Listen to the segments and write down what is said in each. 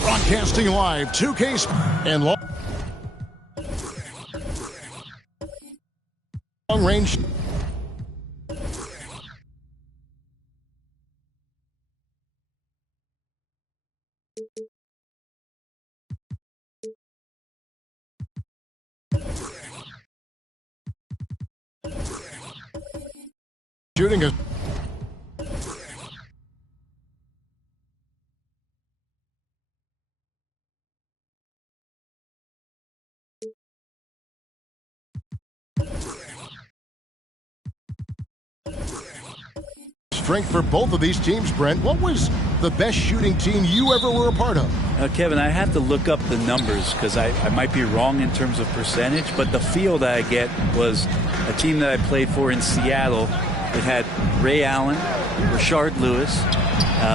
Broadcasting live, 2K and long range. Shooting a strength for both of these teams, Brent. What was the best shooting team you ever were a part of? Kevin, I have to look up the numbers because I might be wrong in terms of percentage, but the feel that I get was a team that I played for in Seattle. It had Ray Allen, Rashard Lewis,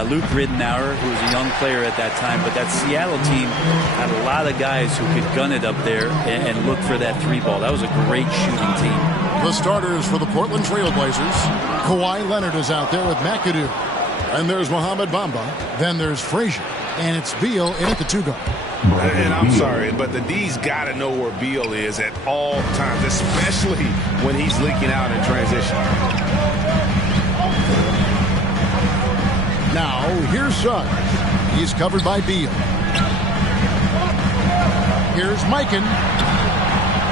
Luke Ridenour, who was a young player at that time, but that Seattle team had a lot of guys who could gun it up there and look for that three ball. That was a great shooting team. The starters for the Portland Trailblazers. Kawhi Leonard is out there with McAdoo. And there's Mohamed Bamba. Then there's Frazier. And it's Beal in at the two-guard. And I'm sorry, but the D's got to know where Beal is at all times, especially when he's leaking out in transition. Now, here's Suggs. He's covered by Beal. Here's Mikan.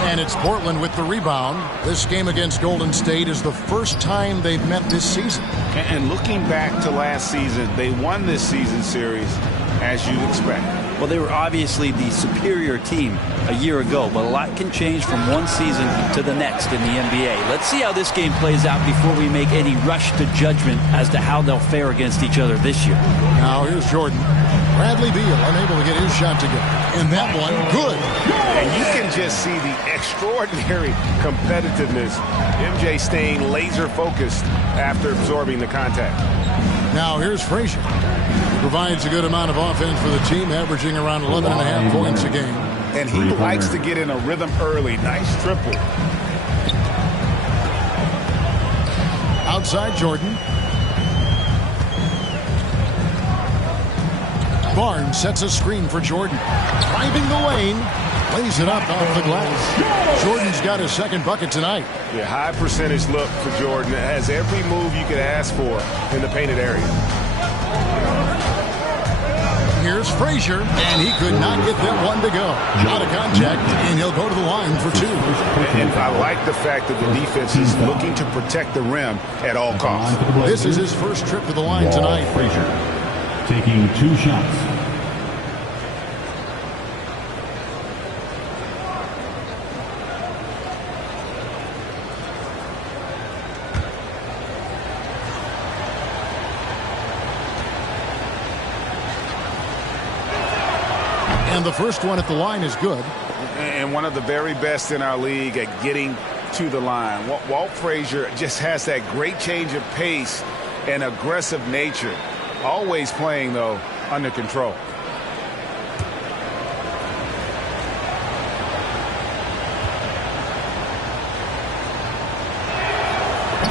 And it's Portland with the rebound. This game against Golden State is the first time they've met this season. And looking back to last season, they won this season series as you'd expect. Well, they were obviously the superior team a year ago, but a lot can change from one season to the next in the NBA. Let's see how this game plays out before we make any rush to judgment as to how they'll fare against each other this year. Now here's Jordan. Bradley Beal unable to get his shot to go. And that one, good. And you can just see the extraordinary competitiveness. MJ staying laser focused after absorbing the contact. Now here's Frazier. He provides a good amount of offense for the team, averaging around 11.5 points a game. And he likes to get in a rhythm early. Nice triple. Outside Jordan. Barnes sets a screen for Jordan. Driving the lane. Lays it up off the glass. Jordan's got his second bucket tonight. Yeah, high percentage look for Jordan. It has every move you could ask for in the painted area. Here's Frazier, and he could not get that one to go. Out of contact, and he'll go to the line for two. And I like the fact that the defense is looking to protect the rim at all costs. This is his first trip to the line tonight. Frazier taking 2 shots. And the first one at the line is good. And one of the very best in our league at getting to the line. Walt Frazier just has that great change of pace and aggressive nature. Always playing, though, under control.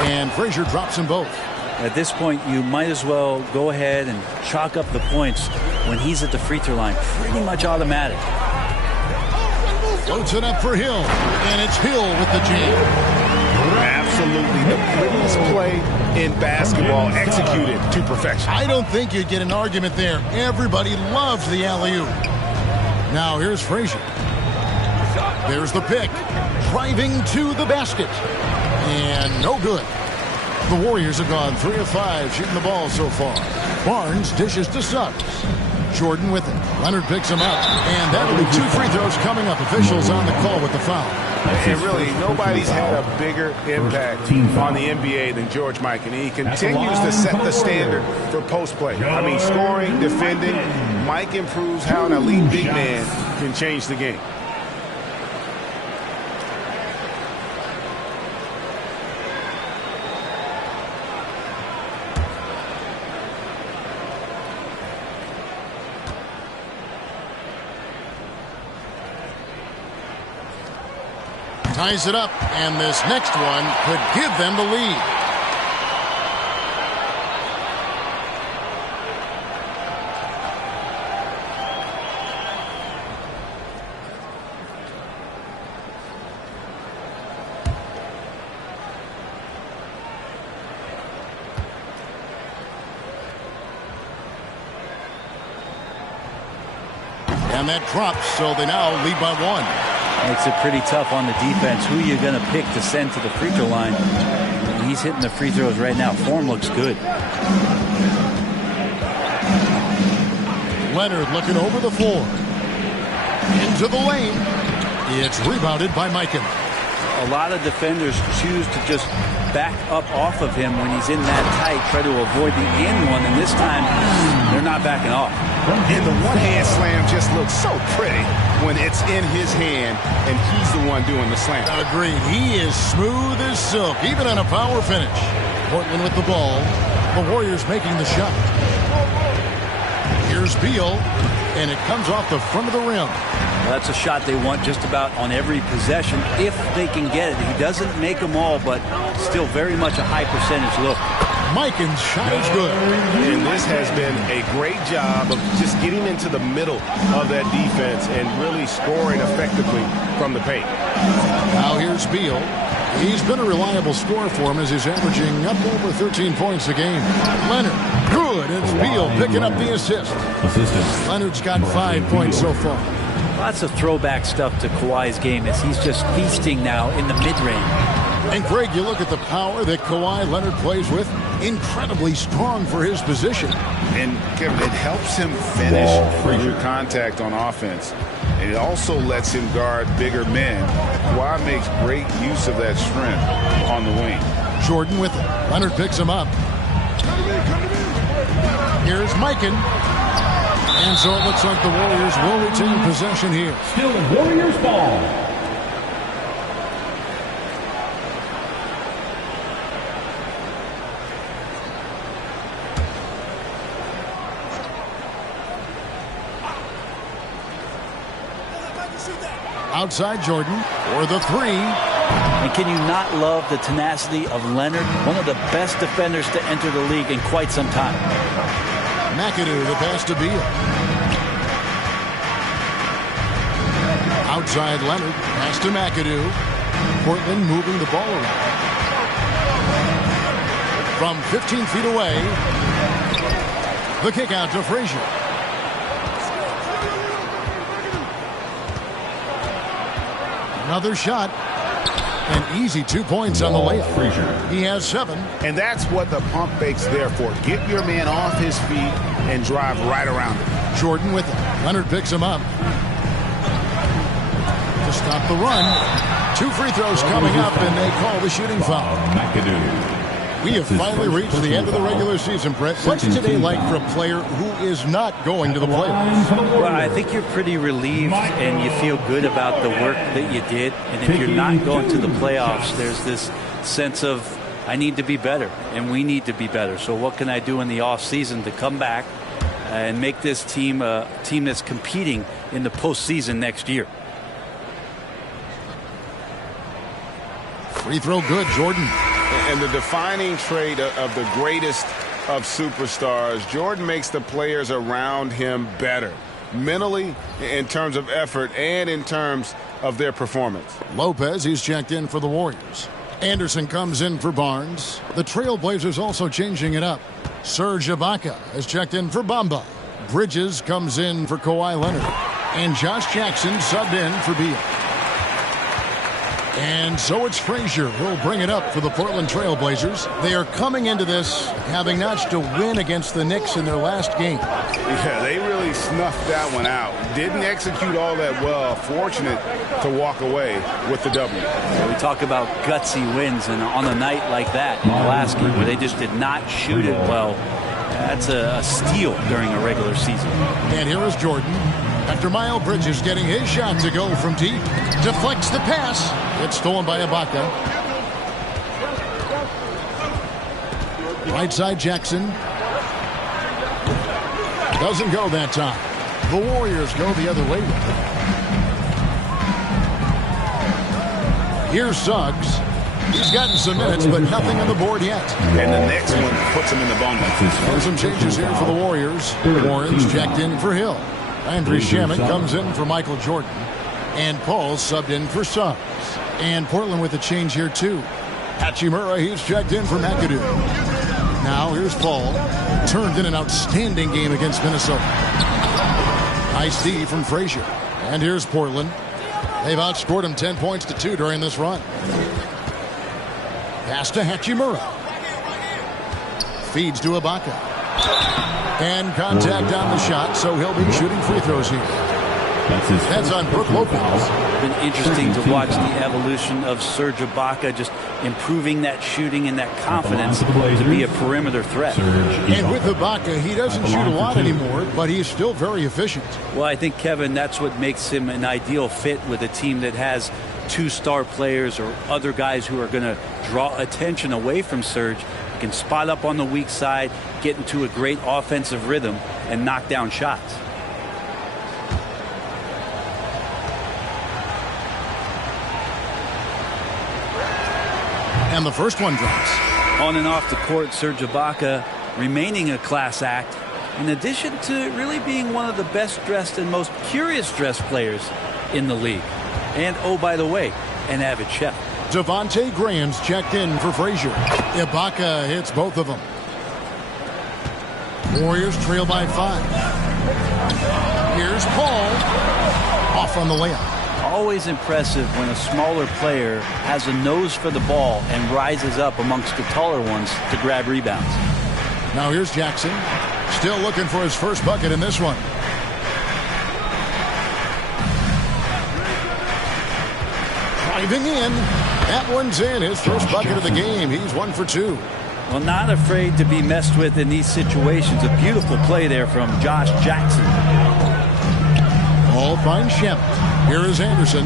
And Frazier drops them both. At this point, you might as well go ahead and chalk up the points when he's at the free throw line. Pretty much automatic. Floats it up for Hill, and it's Hill with the jam. Absolutely the prettiest play in basketball, executed to perfection. I don't think you'd get an argument there. Everybody loves the alley-oop. Now here's Frazier. There's the pick. Driving to the basket. And no good. The Warriors have gone 3 of 5 shooting the ball so far. Barnes dishes to Suggs. Jordan with it. Leonard picks him up. And that'll be 2 free throws coming up. Officials on the call with the foul. And really, nobody's had a bigger impact on the NBA than George Mikan. He continues to set the standard for post play. I mean, scoring, defending. Mike improves how an elite big man can change the game. Ties it up, and this next one could give them the lead. And that drops, so they now lead by 1. Makes it pretty tough on the defense. Who you're going to pick to send to the free throw line. He's hitting the free throws right now. Form looks good. Leonard looking over the floor. Into the lane. It's rebounded by Mikan. A lot of defenders choose to just back up off of him when he's in that tight, try to avoid the and one, and this time they're not backing off. And the one-hand slam just looks so pretty when it's in his hand and he's the one doing the slam. Agreed. He is smooth as silk, even on a power finish. Portland with the ball. The Warriors making the shot. Here's Beal, and it comes off the front of the rim. Well, that's a shot they want just about on every possession if they can get it. He doesn't make them all, but still very much a high percentage look. Mikan's shot is good. And this has been a great job of just getting into the middle of that defense and really scoring effectively from the paint. Now here's Beal. He's been a reliable scorer for him as he's averaging up over 13 points a game. Leonard, good. It's Beal picking up the assist. Leonard's got 5 points so far. Lots of throwback stuff to Kawhi's game as he's just feasting now in the mid-range. And Greg, you look at the power that Kawhi Leonard plays with. Incredibly strong for his position. And Kevin, it helps him finish through contact on offense. And it also lets him guard bigger men. Kawhi makes great use of that strength on the wing. Jordan with it. Leonard picks him up. Here's Mikan. And so it looks like the Warriors will retain possession here. Still in Warriors ball. Outside Jordan for the 3. And can you not love the tenacity of Leonard? One of the best defenders to enter the league in quite some time. McAdoo, the pass to Beal. Outside Leonard, pass to McAdoo. Portland moving the ball around. From 15 feet away, the kick out to Frazier. Another shot. An easy 2 points on the layup. He has 7. And that's what the pump fake's there for. Get your man off his feet and drive right around him. Jordan with it. Leonard picks him up. To stop the run. 2 free throws coming up, and they call the shooting foul. We have finally reached the end of the regular season, Brett. What's today like for a player who is not going to the playoffs? Well, I think you're pretty relieved and you feel good about the work that you did. And if you're not going to the playoffs, there's this sense of, I need to be better and we need to be better. So what can I do in the offseason to come back and make this team a team that's competing in the postseason next year? Free throw good, Jordan. And the defining trait of the greatest of superstars, Jordan makes the players around him better, mentally, in terms of effort, and in terms of their performance. Lopez, he's checked in for the Warriors. Anderson comes in for Barnes. The Trailblazers also changing it up. Serge Ibaka has checked in for Bamba. Bridges comes in for Kawhi Leonard. And Josh Jackson subbed in for Beal. And so it's Frazier who'll bring it up for the Portland Trailblazers. They are coming into this having notched a win against the Knicks in their last game. Yeah, they really snuffed that one out. Didn't execute all that well. Fortunate to walk away with the W. So we talk about gutsy wins, and on a night like that in the last game where they just did not shoot it well, that's a steal during a regular season. And here is Jordan. After Miles Bridges getting his shot to go from deep, deflects the pass. It's stolen by Ibaka. Right side Jackson. Doesn't go that time. The Warriors go the other way. Here's Suggs. He's gotten some minutes, but nothing on the board yet. And the next one puts him in the bundle. There's some changes here for the Warriors. Warren's checked in for Hill. Landry Shamet comes in for Michael Jordan. And Paul subbed in for Suggs. And Portland with a change here, too. Hachimura, he's checked in for McAdoo. Now here's Paul. Turned in an outstanding game against Minnesota. Nice D from Frazier. And here's Portland. They've outscored him 10 points to 2 during this run. Pass to Hachimura. Feeds to Ibaka. And contact on the shot, so he'll be shooting free throws here. That's on Brook Lopez. It's been interesting to watch the evolution of Serge Ibaka, just improving that shooting and that confidence to be a perimeter threat. And with Ibaka, he doesn't shoot a lot anymore, but he's still very efficient. Well, I think, Kevin, that's what makes him an ideal fit with a team that has 2 star players or other guys who are going to draw attention away from Serge. He can spot up on the weak side, get into a great offensive rhythm, and knock down shots. And the first one drops. On and off the court, Serge Ibaka remaining a class act, in addition to really being one of the best dressed and most curious dressed players in the league. And, oh, by the way, an avid chef. Devontae Graham's checked in for Frazier. Ibaka hits both of them. Warriors trail by 5. Here's Paul. Off on the layup. Always impressive when a smaller player has a nose for the ball and rises up amongst the taller ones to grab rebounds. Now here's Jackson. Still looking for his first bucket in this one. Driving in. That one's in. His first bucket of the game. He's 1 for 2. Well, not afraid to be messed with in these situations. A beautiful play there from Josh Jackson. Ball finds Shamet. Here is Anderson.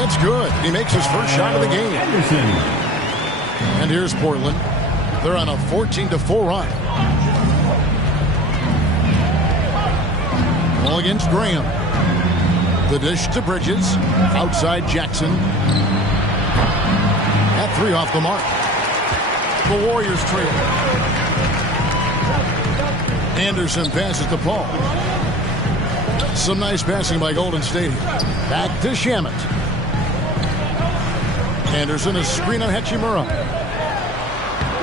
It's good. He makes his first shot of the game. Anderson. And here's Portland. They're on a 14-4 run. Ball against Graham. The dish to Bridges. Outside Jackson. That 3 off the mark. The Warriors trail. Anderson passes to Paul. Some nice passing by Golden State. Back to Shamet. Anderson is screen on Hachimura.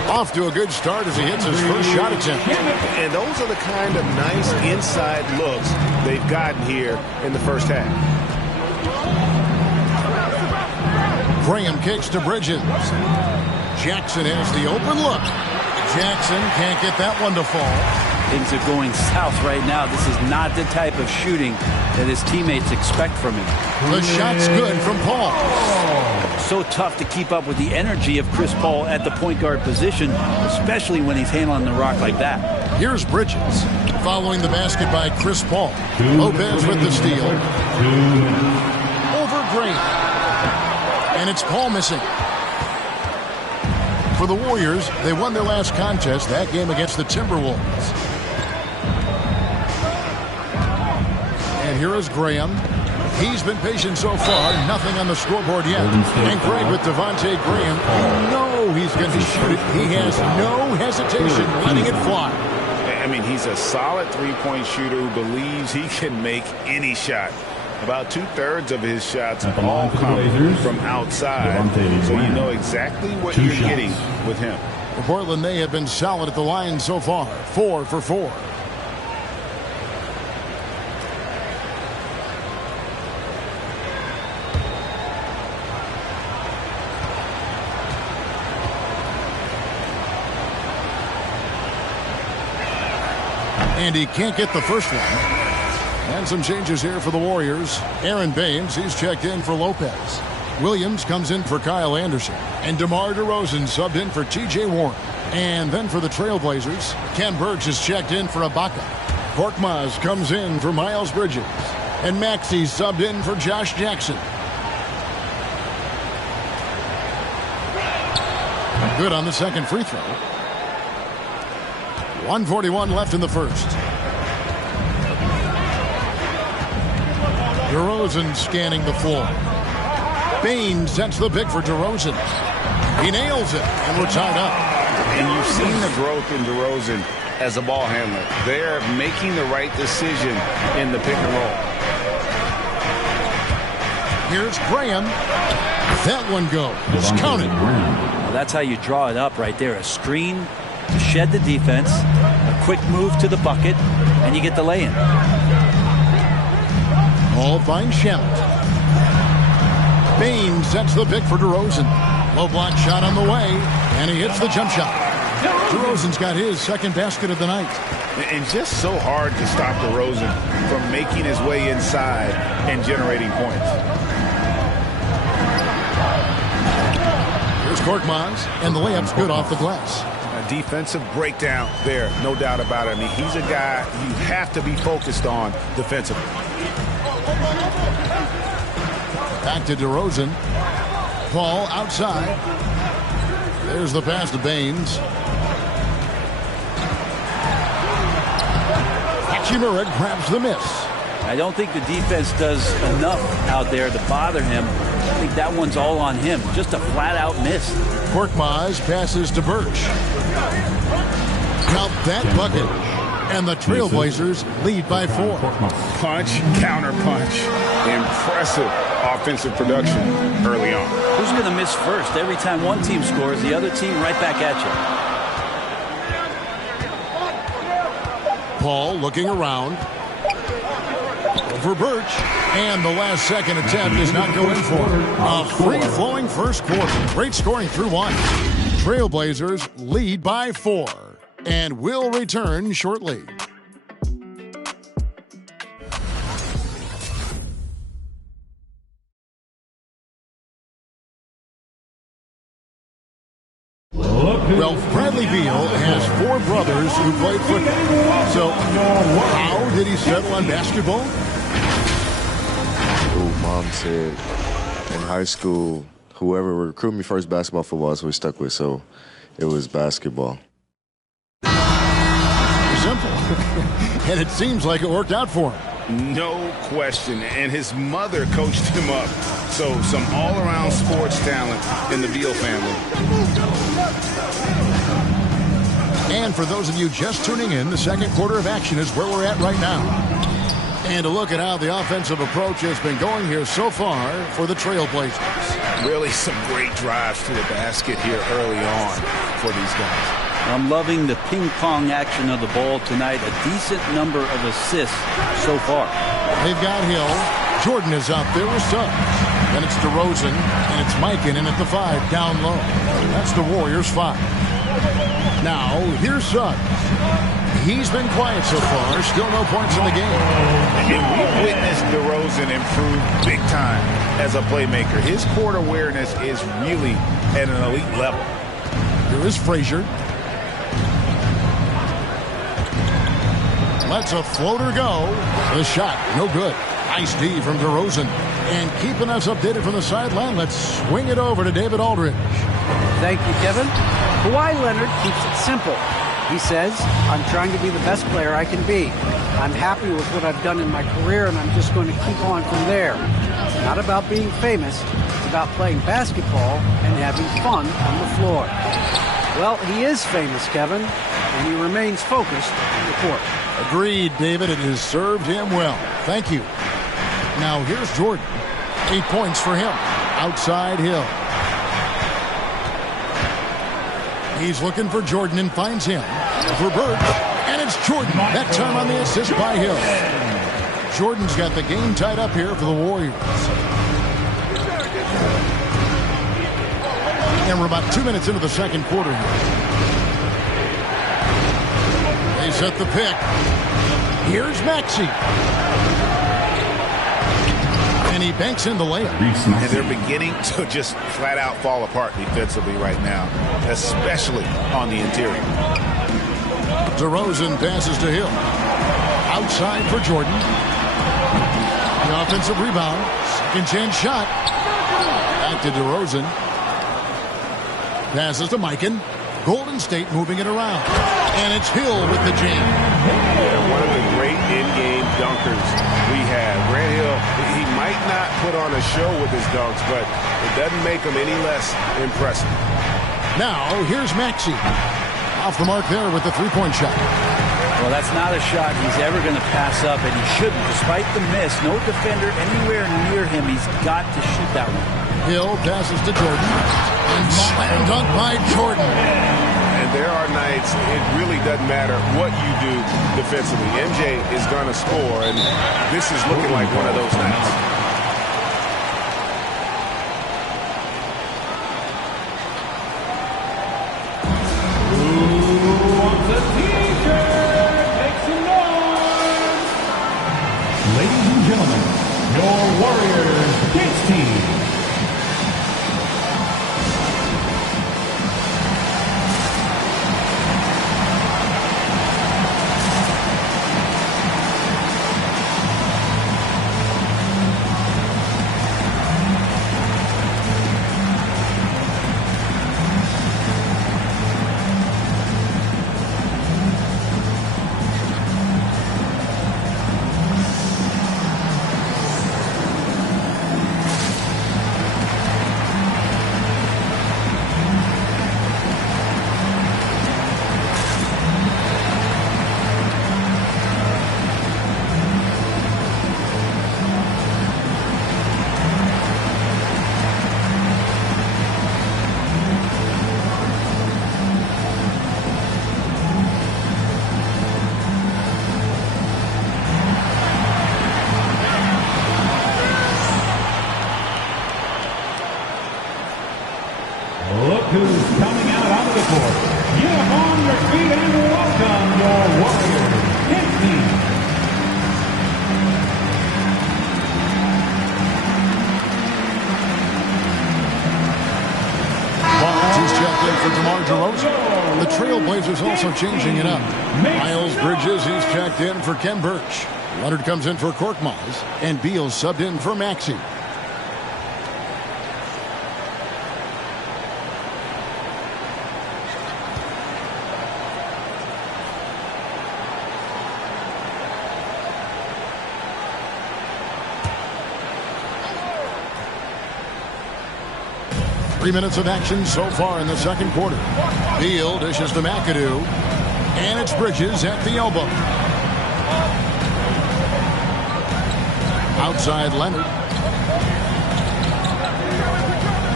Off to a good start as he hits his first shot attempt. And those are the kind of nice inside looks they've gotten here in the first half. Graham kicks to Bridges. Jackson has the open look. Jackson can't get that one to fall. Things are going south right now. This is not the type of shooting that his teammates expect from him. The shot's good from Paul. So tough to keep up with the energy of Chris Paul at the point guard position, especially when he's handling the rock like that. Here's Bridges following the basket by Chris Paul. Lopez with the steal. Over Graham. And it's Paul missing. For the Warriors, they won their last contest, that game against the Timberwolves. And here is Graham. He's been patient so far. Nothing on the scoreboard yet. And Greg with Devontae Graham. You know he's going to shoot it. He has no hesitation letting it fly. I mean, he's a solid three-point shooter who believes he can make any shot. About 2/3 of his shots all come from outside. So you know exactly what you're getting with him. For Portland, they have been solid at the line so far. 4 for 4. And he can't get the first one. And some changes here for the Warriors. Aaron Baines, he's checked in for Lopez. Williams comes in for Kyle Anderson. And DeMar DeRozan subbed in for T.J. Warren. And then for the Trailblazers, Ken Burks is checked in for Ibaka. Korkmaz comes in for Miles Bridges. And Maxey subbed in for Josh Jackson. Good on the second free throw. 1:41 left in the first. DeRozan scanning the floor. Baines sets the pick for DeRozan. He nails it, and we're tied up. And you've seen the growth in DeRozan as a ball handler. They're making the right decision in the pick and roll. Here's Graham. That one goes. Counted. Well, that's how you draw it up right there. A screen to shed the defense, a quick move to the bucket, and you get the lay-in. Ball finds Shamet. Baines sets the pick for DeRozan. Low block shot on the way, and he hits the jump shot. DeRozan's got his second basket of the night. And just so hard to stop DeRozan from making his way inside and generating points. Here's Korkmaz, and the layup's good off the glass. A defensive breakdown there, no doubt about it. I mean, he's a guy you have to be focused on defensively. Back to DeRozan. Ball outside. There's the pass to Baines. Hachimura grabs the miss. I don't think the defense does enough out there to bother him. I think that one's all on him. Just a flat-out miss. Korkmaz passes to Birch. Count that bucket. And the Trailblazers lead by 4. Punch, counter punch. Impressive offensive production early on. Who's going to miss first? Every time one team scores, the other team right back at you. Paul looking around. Over Birch. And the last second attempt is not going for it. A free-flowing first quarter. Great scoring through one. Trailblazers lead by 4. And will return shortly. Well, Bradley Beal has 4 brothers who played football. So, how did he settle on basketball? Mom said in high school, whoever recruited me first, basketball, football is what we stuck with. So, it was basketball. Simple. And it seems like it worked out for him. No question. And his mother coached him up. So some all-around sports talent in the Beal family. And for those of you just tuning in, the second quarter of action is where we're at right now. And to look at how the offensive approach has been going here so far for the Trailblazers. Really some great drives to the basket here early on for these guys. I'm loving the ping-pong action of the ball tonight. A decent number of assists so far. They've got Hill. Jordan is out there with Suggs. Then it's DeRozan, and it's Mikan at the 5 down low. That's the Warriors' 5. Now, here's Suggs. He's been quiet so far. Still no points in the game. And we've witnessed DeRozan improve big time as a playmaker. His court awareness is really at an elite level. Here is Frazier. Lets a floater go. The shot, no good. Nice D from DeRozan. And keeping us updated from the sideline, let's swing it over to David Aldridge. Thank you, Kevin. Kawhi Leonard keeps it simple. He says, "I'm trying to be the best player I can be. I'm happy with what I've done in my career, and I'm just going to keep on from there. It's not about being famous. It's about playing basketball and having fun on the floor." Well, he is famous, Kevin, and he remains focused on the court. Agreed, David. It has served him well. Thank you. Now here's Jordan. 8 points for him. Outside Hill. He's looking for Jordan and finds him. For Bird. And it's Jordan. That time on the assist by Hill. Jordan's got the game tied up here for the Warriors. And we're about 2 minutes into the second quarter here. They set the pick. Here's Maxey. And he banks in the layup. And they're beginning to just flat out fall apart defensively right now, especially on the interior. DeRozan passes to Hill. Outside for Jordan. The offensive rebound. Second chance shot. Back to DeRozan. Passes to Mikan. Golden State moving it around. And it's Hill with the jam. Yeah, one of the great in-game dunkers we have. Grant Hill, he might not put on a show with his dunks, but it doesn't make him any less impressive. Now, here's Maxey. Off the mark there with the three-point shot. Well, that's not a shot he's ever going to pass up, and he shouldn't. Despite the miss, no defender anywhere near him. He's got to shoot that one. Hill passes to Jordan. And slam dunk by Jordan. And there are nights it really doesn't matter what you do defensively. MJ is going to score, and this is looking like one of those nights. Ladies and gentlemen, your Warriors Kings team. Look who's coming out onto the court. Get up on your feet and welcome your Warriors Kings team. Barnes is checked in for DeMar DeRozan. The Trailblazers also changing it up. Miles Bridges is checked in for Ken Birch. Leonard comes in for Korkmaz. And Beal subbed in for Maxey. Three minutes of action so far in the second quarter. Beal dishes to McAdoo. And it's Bridges at the elbow. Outside Leonard.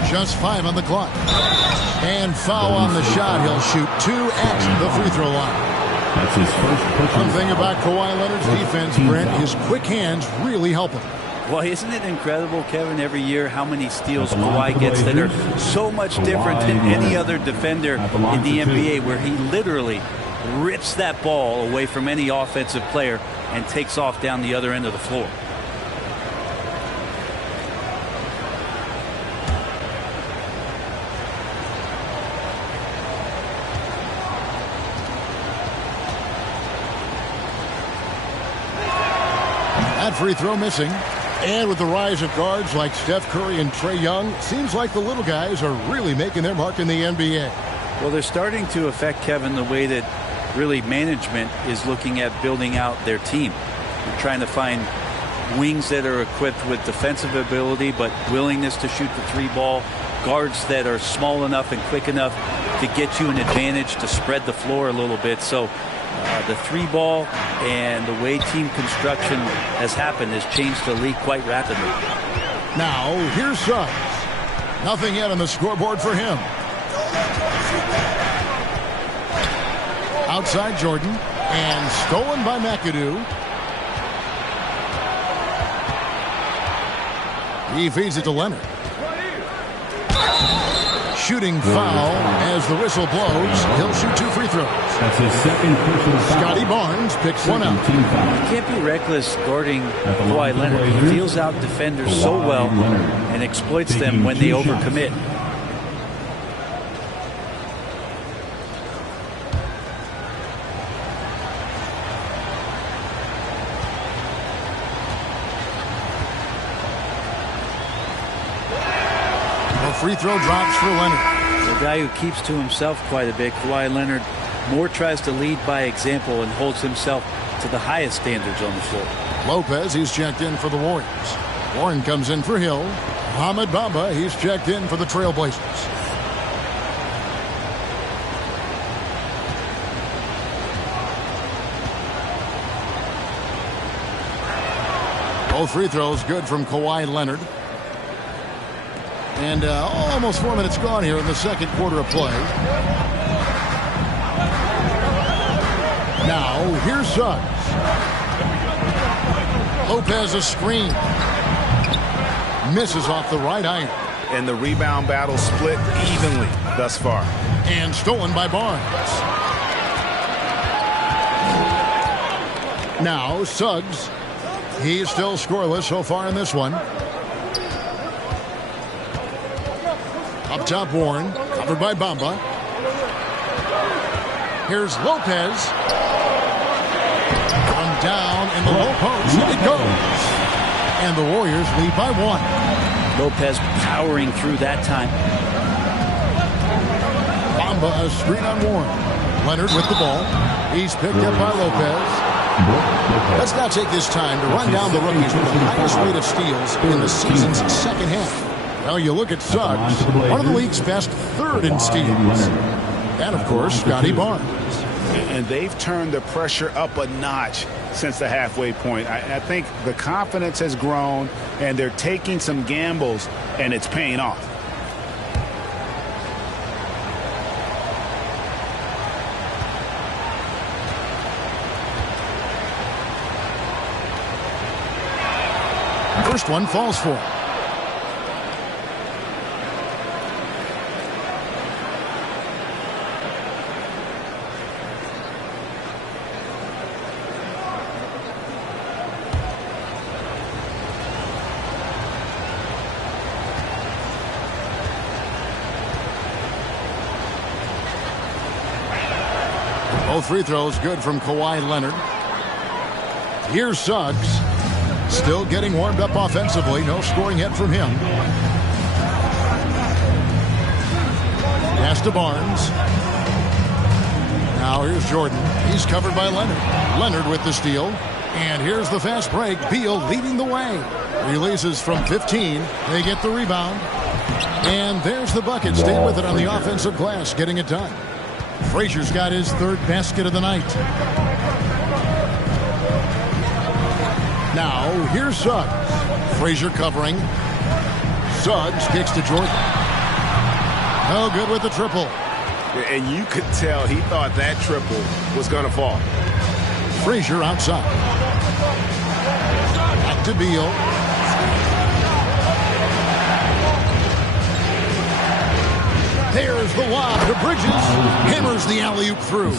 Just 5 on the clock. And foul on the shot. He'll shoot 2 at the free throw line. That's his first. One thing about Kawhi Leonard's defense, Brent, his quick hands really help him. Well, isn't it incredible, Kevin, every year how many steals Kawhi gets that are so much different than any other defender in the NBA, where he literally rips that ball away from any offensive player and takes off down the other end of the floor. That free throw missing. And with the rise of guards like Steph Curry and Trae Young, seems like the little guys are really making their mark in the NBA. Well, they're starting to affect Kevin the way that really management is looking at building out their team. They're trying to find wings that are equipped with defensive ability but willingness to shoot the three ball, guards that are small enough and quick enough to get you an advantage to spread the floor a little bit. So the three ball and the way team construction has happened has changed the league quite rapidly. Now here's Suggs. Nothing yet on the scoreboard for him. Outside Jordan, and stolen by McAdoo. He feeds it to Leonard. Shooting foul as the whistle blows. He'll shoot 2 free throws. That's his second personal foul. Scotty Barnes picks one out. Team foul. You can't be reckless guarding Kawhi Leonard. He feels out defenders so well and exploits them when they overcommit. Free throw drops for Leonard. A guy who keeps to himself quite a bit. Kawhi Leonard more tries to lead by example and holds himself to the highest standards on the floor. Lopez, he's checked in for the Warriors. Warren comes in for Hill. Ahmed Bamba, he's checked in for the Trailblazers. Both free throws good from Kawhi Leonard. And almost 4 minutes gone here in the second quarter of play. Now, here's Suggs. Lopez a screen. Misses off the right iron. And the rebound battle split evenly thus far. And stolen by Barnes. Now, Suggs. He's still scoreless so far in this one. Up top, Warren, covered by Bamba. Here's Lopez. Come down in the low post. It goes. And the Warriors lead by 1. Lopez powering through that time. Bamba a screen on Warren. Leonard with the ball. He's picked up by Lopez. Let's now take this time to run down the rookies with the highest rate of steals in the season's second half. Well, you look at Suggs, one of the league's best third in steals. And, of course, Scotty Barnes. And they've turned the pressure up a notch since the halfway point. I think the confidence has grown, and they're taking some gambles, and it's paying off. First one falls for him. Both free throws good from Kawhi Leonard. Here's Suggs. Still getting warmed up offensively. No scoring yet from him. Pass to Barnes. Now here's Jordan. He's covered by Leonard. Leonard with the steal. And here's the fast break. Beal leading the way. Releases from 15. They get the rebound. And there's the bucket. Stay with it on the offensive glass. Getting it done. Frazier's got his third basket of the night. Now, here's Suggs. Frazier covering. Suggs kicks to Jordan. No good with the triple. And you could tell he thought that triple was going to fall. Frazier outside. Back to Beal. There's the lob to Bridges. Hammers the alley-oop through.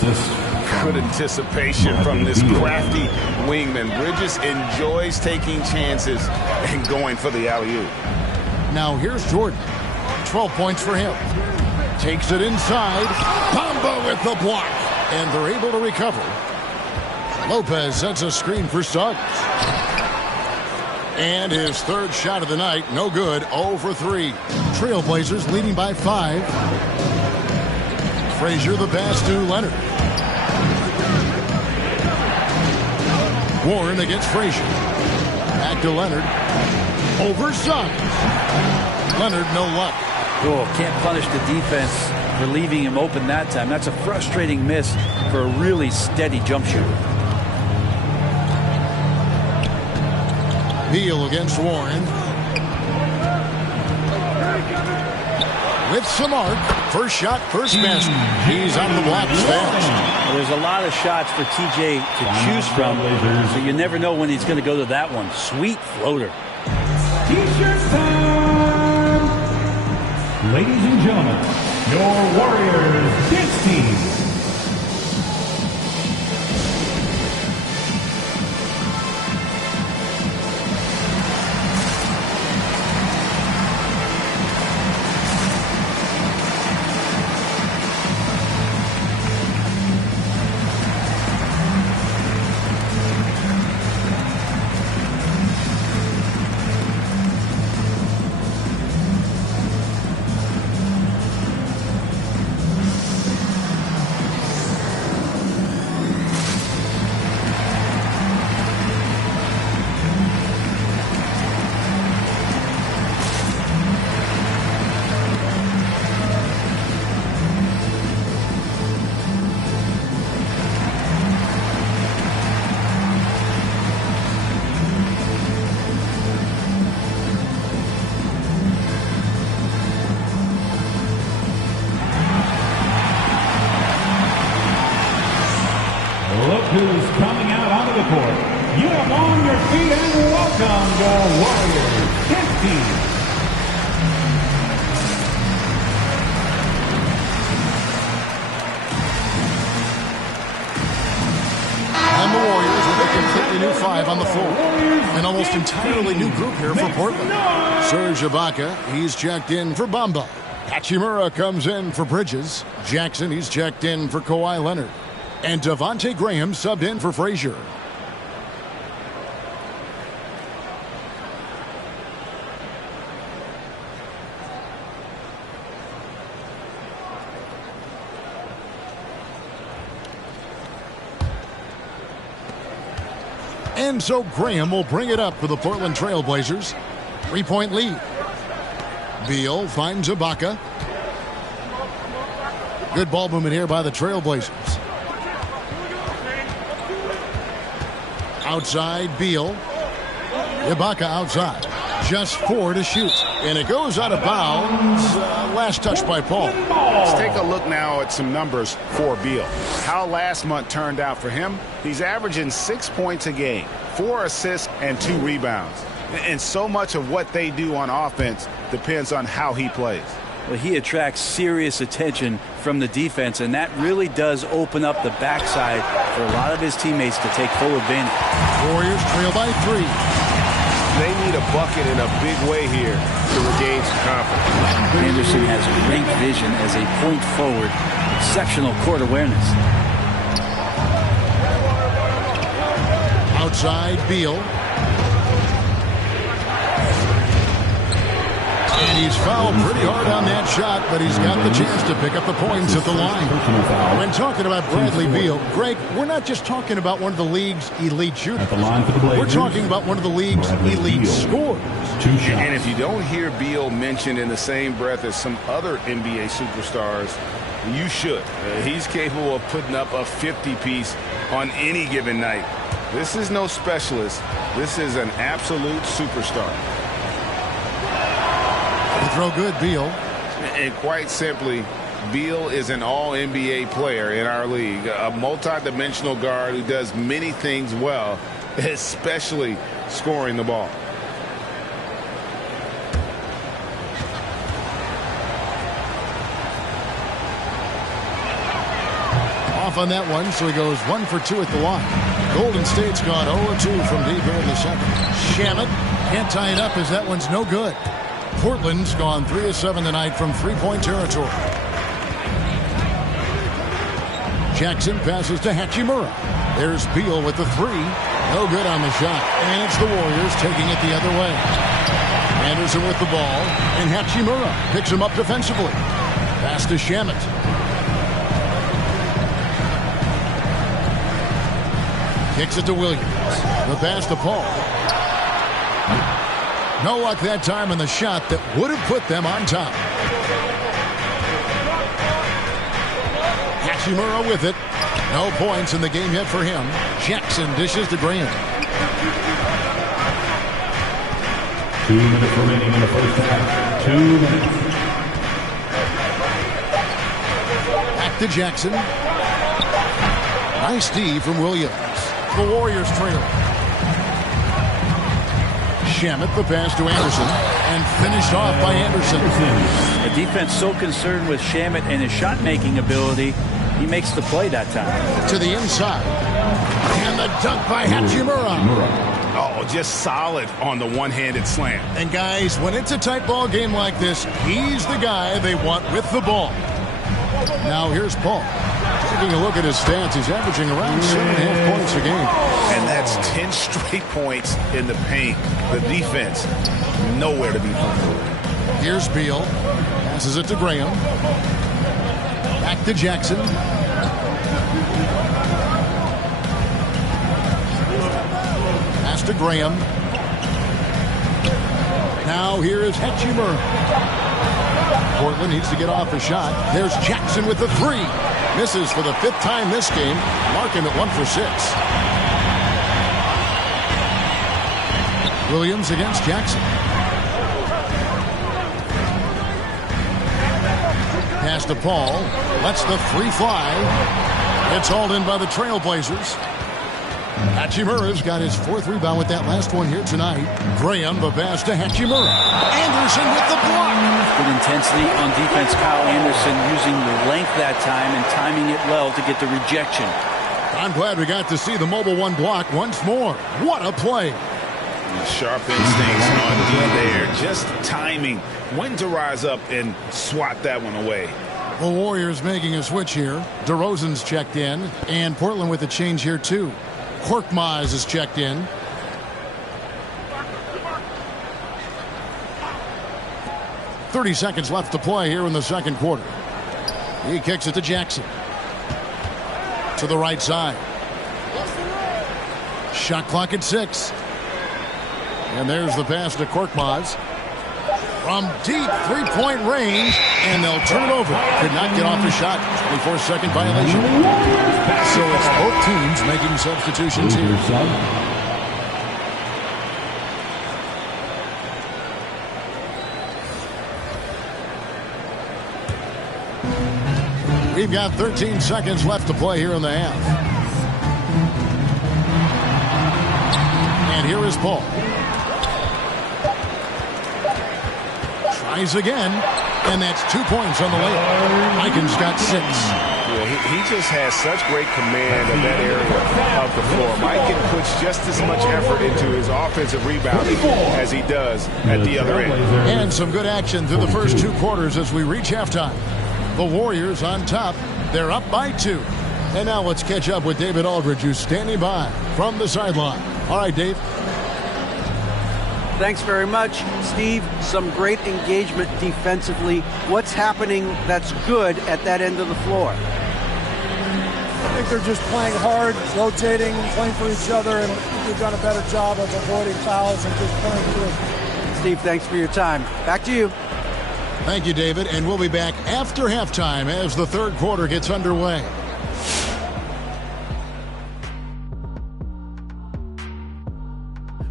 Good anticipation from this crafty wingman. Bridges enjoys taking chances and going for the alley-oop. Now here's Jordan. 12 points for him. Takes it inside. Bamba with the block. And they're able to recover. Lopez sets a screen for Suggs. And his third shot of the night, no good, 0 for 3. Trailblazers leading by 5. Frazier the pass to Leonard. Warren against Frazier. Back to Leonard. Over Suggs. Leonard, no luck. Oh, can't punish the defense for leaving him open that time. That's a frustrating miss for a really steady jump shooter. Beal against Warren. With some arc. First shot, first basket. He's on the block fast. Well, there's a lot of shots for TJ to choose from, so you never know when he's going to go to that one. Sweet floater. T-shirt time! Ladies and gentlemen, your Warriors dance team. Look who's coming out onto the court. Get up on your feet and welcome your Warriors 15. And the Warriors with a completely new five on the floor. An almost entirely new group here for Portland. Serge Ibaka, he's checked in for Bamba. Hachimura comes in for Bridges. Jackson, he's checked in for Kawhi Leonard. And Devontae Graham subbed in for Frazier. And so Graham will bring it up for the Portland Trail Blazers. 3-point lead. Beal finds Ibaka. Good ball movement here by the Trail Blazers. Outside, Beal. Ibaka outside. Just 4 to shoot. And it goes out of bounds. Last touch by Paul. Let's take a look now at some numbers for Beal. How last month turned out for him. He's averaging 6 points a game, 4 assists, and 2 rebounds. And so much of what they do on offense depends on how he plays. Well, he attracts serious attention from the defense, and that really does open up the backside for a lot of his teammates to take full advantage. Warriors trail by 3. They need a bucket in a big way here to regain some confidence. Anderson has great vision as a point forward, exceptional court awareness. Outside, Beal. And he's fouled pretty hard on that shot, but he's got the chance to pick up the points at the line. When talking about Bradley Beal, Greg, we're not just talking about one of the league's elite shooters. We're talking about one of the league's elite scorers. And if you don't hear Beal mentioned in the same breath as some other NBA superstars, you should. He's capable of putting up a 50-piece on any given night. This is no specialist. This is an absolute superstar. The throw good, Beal. And quite simply, Beal is an all-NBA player in our league, a multi-dimensional guard who does many things well, especially scoring the ball. Off on that one, so he goes 1 for 2 at the line. Golden State's gone 0-2 from deep here in the second. Shamet can't tie it up as that one's no good. Portland's gone 3 of 7 tonight from 3-point territory. Jackson passes to Hachimura. There's Beal with the 3. No good on the shot. And it's the Warriors taking it the other way. Anderson with the ball. And Hachimura picks him up defensively. Pass to Shamet. Kicks it to Williams. The pass to Paul. No luck that time on the shot that would have put them on top. Hachimura with it. No points in the game yet for him. Jackson dishes to Graham. 2 minutes remaining in the first half. 2 minutes. Back to Jackson. Nice D from Williams. The Warriors trail. Shamet the pass to Anderson and finished off by Anderson. The defense so concerned with Shamet and his shot-making ability, he makes the play that time. To the inside. And the dunk by Hachimura. Oh, just solid on the one-handed slam. And guys, when it's a tight ball game like this, he's the guy they want with the ball. Now here's Paul. Taking a look at his stats, he's averaging around 7.5 points a game. And that's 10 straight points in the paint. The defense, nowhere to be found. Here's Beal. Passes it to Graham. Back to Jackson. Pass to Graham. Now here is Hachimura. Portland needs to get off a shot. There's Jackson with the three. Misses for the 5th time this game. Mark him at 1 for 6. Williams against Jackson. Pass to Paul. Lets the three fly. It's hauled in by the Trailblazers. Hachimura's got his 4th rebound with that last one here tonight. Graham, the pass to Hachimura. Anderson with the block. Good intensity on defense. Kyle Anderson using the length that time and timing it well to get the rejection. I'm glad we got to see the mobile one block once more. What a play. Sharp instincts on D there. Just timing when to rise up and swat that one away. The Warriors making a switch here. DeRozan's checked in. And Portland with a change here too. Korkmaz is checked in. .30 seconds left to play here in the second quarter. He kicks it to Jackson. To the right side. Shot clock at 6. And there's the pass to Korkmaz. From deep three-point range, and they'll turn it over. Could not get off the shot. 24-second violation. So it's both teams making substitutions here. We've got 13 seconds left to play here in the half. And here is Paul. Tries again, and that's 2 points on the layup. Aikens got 6. Yeah, he just has such great command of that area of the floor. Mike puts just as much effort into his offensive rebounding as he does at the other end. And some good action through the first 2 quarters as we reach halftime. The Warriors on top. They're up by 2. And now let's catch up with David Aldridge, who's standing by from the sideline. All right, Dave. Thanks very much, Steve. Some great engagement defensively. What's happening that's good at that end of the floor? I think they're just playing hard, rotating, playing for each other, and they've done a better job of avoiding fouls and just playing through. Steve, thanks for your time. Back to you. Thank you, David. And we'll be back after halftime as the third quarter gets underway.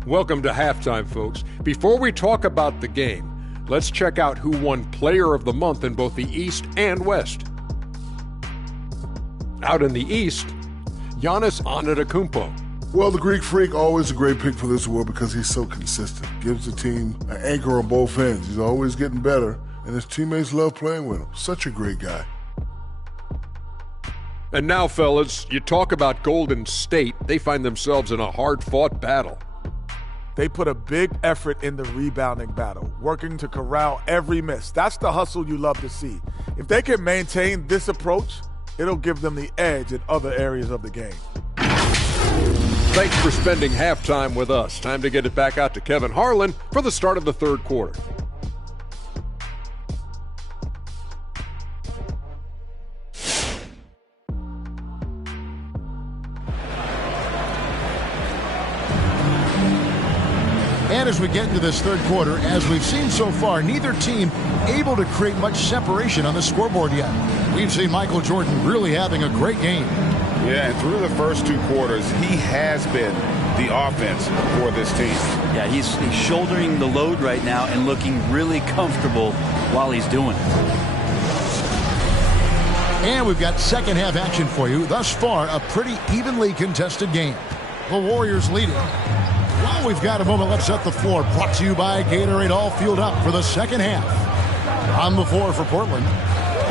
Welcome to halftime, folks. Before we talk about the game, let's check out who won Player of the Month in both the East and West. Out in the East, Giannis Antetokounmpo. Well, the Greek Freak, always a great pick for this award because he's so consistent. Gives the team an anchor on both ends. He's always getting better, and his teammates love playing with him. Such a great guy. And now, fellas, you talk about Golden State. They find themselves in a hard-fought battle. They put a big effort in the rebounding battle, working to corral every miss. That's the hustle you love to see. If they can maintain this approach, it'll give them the edge in other areas of the game. Thanks for spending halftime with us. Time to get it back out to Kevin Harlan for the start of the third quarter. And as we get into this third quarter, as we've seen so far, neither team able to create much separation on the scoreboard yet. We've seen Michael Jordan really having a great game. Yeah, and through the first 2 quarters, he has been the offense for this team. Yeah, he's shouldering the load right now and looking really comfortable while he's doing it. And we've got second half action for you. Thus far, a pretty evenly contested game. The Warriors leading. While we've got a moment, let's set the floor. Brought to you by Gatorade, all fueled up for the second half. On the floor for Portland,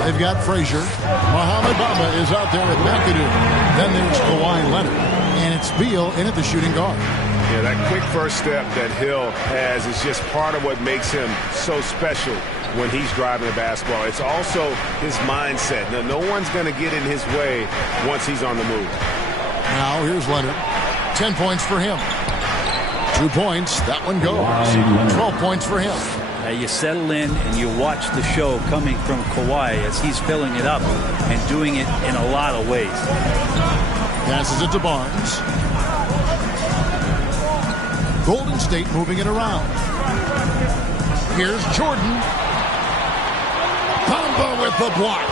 they've got Frazier. Mohamed Bamba is out there with McAdoo. Then there's Kawhi Leonard. And it's Beal in at the shooting guard. Yeah, that quick first step that Hill has is just part of what makes him so special when he's driving the basketball. It's also his mindset. Now, no one's going to get in his way once he's on the move. Now, here's Leonard. 10 points for him. 2 points. That one goes. 12 points for him. You settle in and you watch the show coming from Kawhi as he's filling it up and doing it in a lot of ways. Passes it to Barnes. Golden State moving it around. Here's Jordan. Bamba with the block.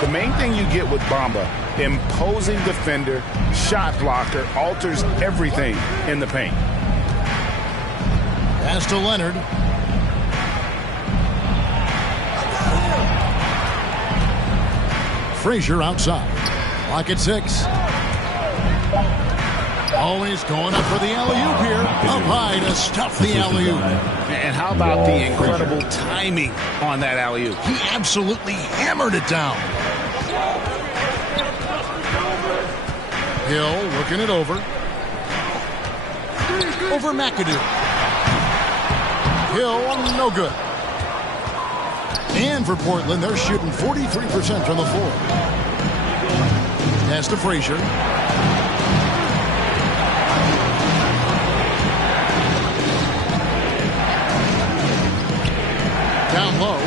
The main thing you get with Bamba, imposing defender, shot blocker, alters everything in the paint. Pass to Leonard. Frazier outside. Clock at 6. Always going up for the alley-oop here. Up high to stuff the alley-oop. And how about the incredible timing on that alley-oop? He absolutely hammered it down. Hill looking it over. Over McAdoo. Hill, no good. And for Portland, they're shooting 43% from the floor. Pass to Frazier. Down low.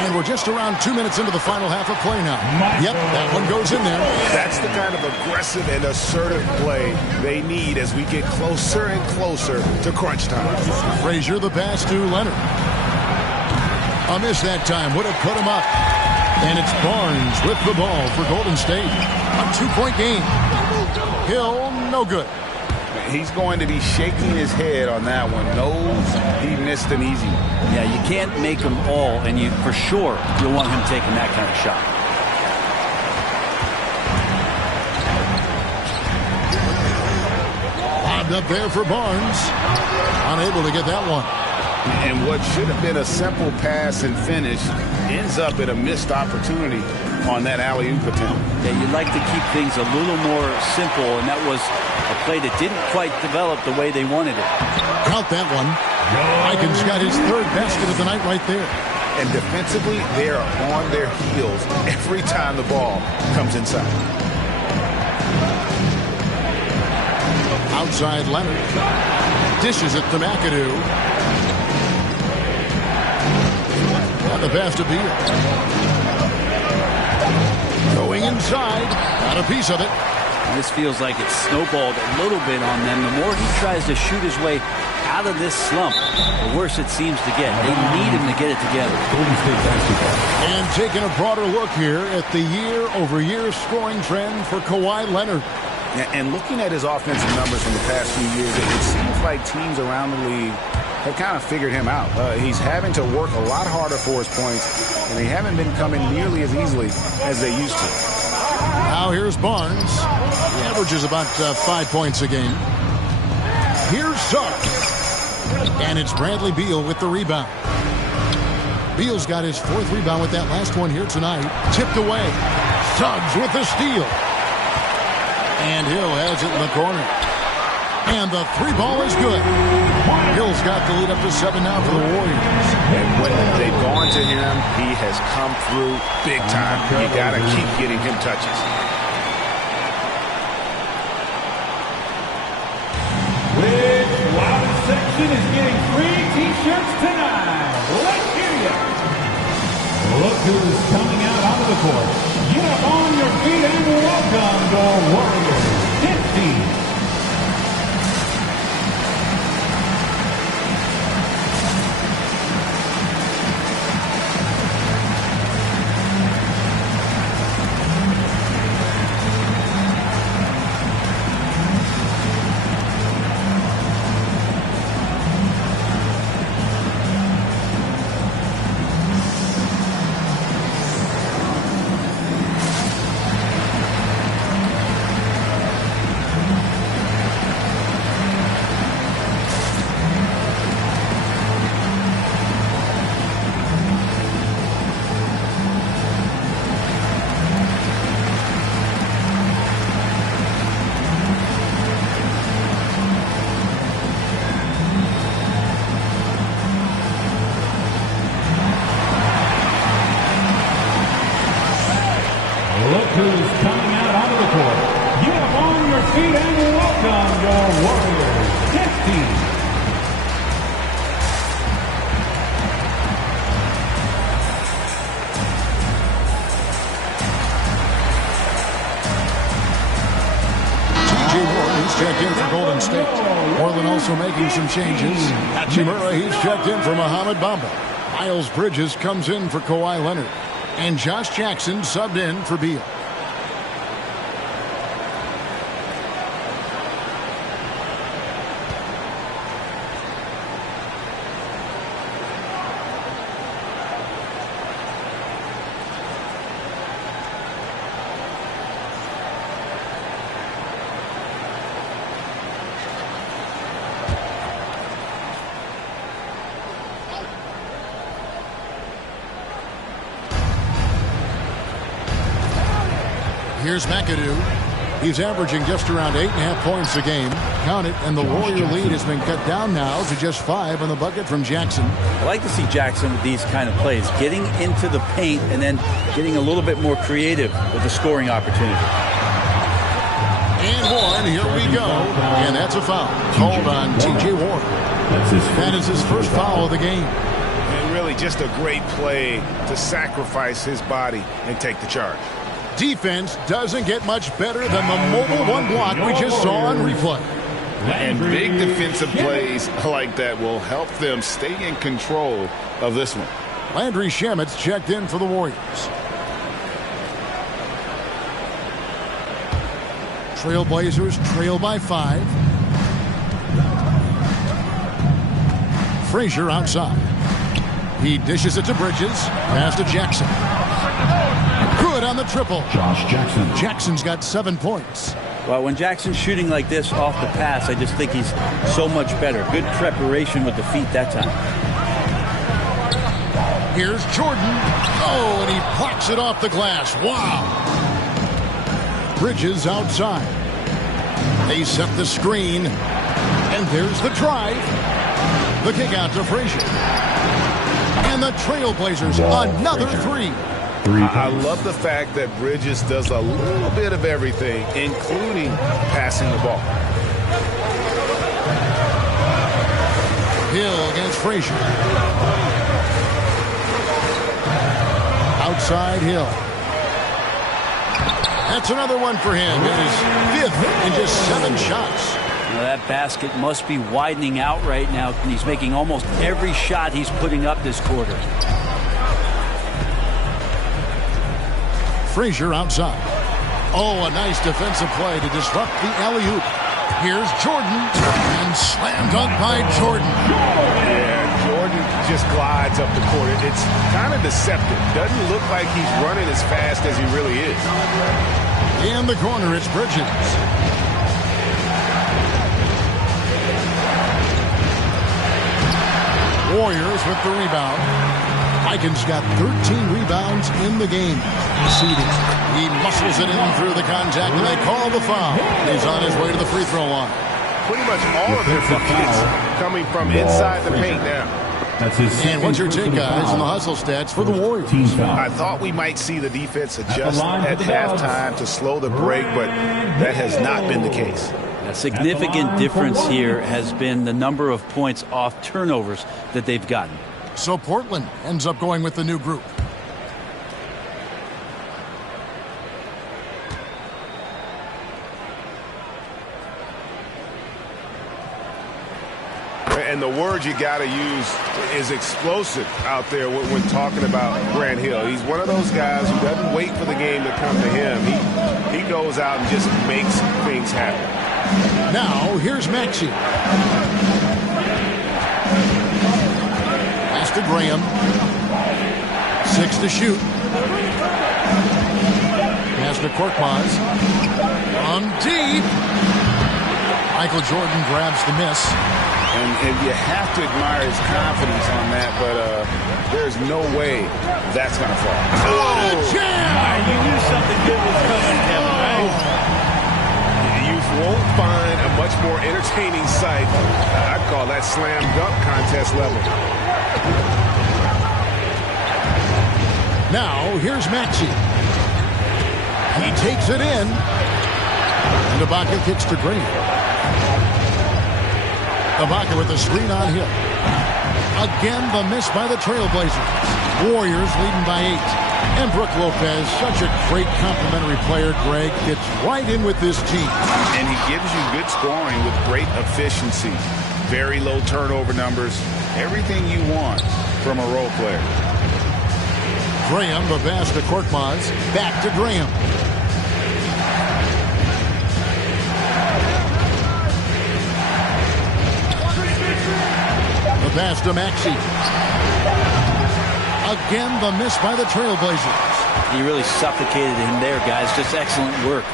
And we're just around 2 minutes into the final half of play now. Yep, that one goes in there. That's the kind of aggressive and assertive play they need as we get closer and closer to crunch time. Frazier the pass to Leonard. A miss that time would have put him up. And it's Barnes with the ball for Golden State. A 2-point game. Hill, no good. He's going to be shaking his head on that one. Knows he missed an easy one. Yeah, you can't make them all, and you for sure you'll want him taking that kind of shot. Lobbed up there for Barnes. Unable to get that one. And what should have been a simple pass and finish ends up in a missed opportunity on that alley-oop attempt. Yeah, you'd like to keep things a little more simple, and that was a play that didn't quite develop the way they wanted it. Count that one. Aikens got his third basket of the night right there. And defensively, they are on their heels every time the ball comes inside. Outside Leonard. Dishes it to McAdoo. And the pass to Beal. Going inside. Got a piece of it. This feels like it's snowballed a little bit on them. The more he tries to shoot his way out of this slump, the worse it seems to get. They need him to get it together. And taking a broader look here at the year-over-year scoring trend for Kawhi Leonard. And looking at his offensive numbers from the past few years, it seems like teams around the league have kind of figured him out. He's having to work a lot harder for his points, and they haven't been coming nearly as easily as they used to. Now here's Barnes. He averages about 5 points a game. Here's Suggs. And it's Bradley Beal with the rebound. Beal's got his 4th rebound with that last one here tonight. Tipped away. Suggs with the steal. And Hill has it in the corner. And the 3-ball is good. Hill's got the lead up to 7 now for the Warriors. And when they've gone to him, he has come through big time. You got to keep getting him touches. Which Wild section is getting free T-shirts tonight? Let's hear you. Look who's coming out onto the court. Get up on your feet and welcome the Warriors 15. He's checked in for Golden State. Portland also making some changes. Hachimura, he's checked in for Mohamed Bamba. Miles Bridges comes in for Kawhi Leonard. And Josh Jackson subbed in for Beal. Here's McAdoo. He's averaging just around 8.5 points a game. Count it, and the Warrior lead has been cut down now to just 5 on the bucket from Jackson. I like to see Jackson with these kind of plays, getting into the paint and then getting a little bit more creative with the scoring opportunity. And one, here we go. And that's a foul called on T.J. Warren. That is his first foul of the game. And really just a great play to sacrifice his body and take the charge. Defense doesn't get much better than the mobile one block we just saw on replay. And big defensive plays like that will help them stay in control of this one. Landry Shamet's checked in for the Warriors. Trailblazers trail by 5. Frazier outside. He dishes it to Bridges. Pass to Jackson. Good on the triple. Josh Jackson. Jackson's got 7 points. Well, when Jackson's shooting like this off the pass, I just think he's so much better. Good preparation with the feet that time. Here's Jordan. Oh, and he blocks it off the glass. Wow. Bridges outside. They set the screen. And there's the drive. The kick out to Frazier. And the Trailblazers, another 3. I love the fact that Bridges does a little bit of everything, including passing the ball. Hill against Frazier. Outside Hill. That's another one for him. It is 5th in just 7 shots. Now that basket must be widening out right now. He's making almost every shot he's putting up this quarter. Frazier outside. Oh, a nice defensive play to disrupt the alley-oop. Here's Jordan, and slam dunk by Jordan. Yeah, Jordan just glides up the court. It's kind of deceptive. Doesn't look like he's running as fast as he really is. In the corner, it's Bridges. Warriors with the rebound. Aikens got 13 rebounds in the game. He muscles it in through the contact, and they call the foul. He's on his way to the free throw line. Pretty much all of their buckets coming from inside the paint now. And what's your take, guys, on the hustle stats for the Warriors? I thought we might see the defense adjust at halftime to slow the break, but that has not been the case. A significant difference here has been the number of points off turnovers that they've gotten. So Portland ends up going with the new group. And the word you got to use is explosive out there when talking about Grant Hill. He's one of those guys who doesn't wait for the game to come to him. He goes out and just makes things happen. Now, here's Maxey. Pass to Graham. 6 to shoot. Pass to Korkmaz. On deep. Michael Jordan grabs the miss. And you have to admire his confidence on that, but there's no way that's going to fall. Oh, jam! You knew something good was coming, Kevin, right? You won't find a much more entertaining sight. I'd call that slam dunk contest level. Now, here's Maxey. He takes it in. And Ibaka kicks to Green. Ibaka with the screen on Hill. Again, the miss by the Trailblazers. Warriors leading by 8. And Brook Lopez, such a great complimentary player, Greg, fits right in with this team. And he gives you good scoring with great efficiency. Very low turnover numbers. Everything you want from a role player. Graham, the pass to Korkmaz. Back to Graham. The pass to Maxey. Again, the miss by the Trailblazers. He really suffocated him there, guys. Just excellent work.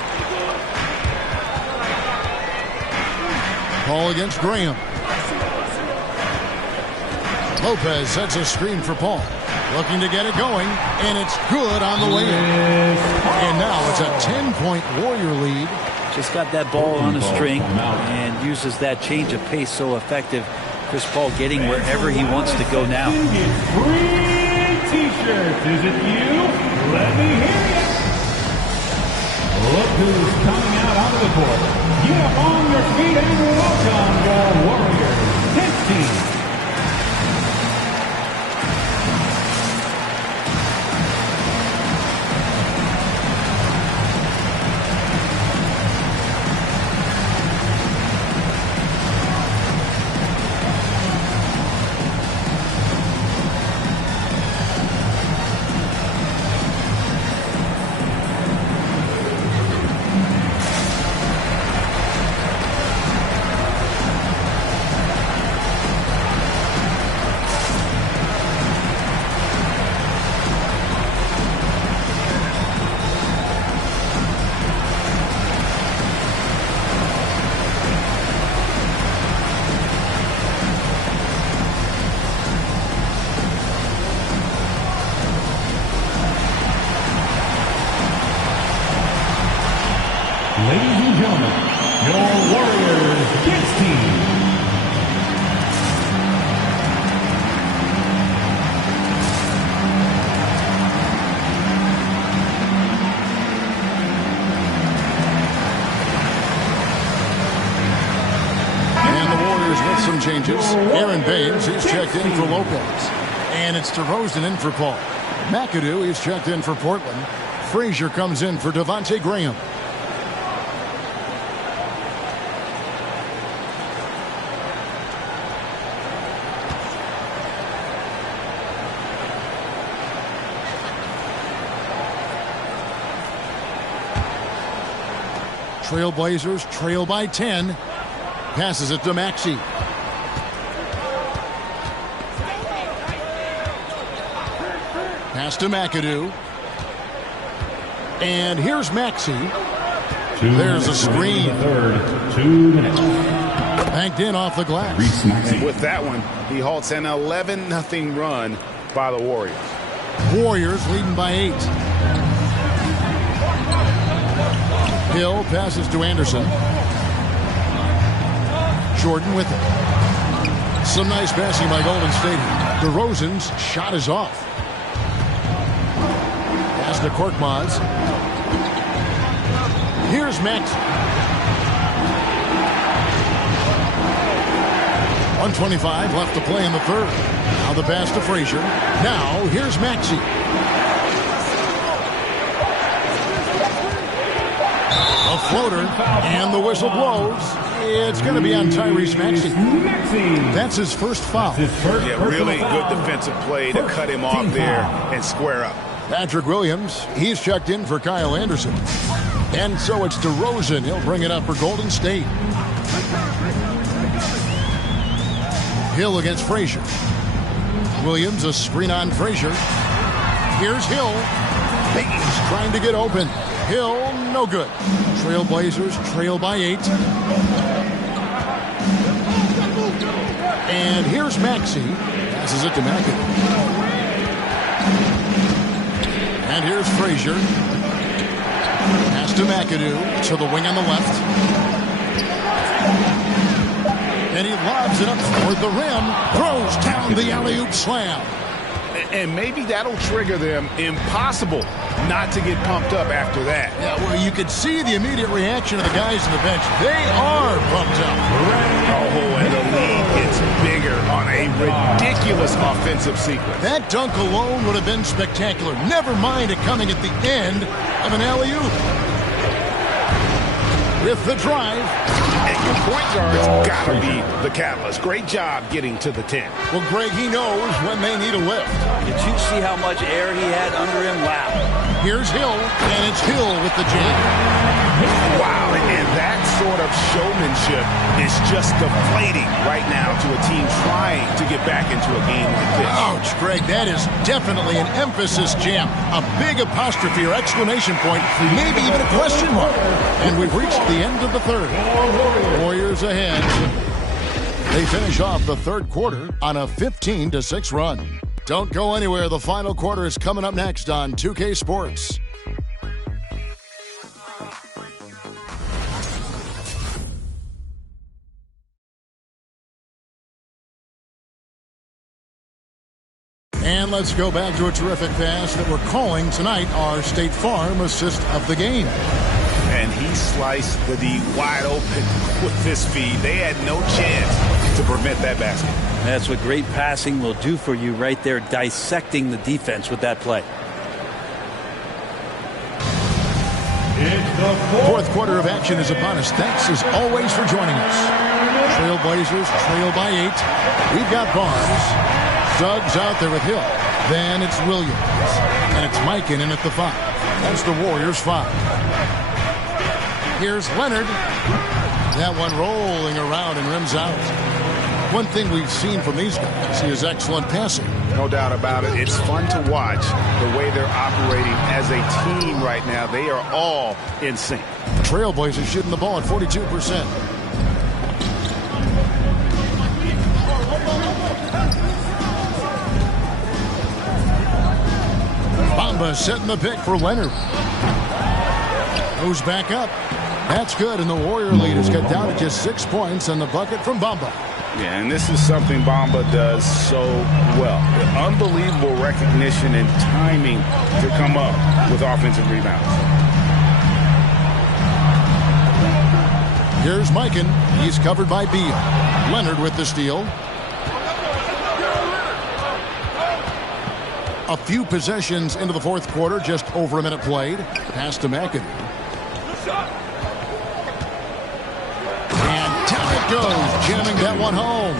Paul against Graham. Lopez sets a screen for Paul. Looking to get it going, and it's good on the way in. And now it's a 10-point Warrior lead. Just got that ball on a string and uses that change of pace so effective. Chris Paul getting wherever he wants to go now. Free T-shirts. Is it you? Let me hear you. Look who's coming out onto the court. Get up on your feet and welcome the Warriors. 15. Ladies and gentlemen, your Warriors kids team. And the Warriors with some changes. Aaron Baines, he's checked in for Lopez. And it's DeRozan in for Paul. McAdoo, he's checked in for Portland. Frazier comes in for Devontae Graham. Trailblazers trail by 10. Passes it to Maxey. Pass to McAdoo. And here's Maxey. There's a screen. Banked in off the glass. And with that one, he halts an 11-0 run by the Warriors. Warriors leading by 8. Hill passes to Anderson. Jordan with it. Some nice passing by Golden State. DeRozan's shot is off. Pass to Korkmaz. Here's Max. 1:25 left to play in the third. Now the pass to Frazier. Now here's Maxey. A floater, and the whistle blows. It's going to be on Tyrese Maxey. That's his first foul. Yeah, really good defensive play to cut him off there and square up. Patrick Williams, he's checked in for Kyle Anderson. And so it's DeRozan. He'll bring it up for Golden State. Hill against Frazier. Williams, a screen on Frazier. Here's Hill. Baines trying to get open. Hill, no good. Trailblazers trail by 8. And here's Maxey. Passes it to McAdoo. And here's Frazier. Pass to McAdoo to the wing on the left. And he lobs it up toward the rim. Throws down the alley-oop slam. And maybe that'll trigger them. Impossible not to get pumped up after that. Yeah, well, you could see the immediate reaction of the guys on the bench. They are pumped up. Oh, and the lead gets bigger on a a ridiculous offensive sequence. That dunk alone would have been spectacular. Never mind it coming at the end of an alley-oop. With the drive. And your point guard's got to be the catalyst. Great job getting to the 10. Well, Greg, he knows when they need a lift. Did you see how much air he had under him? Wow. Here's Hill, and it's Hill with the jam. Wow, and that sort of showmanship is just deflating right now to a team trying to get back into a game like this. Ouch, Greg, that is definitely an emphasis jam. A big apostrophe or exclamation point, maybe even a question mark. And we've reached the end of the third. Warriors ahead. They finish off the third quarter on a 15-6 run. Don't go anywhere. The final quarter is coming up next on 2K Sports. And let's go back to a terrific pass that we're calling tonight our State Farm assist of the game. And he sliced the D wide open with this feed. They had no chance to prevent that basket. That's what great passing will do for you right there, dissecting the defense with that play. Fourth quarter of action is upon us. Thanks as always for joining us. Trailblazers trail by 8. We've got Barnes. Suggs out there with Hill. Then it's Williams. And it's Mikan in at the 5. That's the Warriors 5. Here's Leonard. That one rolling around and rims out. One thing we've seen from these guys is excellent passing. No doubt about it. It's fun to watch the way they're operating as a team right now. They are all in sync. Trailblazers shooting the ball at 42%. Bamba setting the pick for Leonard. Goes back up. That's good, and the Warrior lead has got down to just 6 points on the bucket from Bamba. Yeah, and this is something Bamba does so well. Unbelievable recognition and timing to come up with offensive rebounds. Here's Mikan. He's covered by Beal. Leonard with the steal. A few possessions into the fourth quarter, just over a minute played. Pass to McAdoo. And down it goes, jamming that one home.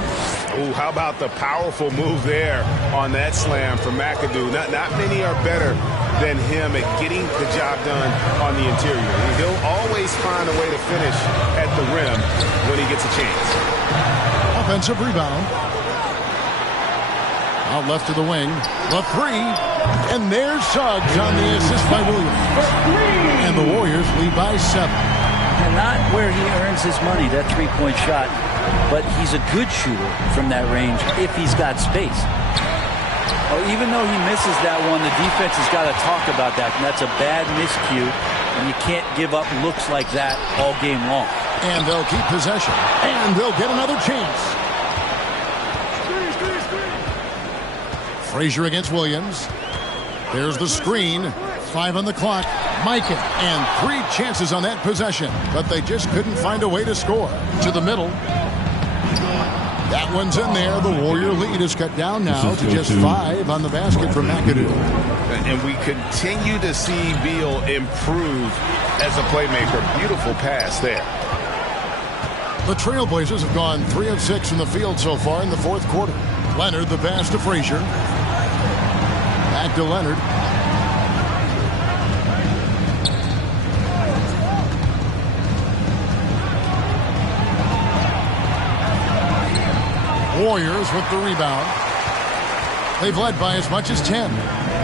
Oh, how about the powerful move there on that slam from McAdoo. Not many are better than him at getting the job done on the interior. He'll always find a way to finish at the rim when he gets a chance. Offensive rebound. Out left to the wing. The 3. And there's Suggs on the assist by Williams. And the Warriors lead by 7. And not where he earns his money, that three-point shot. But he's a good shooter from that range if he's got space. Oh, even though he misses that one, the defense has got to talk about that. And that's a bad miscue. And you can't give up looks like that all game long. And they'll keep possession. And they'll get another chance. Frazier against Williams. There's the screen. 5 on the clock. Mikan. And 3 chances on that possession. But they just couldn't find a way to score. To the middle. That one's in there. The Warrior lead is cut down now to just 5 on the basket from McAdoo. And we continue to see Beal improve as a playmaker. Beautiful pass there. The Trailblazers have gone 3 of 6 from the field so far in the fourth quarter. Leonard, the pass to Frazier. Back to Leonard. Warriors with the rebound. They've led by as much as 10.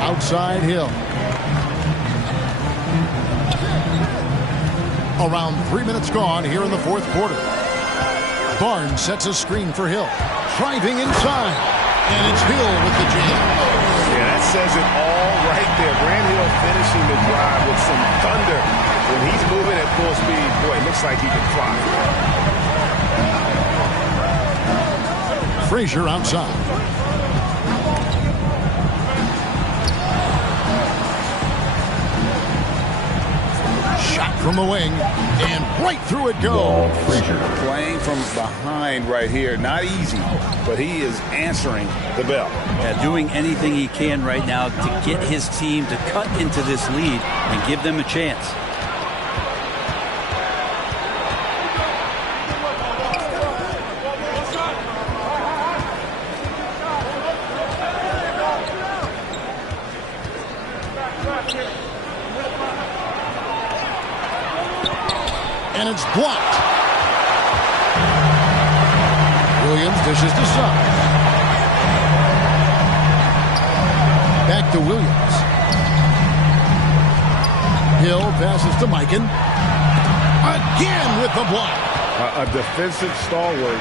Outside Hill. Around 3 minutes gone here in the fourth quarter. Barnes sets a screen for Hill. Driving inside. And it's Hill with the jam. Yeah, that says it all right there. Grant Hill finishing the drive with some thunder. When he's moving at full speed, boy, it looks like he can fly. Frazier outside. Shot from the wing, and right through it goes. Playing from he's behind right here. Not easy, but he is answering the bell. Yeah, doing anything he can right now to get his team to cut into this lead and give them a chance. And it's blocked. Williams dishes to Suggs. Back to Williams. Hill passes to Mikan. Again with the block. A defensive stalwart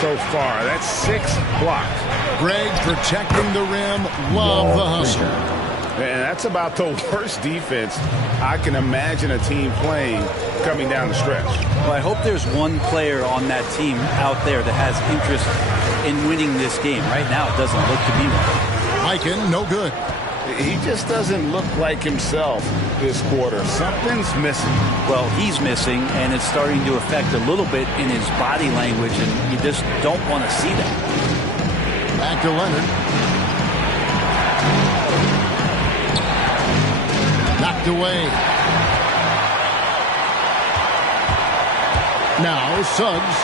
so far. That's 6 blocks. Greg protecting the rim. Love the hustle. And that's about the worst defense I can imagine a team playing coming down the stretch. Well, I hope there's one player on that team out there that has interest in winning this game. Right now, it doesn't look to be one. Mikan, no good. He just doesn't look like himself this quarter. Something's missing. Well, he's missing, and it's starting to affect a little bit in his body language, and you just don't want to see that. Back to Leonard. Knocked away. Now Suggs.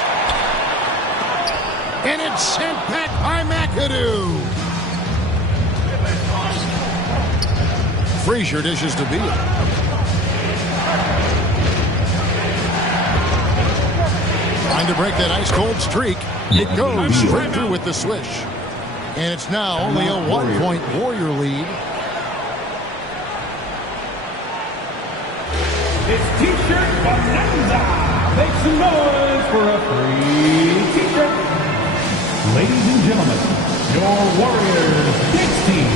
And it's sent back by McAdoo. Frazier dishes to Beal. Trying to break that ice-cold streak. It goes straight through with the swish. And it's now only a 1-point Warrior lead. It's T-shirt bonanza. Make some noise for a free T-shirt. Ladies and gentlemen, your Warriors Knicks team.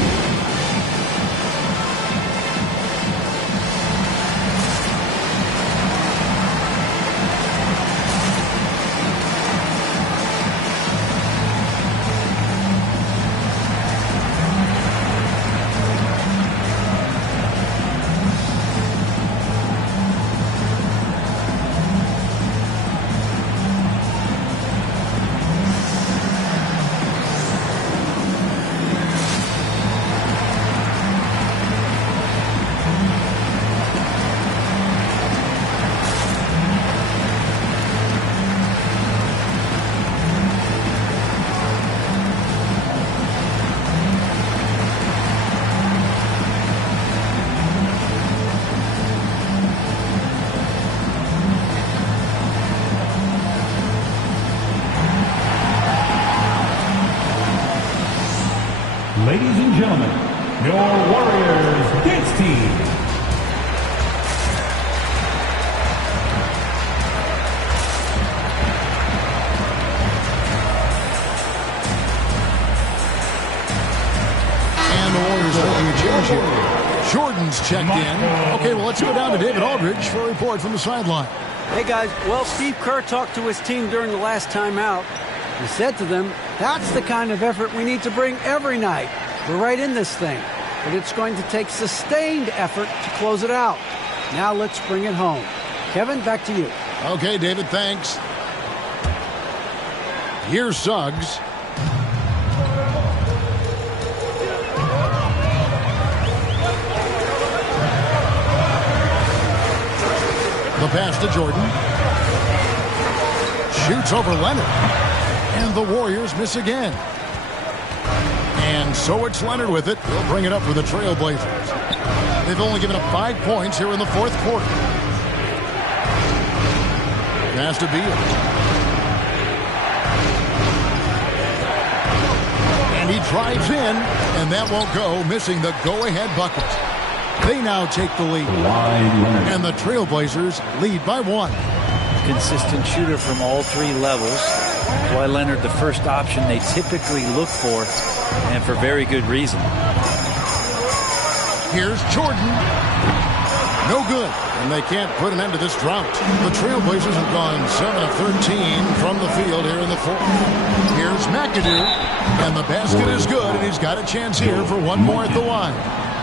Ladies and gentlemen, your Warriors Knicks team. And the Warriors making a change here. Jordan's checked in. Okay, well, let's go down to David Aldridge for a report from the sideline. Hey, guys. Well, Steve Kerr talked to his team during the last timeout. He said to them, that's the kind of effort we need to bring every night. We're right in this thing, but it's going to take sustained effort to close it out. Now let's bring it home. Kevin, back to you. Okay, David, thanks. Here's Suggs. The pass to Jordan. Shoots over Leonard. And the Warriors miss again. And so it's Leonard with it. He'll bring it up for the Trailblazers. They've only given up 5 points here in the fourth quarter. Pass to Beal. And he drives in, and that won't go, missing the go-ahead bucket. They now take the lead. And the Trailblazers lead by 1. Consistent shooter from all 3 levels. Kawhi Leonard, the first option they typically look for, and for very good reason. Here's Jordan. No good, and they can't put an end to this drought. The Trailblazers have gone 7 of 13 from the field here in the fourth. Here's McAdoo, and the basket is good, and he's got a chance here for one more at the line.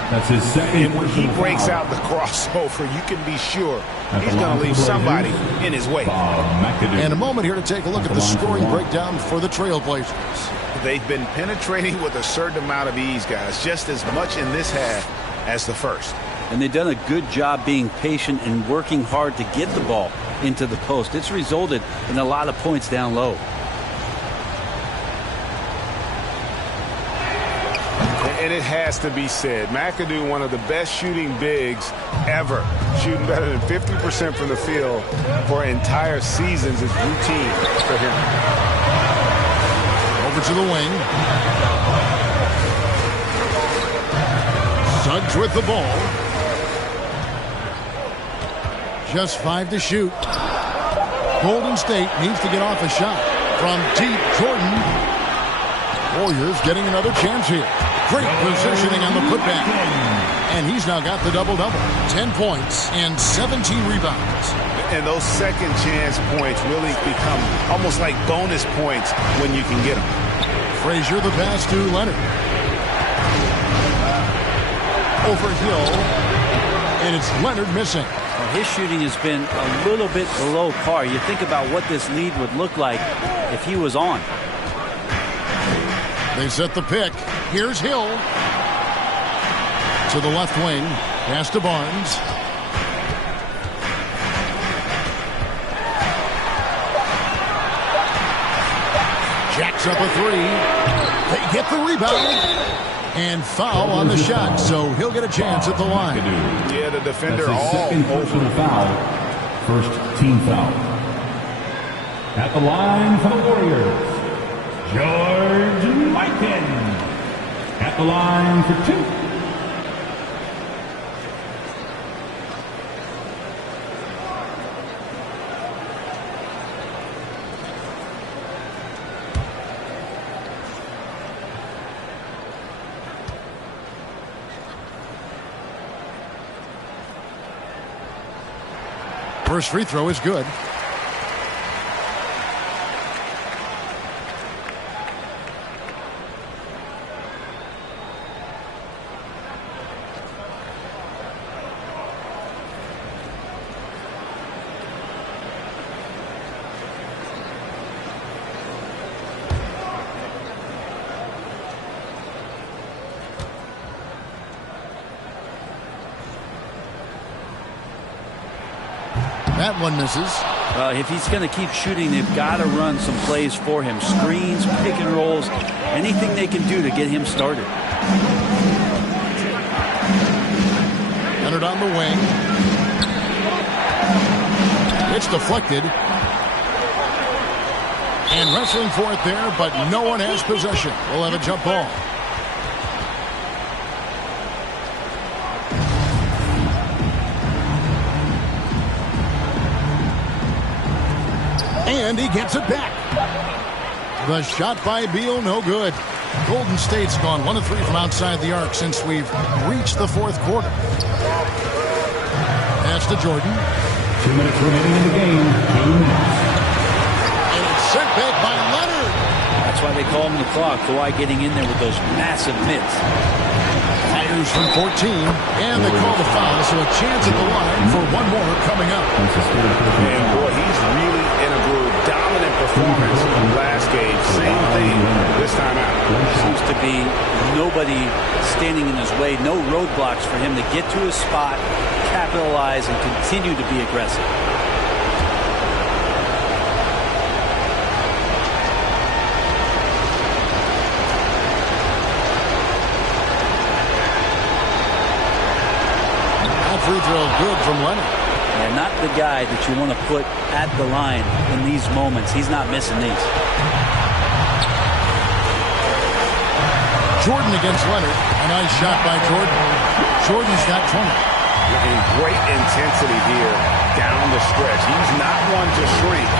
That's his second. And when he breaks out the crossover, you can be sure he's going to leave somebody in his way. And a moment here to take a look at the scoring breakdown for the Trailblazers. They've been penetrating with a certain amount of ease, guys, just as much in this half as the first. And they've done a good job being patient and working hard to get the ball into the post. It's resulted in a lot of points down low. And it has to be said, McAdoo, one of the best shooting bigs ever, shooting better than 50% from the field for entire seasons is routine for him. Over to the wing. Suggs with the ball. Just 5 to shoot. Golden State needs to get off a shot. From deep, Jordan. Warriors getting another chance here. Great positioning on the putback. And he's now got the double-double. 10 points and 17 rebounds. And those second chance points really become almost like bonus points when you can get them. Frazier the pass to Leonard. Over Hill. And it's Leonard missing. Well, his shooting has been a little bit below par. You think about what this lead would look like if he was on. They set the pick. Here's Hill. To the left wing. Pass to Barnes. Jacks up a 3. They get the rebound. And foul on the shot, so he'll get a chance at the line. Yeah, the defender all second personal foul. First team foul. At the line for the Warriors, George Mikan. At the line for 2. First free throw is good. That one misses. Well, if he's going to keep shooting, they've got to run some plays for him. Screens, pick and rolls, anything they can do to get him started. Leonard on the wing. It's deflected. And wrestling for it there, but no one has possession. We'll have a jump ball. And he gets it back. The shot by Beal, no good. Golden State's gone 1 of 3 from outside the arc since we've reached the fourth quarter. Pass to Jordan. 2 minutes remaining in the game. 2 minutes. And it's sent back by Leonard. That's why they call him the clock. Kawhi getting in there with those massive mitts. Fires from 14. And they call the foul, so a chance at the line for one more coming up. And boy, he's really in a groove. Dominant performance last game. Same thing this time out. Seems to be nobody standing in his way. No roadblocks for him to get to his spot, capitalize, and continue to be aggressive. That free throw good from Leonard. And not the guy that you want to put at the line in these moments. He's not missing these. Jordan against Leonard. A nice shot by Jordan. Jordan's got 20. And great intensity here down the stretch. He's not one to shrink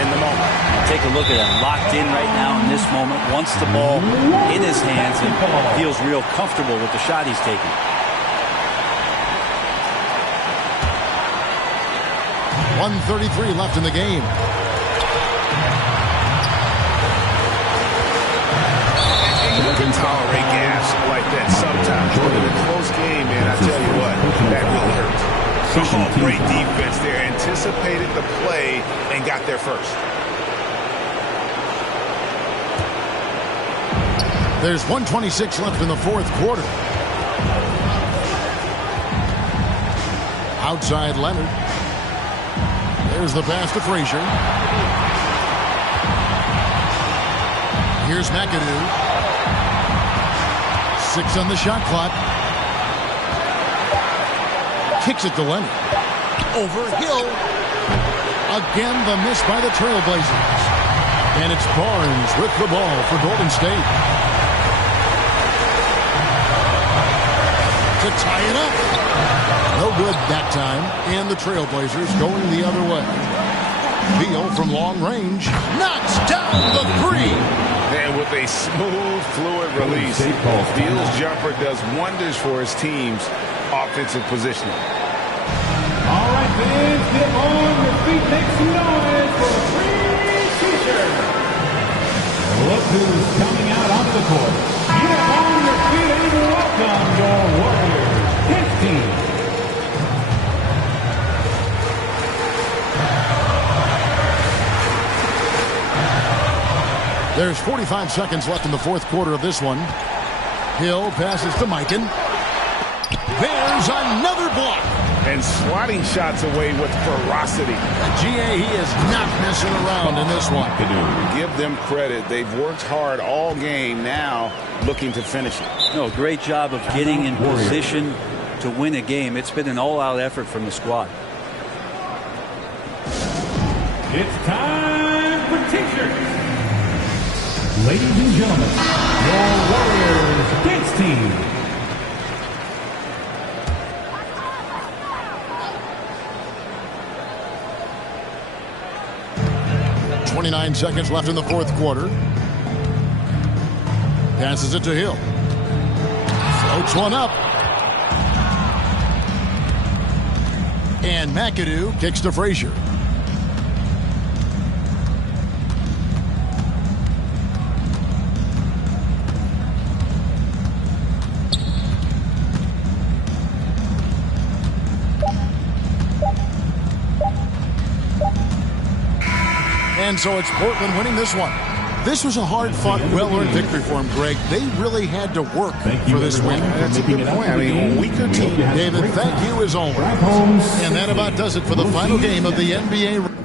in the moment. Take a look at him. Locked in right now in this moment. Wants the ball in his hands and feels real comfortable with the shot he's taking. .133 left in the game. You can tolerate gas like that sometimes, but in a close game, transition Oh, team great foul. defense there. Anticipated the play and got there first. There's 1:26 left in the fourth quarter. Outside Leonard. There's the pass to Frazier. Here's McAdoo. 6 on the shot clock. Kicks it to Leonard. Over Hill. Again, the miss by the Trailblazers. And it's Barnes with the ball for Golden State. To tie it up. No good that time. And the Trailblazers going the other way. Beal from long range. Knocks down the three. And with a smooth, fluid release, Beal's jumper does wonders for his team's offensive positioning. All right, fans, get on your feet. Make some noise for the free T-shirt. Look who's coming out onto the court. Get up on your feet and welcome your Warriors Hits team. There's 45 seconds left in the fourth quarter of this one. Hill passes to Mikan. There's another block. And swatting shots away with ferocity. GA, he is not messing around in this one. Give them credit. They've worked hard all game, now looking to finish it. No, great job of getting in position to win a game. It's been an all-out effort from the squad. It's time for T-shirts. Ladies and gentlemen, your Warriors Hits team. 29 seconds left in the fourth quarter. Passes it to Hill. Floats one up. And McAdoo kicks to Frazier. And so it's Portland winning this one. This was a hard-fought, well-earned victory for them, Greg. They really had to work for this win. That's a good point. I mean, weaker team. David, thank you as always. And that about does it for the final game of the NBA.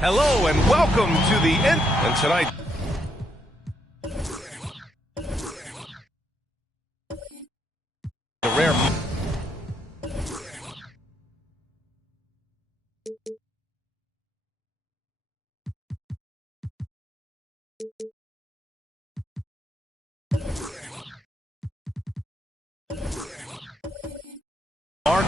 Hello and welcome to the end. And tonight, the rare. Mark.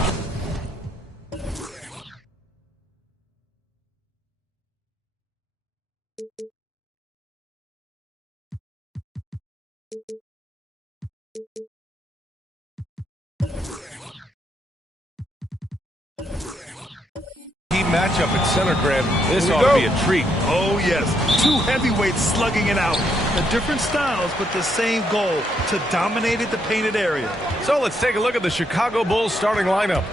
Key matchup at center, Grant. This ought to be a treat. Oh, yes. Two heavyweights slugging it out. The different styles, but the same goal, to dominate the painted area. So let's take a look at the Chicago Bulls starting lineup.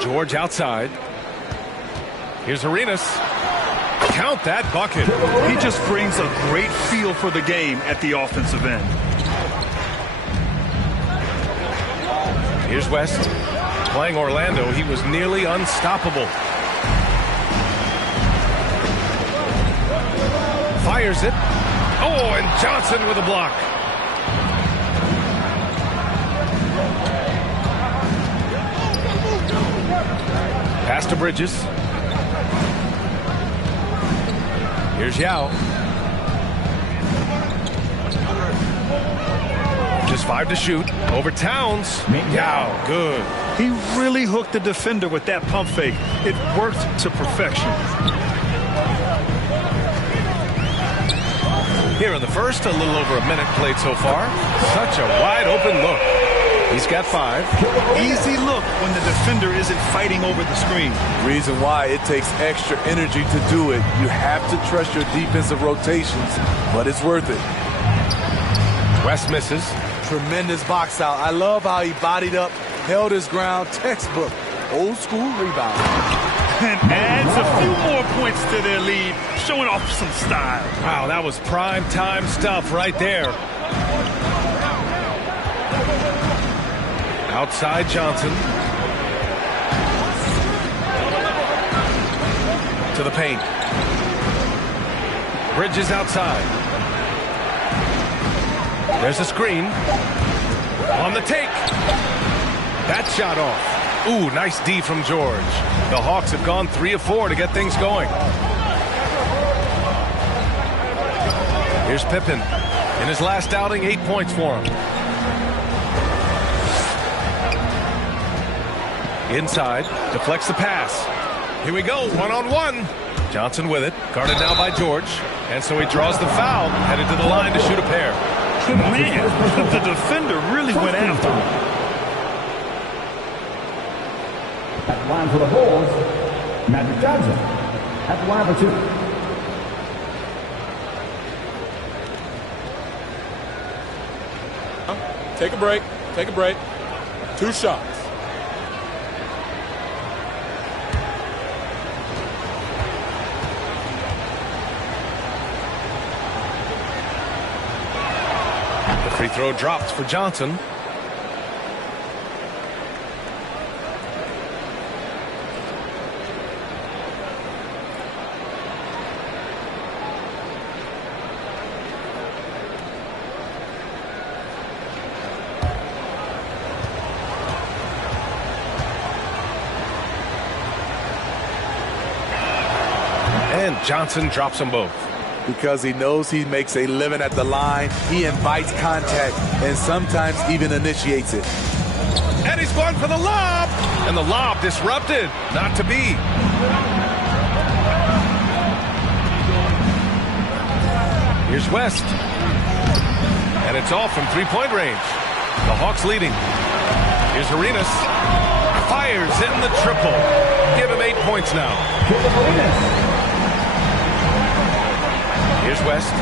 George outside. Here's Arenas. Count that bucket. He just brings a great feel for the game at the offensive end. Here's West. Playing Orlando, he was nearly unstoppable. Fires it. Oh, and Johnson with a block. Pass to Bridges. Here's Yao. Just 5 to shoot. Over Towns. Yao, good. He really hooked the defender with that pump fake. It worked to perfection. Here in the first, a little over a minute played so far. Such a wide open look. He's got 5. Easy look when the defender isn't fighting over the screen. Reason why it takes extra energy to do it. You have to trust your defensive rotations, but it's worth it. West misses. Tremendous box out. I love how he bodied up, held his ground. Textbook. Old school rebound. And adds a few more points to their lead, showing off some style. Wow, that was prime time stuff right there. Outside Johnson. To the paint. Bridges outside. There's a screen. On the take. That shot off. Ooh, nice D from George. The Hawks have gone 3 of 4 to get things going. Here's Pippen. In his last outing, 8 points for him. Inside, deflects the pass. Here we go, one-on-one. Johnson with it, guarded now by George. And so he draws the foul, headed to the line to shoot a pair. Man, the defender really went after him. At the line for the Bulls, Magic Johnson. At the line for 2. Take a break. Take a break. 2 shots. The free throw drops for Johnson. And Johnson drops them both. Because he knows he makes a living at the line, he invites contact and sometimes even initiates it. And he's going for the lob. And the lob disrupted. Not to be. Here's West. And it's off from three-point range. The Hawks leading. Here's Arenas. Fires in the triple. Give him 8 points now. Here's West,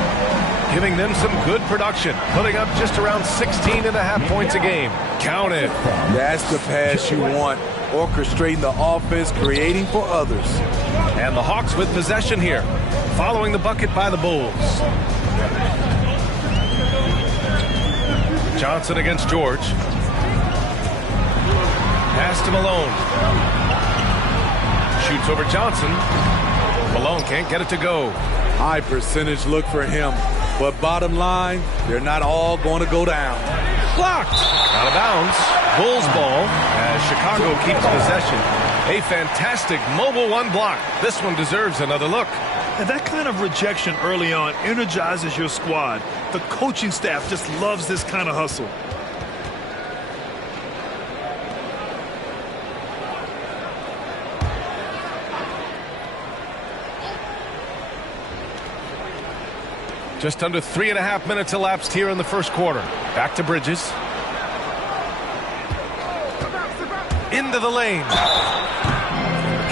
giving them some good production, putting up just around 16.5 points a game. Count it. That's the pass you want, orchestrating the offense, creating for others. And the Hawks with possession here. following the bucket by the Bulls. Johnson against George. Pass to Malone. Shoots over Johnson. Malone can't get it to go. High percentage look for him. But bottom line, they're not all going to go down. Blocked. Out of bounds. Bulls ball as Chicago keeps possession. A fantastic mobile one block. This one deserves another look. And that kind of rejection early on energizes your squad. The coaching staff just loves this kind of hustle. Just under 3.5 minutes elapsed here in the first quarter. Back to Bridges. Into the lane.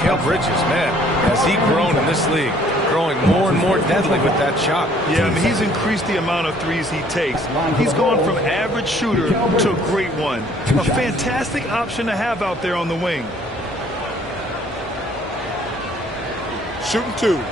Mikal Bridges, man, has he grown in this league? Growing more and more deadly with that shot. Yeah, I mean, he's increased the amount of threes he takes. He's gone from average shooter to a great one. A fantastic option to have out there on the wing. Shooting two.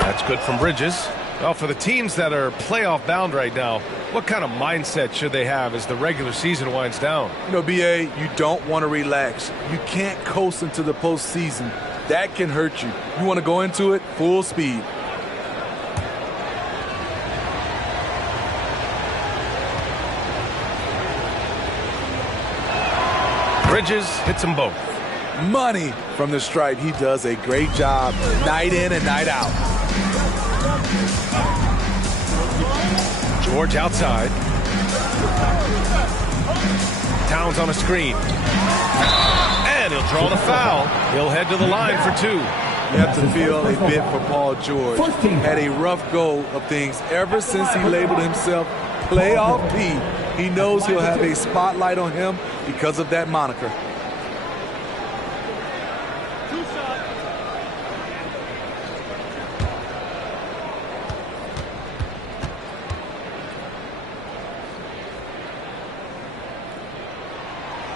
That's good from Bridges. Well, for the teams that are playoff bound right now, what kind of mindset should they have as the regular season winds down? You know, BA, you don't want to relax. You can't coast into the postseason. That can hurt you. You want to go into it full speed. Bridges hits them both. Money from the stripe. He does a great job night in and night out. George outside. Towns on a screen. And he'll draw the foul. He'll head to the line for two. You have to feel a bit for Paul George. Had a rough go of things ever since he labeled himself Playoff P. He knows he'll have a spotlight on him because of that moniker.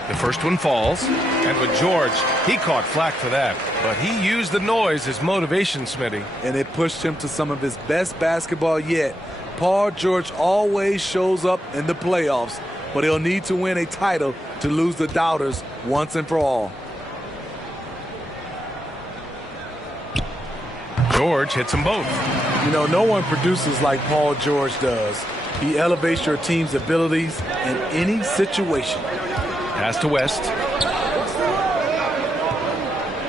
The first one falls, and with George, he caught flack for that. But he used the noise as motivation, Smitty. And it pushed him to some of his best basketball yet. Paul George always shows up in the playoffs, but he'll need to win a title to lose the doubters once and for all. George hits them both. You know, no one produces like Paul George does. He elevates your team's abilities in any situation. Pass to West.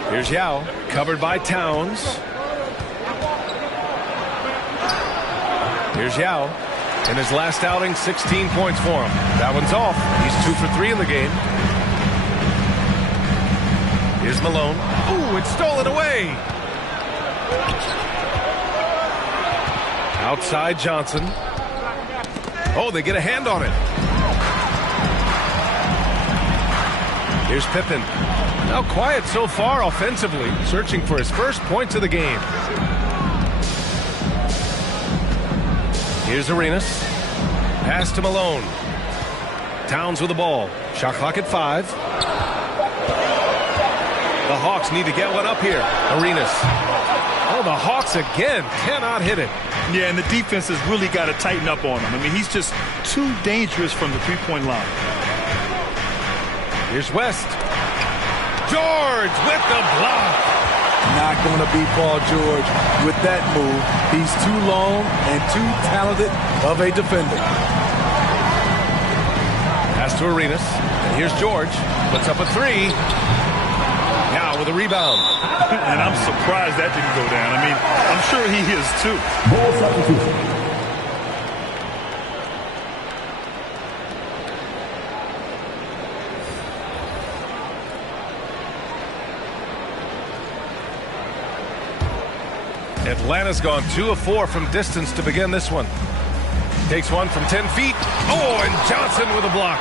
Here's Yao, covered by Towns. Here's Yao. In his last outing, 16 points for him. That one's off. He's 2 for 3 in the game. Here's Malone. Ooh, it's stolen away. Outside Johnson. Oh, they get a hand on it. Here's Pippen. Now quiet so far offensively, searching for his first points of the game. Here's Arenas. Pass to Malone. Towns with the ball. Shot clock at 5. The Hawks need to get one up here. Arenas. Oh, the Hawks again cannot hit it. Yeah, and the defense has really got to tighten up on him. I mean, he's just too dangerous from the three-point line. Here's West. George with the block. Not going to beat Paul George with that move. He's too long and too talented of a defender. Pass to Arenas. And here's George. Puts up a 3. Now with a rebound. And I'm surprised that didn't go down. I mean, I'm sure he is too. Ball substitution. Atlanta's gone 2 of 4 from distance to begin this one. Takes one from 10 feet. Oh, and Johnson with a block.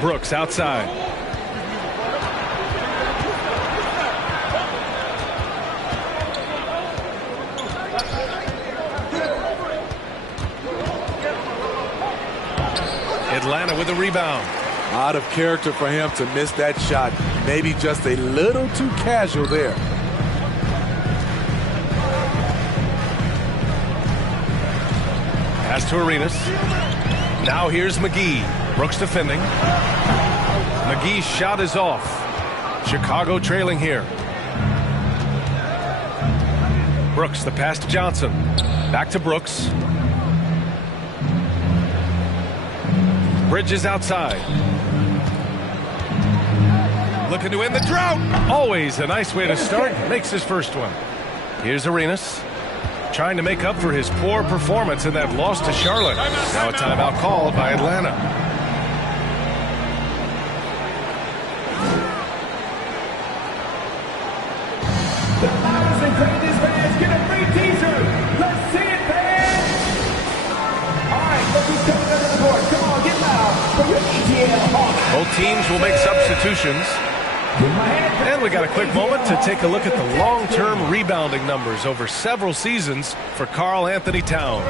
Brooks outside. Atlanta with a rebound. Out of character for him to miss that shot. Maybe just a little too casual there. Pass to Arenas. Now here's McGee. Brooks defending. McGee's shot is off. Chicago trailing here. Brooks, the pass to Johnson. Back to Brooks. Bridges outside. Looking to end the drought. Always a nice way to start. Makes his first one. Here's Arenas. Trying to make up for his poor performance in that loss to Charlotte. Now a timeout called by Atlanta. The loudest and craziest fans get a free t-shirt. Let's see it, fans. All right, look who's coming under the board. Come on, get loud for your ATL Hawks. Both teams will make substitutions. And we got a quick moment to take a look at the long-term rebounding numbers over several seasons for Karl Anthony Towns.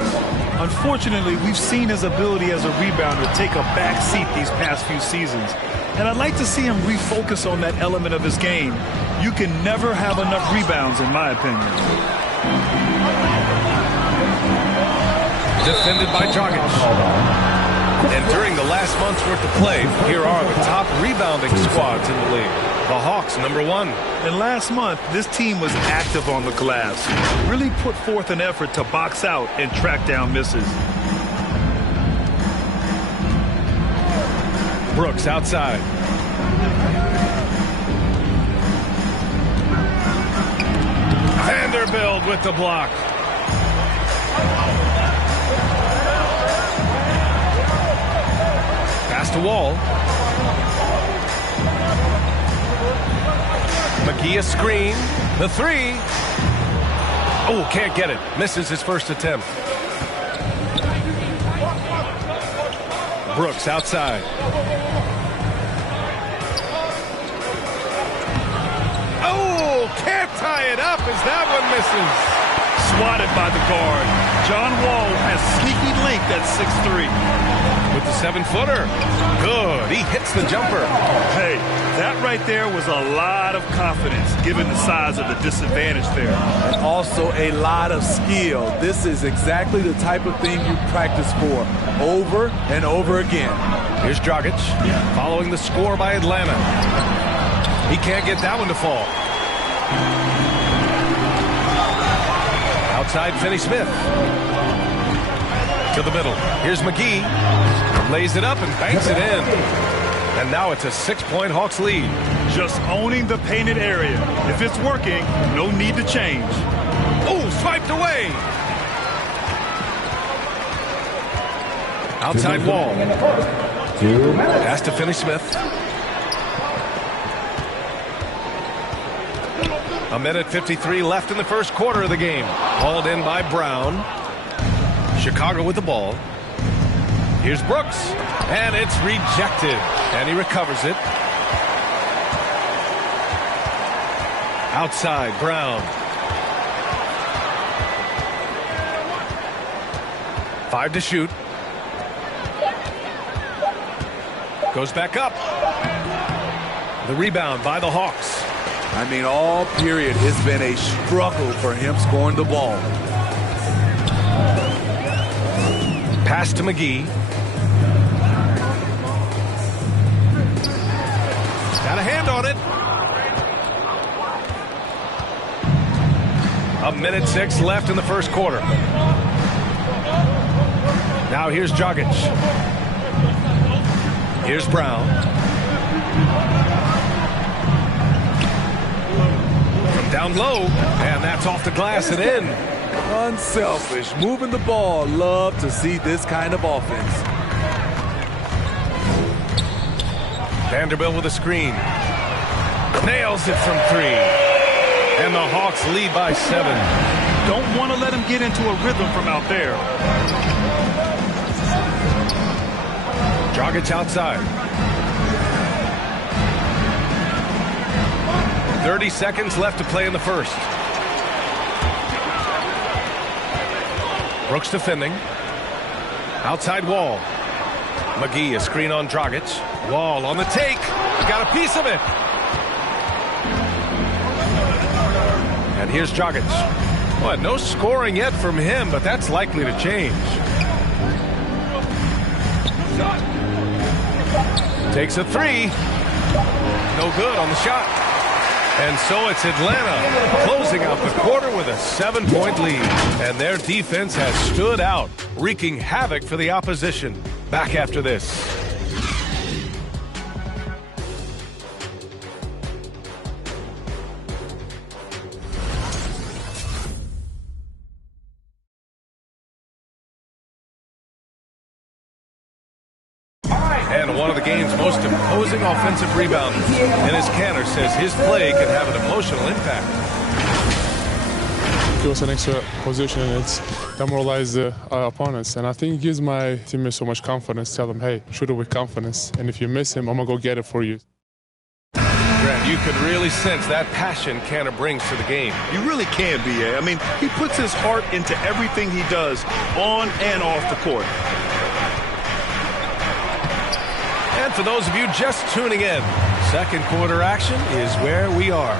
Unfortunately, we've seen his ability as a rebounder take a back seat these past few seasons. And I'd like to see him refocus on that element of his game. You can never have enough rebounds, in my opinion. Defended by Dragic. And during the last month's worth of play, here are the top rebounding squads in the league. The Hawks, #1. And last month, this team was active on the glass. Really put forth an effort to box out and track down misses. Brooks outside. Vanderbilt with the block. Pass to Wall. McGee a screen. The three. Oh, can't get it. Misses his first attempt. Brooks outside. Oh, can't tie it up as that one misses. Swatted by the guard. John Wall has sneaky length at 6'3". With the 7-footer. Good. He hits the jumper. Hey, that right there was a lot of confidence given the size of the disadvantage there. And also a lot of skill. This is exactly the type of thing you practice for over and over again. Here's Dragic following the score by Atlanta. He can't get that one to fall. Outside Finney-Smith. To the middle. Here's McGee. Lays it up and banks it in. And now it's a 6-point Hawks lead. Just owning the painted area. If it's working, no need to change. Oh, swiped away. Outside Wall. Pass to Finney-Smith. A minute 53 left in the first quarter of the game. Hauled in by Brown. Chicago with the ball. Here's Brooks. And it's rejected. And he recovers it. Outside, Brown. 5 to shoot. Goes back up. The rebound by the Hawks. I mean, all period, it's been a struggle for him scoring the ball. Pass to McGee. Got a hand on it. A minute 6 left in the first quarter. Now here's Dragic. Here's Brown. From down low, and that's off the glass and in. Unselfish, moving the ball. Love to see this kind of offense. Vanderbilt with a screen. Nails it from 3. And the Hawks lead by 7. Don't want to let him get into a rhythm from out there. Dragic outside. 30 seconds left to play in the first. Brooks defending. Outside Wall. McGee, a screen on Dragic. Wall on the take. Got a piece of it. And here's Dragic. Well, no scoring yet from him, but that's likely to change. Takes a three. No good on the shot. And so it's Atlanta closing out the quarter with a 7-point lead. And their defense has stood out, wreaking havoc for the opposition. Back after this. And one of the game's most imposing offensive rebounders, Enes Kanter, says his play can have an emotional impact. It was an extra position and it's demoralized the opponents. And I think it gives my teammates so much confidence. Tell them, hey, shoot it with confidence. And if you miss him, I'm going to go get it for you. Grant, you can really sense that passion Kanter brings to the game. You really can, B.A. I mean, he puts his heart into everything he does on and off the court. And for those of you just tuning in, second quarter action is where we are.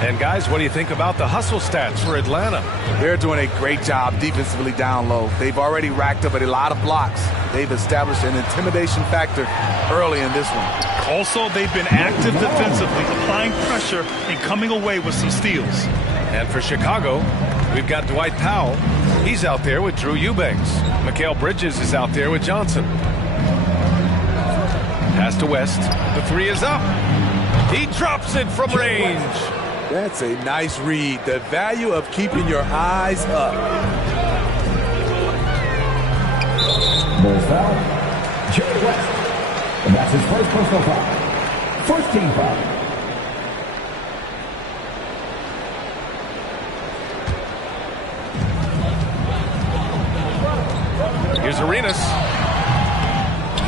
And guys, what do you think about the hustle stats for Atlanta? They're doing a great job defensively down low. They've already racked up a lot of blocks. They've established an intimidation factor early in this one. Also, they've been active defensively, applying pressure and coming away with some steals. And for Chicago, we've got Dwight Powell. He's out there with Drew Eubanks. Mikal Bridges is out there with Johnson. Pass to West. The three is up. He drops it from range. That's a nice read. The value of keeping your eyes up. There's foul. Jerry West. And that's his first personal foul. First team foul. Here's Arenas.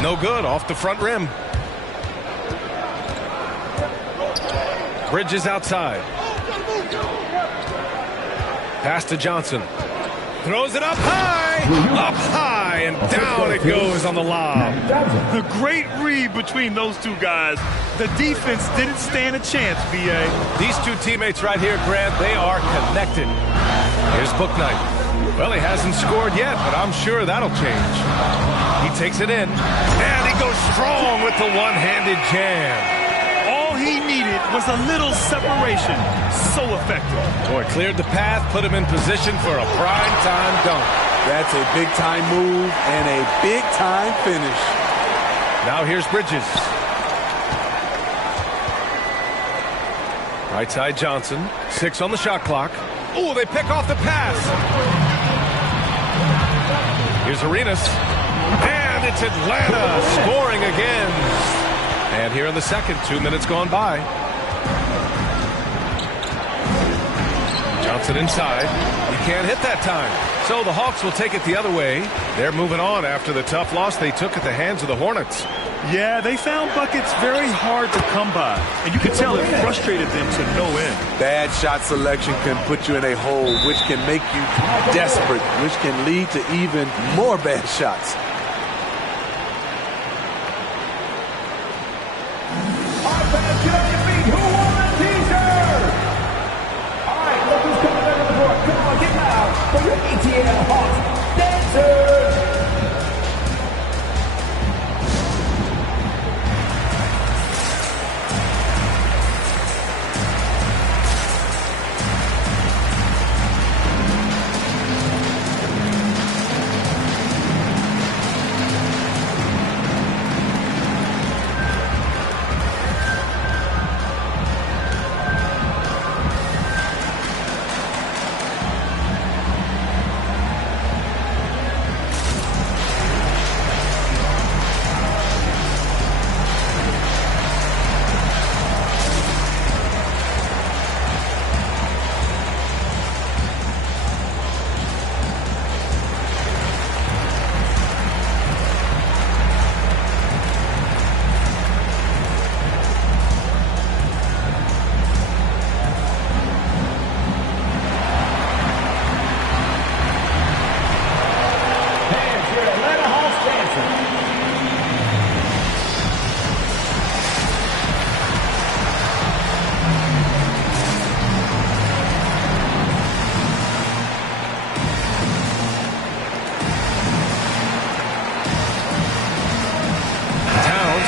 No good, off the front rim. Bridges outside. Pass to Johnson. Throws it up high, and down it goes on the lob. The great read between those two guys. The defense didn't stand a chance, B.A. These two teammates right here, Grant, they are connected. Here's Bouknight. Well, he hasn't scored yet, but I'm sure that'll change. He takes it in, and he goes strong with the one-handed jam. All he needed was a little separation. So effective. Boy, cleared the path, put him in position for a prime-time dunk. That's a big-time move and a big-time finish. Now here's Bridges. Right side Johnson. 6 on the shot clock. Oh, they pick off the pass. Here's Arenas. And it's Atlanta scoring again. And here in the second, 2 minutes gone by. Johnson inside. He can't hit that time. So the Hawks will take it the other way. They're moving on after the tough loss they took at the hands of the Hornets. Yeah, they found buckets very hard to come by. And you can tell it frustrated them to no end. Bad shot selection can put you in a hole, which can make you desperate, which can lead to even more bad shots. Get on your feet. Who won the t-shirt? All right, look who's coming back on the court. Come on, get loud for your ATL Hawks dancers.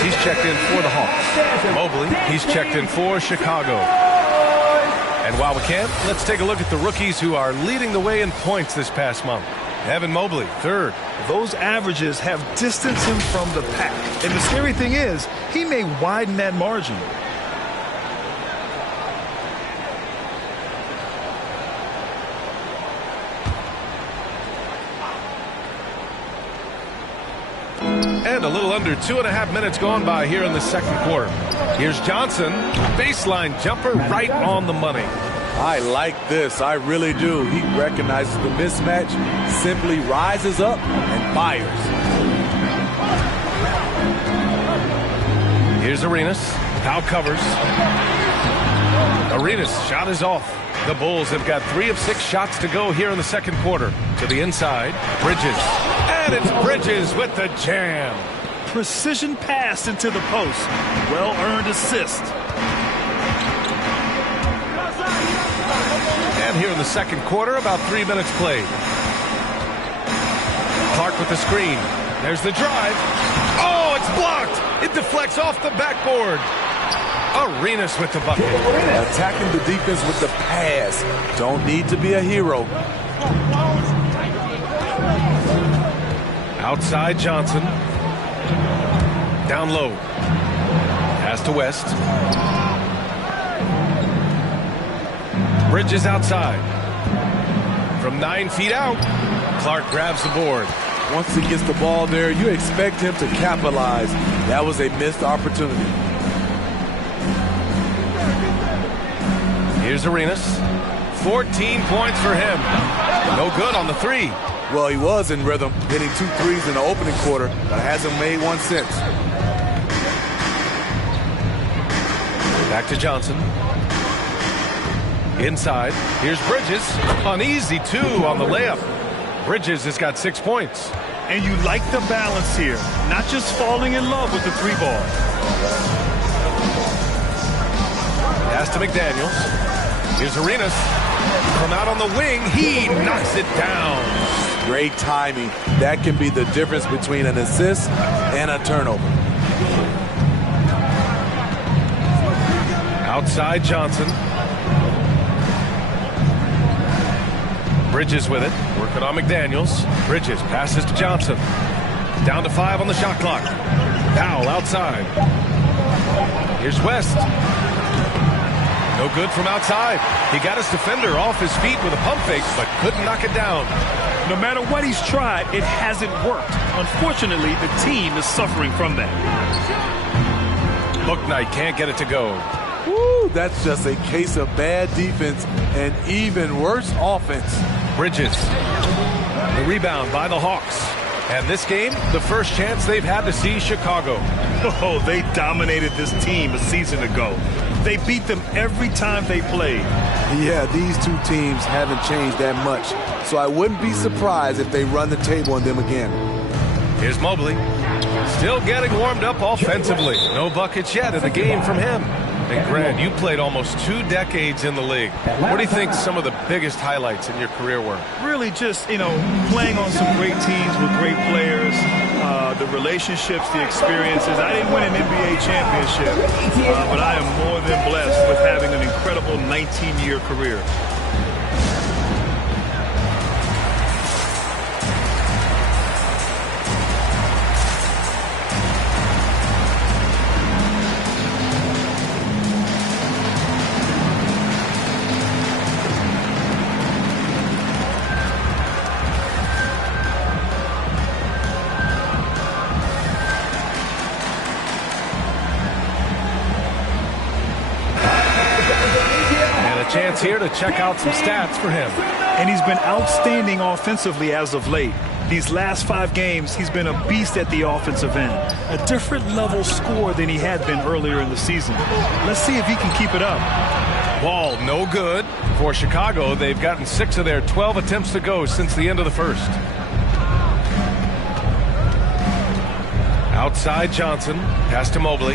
he's checked in for the Hawks. Mobley, he's checked in for Chicago. And while we can, let's take a look at the rookies who are leading the way in points this past month. Evan Mobley, third. Those averages have distanced him from the pack. And the scary thing is, he may widen that margin. And a little under 2.5 minutes gone by here in the second quarter. Here's Johnson, baseline jumper right on the money. I like this, I really do. He recognizes the mismatch, simply rises up and fires. Here's Arenas, Powell covers. Arenas' shot is off. The Bulls have got 3 of 6 shots to go here in the second quarter. To the inside, Bridges. And it's Bridges with the jam. Precision pass into the post. Well-earned assist. And here in the second quarter, about 3 minutes played. Clark with the screen. There's the drive. Oh, it's blocked. It deflects off the backboard. Arenas with the bucket. Attacking the defense with the pass. Don't need to be a hero. Outside Johnson. Down low. Pass to West. Bridges outside. From 9 feet out, Clark grabs the board. Once he gets the ball there, you expect him to capitalize. That was a missed opportunity. Here's Arenas. 14 points for him. No good on the 3. Well, he was in rhythm, hitting 2 threes in the opening quarter, but hasn't made one since. Back to Johnson. Inside. Here's Bridges. An easy 2 on the layup. Bridges has got 6 points. And you like the balance here. Not just falling in love with the 3 ball. Pass to McDaniels. Here's Arenas. From out on the wing, he knocks it down. Great timing. That can be the difference between an assist and a turnover. Outside Johnson. Bridges with it. Working on McDaniels. Bridges passes to Johnson. Down to 5 on the shot clock. Powell outside. Here's West. No good from outside. He got his defender off his feet with a pump fake, but couldn't knock it down. No matter what he's tried, it hasn't worked. Unfortunately, the team is suffering from that. Bouknight can't get it to go. Woo, that's just a case of bad defense and even worse offense. Bridges. The rebound by the Hawks. And this game, the first chance they've had to see Chicago. Oh, they dominated this team a season ago. They beat them every time they played. Yeah, these 2 teams haven't changed that much. So I wouldn't be surprised if they run the table on them again. Here's Mobley. Still getting warmed up offensively. No buckets yet in the game from him. And Grant, you played almost 2 decades in the league. What do you think some of the biggest highlights in your career were? Really just, playing on some great teams with great players, the relationships, the experiences. I didn't win an NBA championship, but I am more than blessed with having an incredible 19-year career. Chance here to check out some stats for him. And he's been outstanding offensively as of late. These last 5 games, he's been a beast at the offensive end. A different level score than he had been earlier in the season. Let's see if he can keep it up. Ball no good. For Chicago, they've gotten 6 of their 12 attempts to go since the end of the first. Outside Johnson. Pass to Mobley.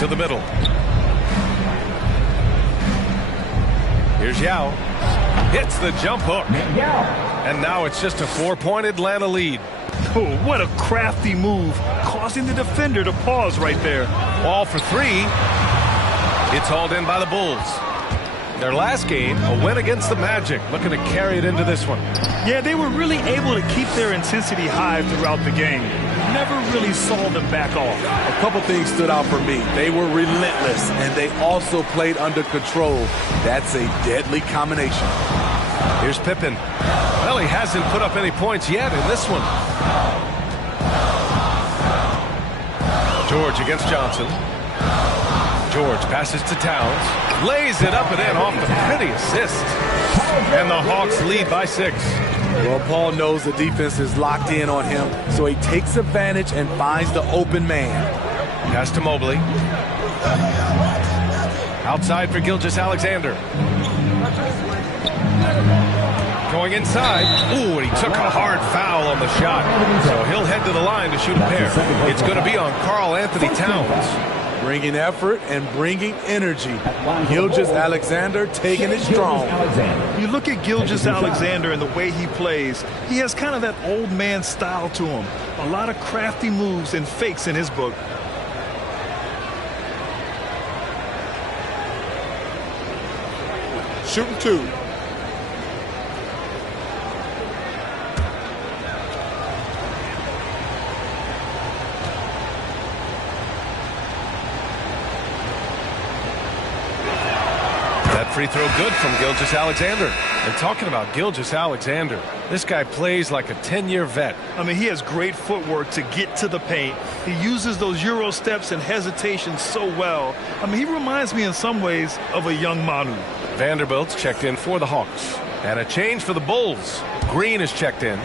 To the middle. Here's Yao. Hits the jump hook. And now it's just a 4-point Atlanta lead. Oh, what a crafty move. causing the defender to pause right there. Ball for three. It's hauled in by the Bulls. Their last game, a win against the Magic, looking to carry it into this one. Yeah, they were really able to keep their intensity high throughout the game. Never really saw them back off. A couple things stood out for me. They were relentless, and they also played under control. That's a deadly combination. Here's Pippen. Well, he hasn't put up any points yet in this one. George against Johnson. George passes to Towns. Lays it up and in off the pretty assist. And the Hawks lead by 6. Well, Paul knows the defense is locked in on him, so he takes advantage and finds the open man. Pass to Mobley. Outside for Gilgeous-Alexander. Going inside. Ooh, and he took a hard foul on the shot. So he'll head to the line to shoot a pair. It's going to be on Karl-Anthony Towns. Bringing effort and bringing energy. Gilgeous-Alexander taking it strong. You look at Gilgeous-Alexander and the way he plays, he has kind of that old man style to him. A lot of crafty moves and fakes in his book. Shooting 2. Free throw good from Gilgeous-Alexander. And talking about Gilgeous-Alexander, this guy plays like a 10-year vet. I mean, he has great footwork to get to the paint. He uses those Euro steps and hesitation so well. I mean, he reminds me in some ways of a young Manu. Vanderbilt's checked in for the Hawks. And a change for the Bulls. Green is checked in.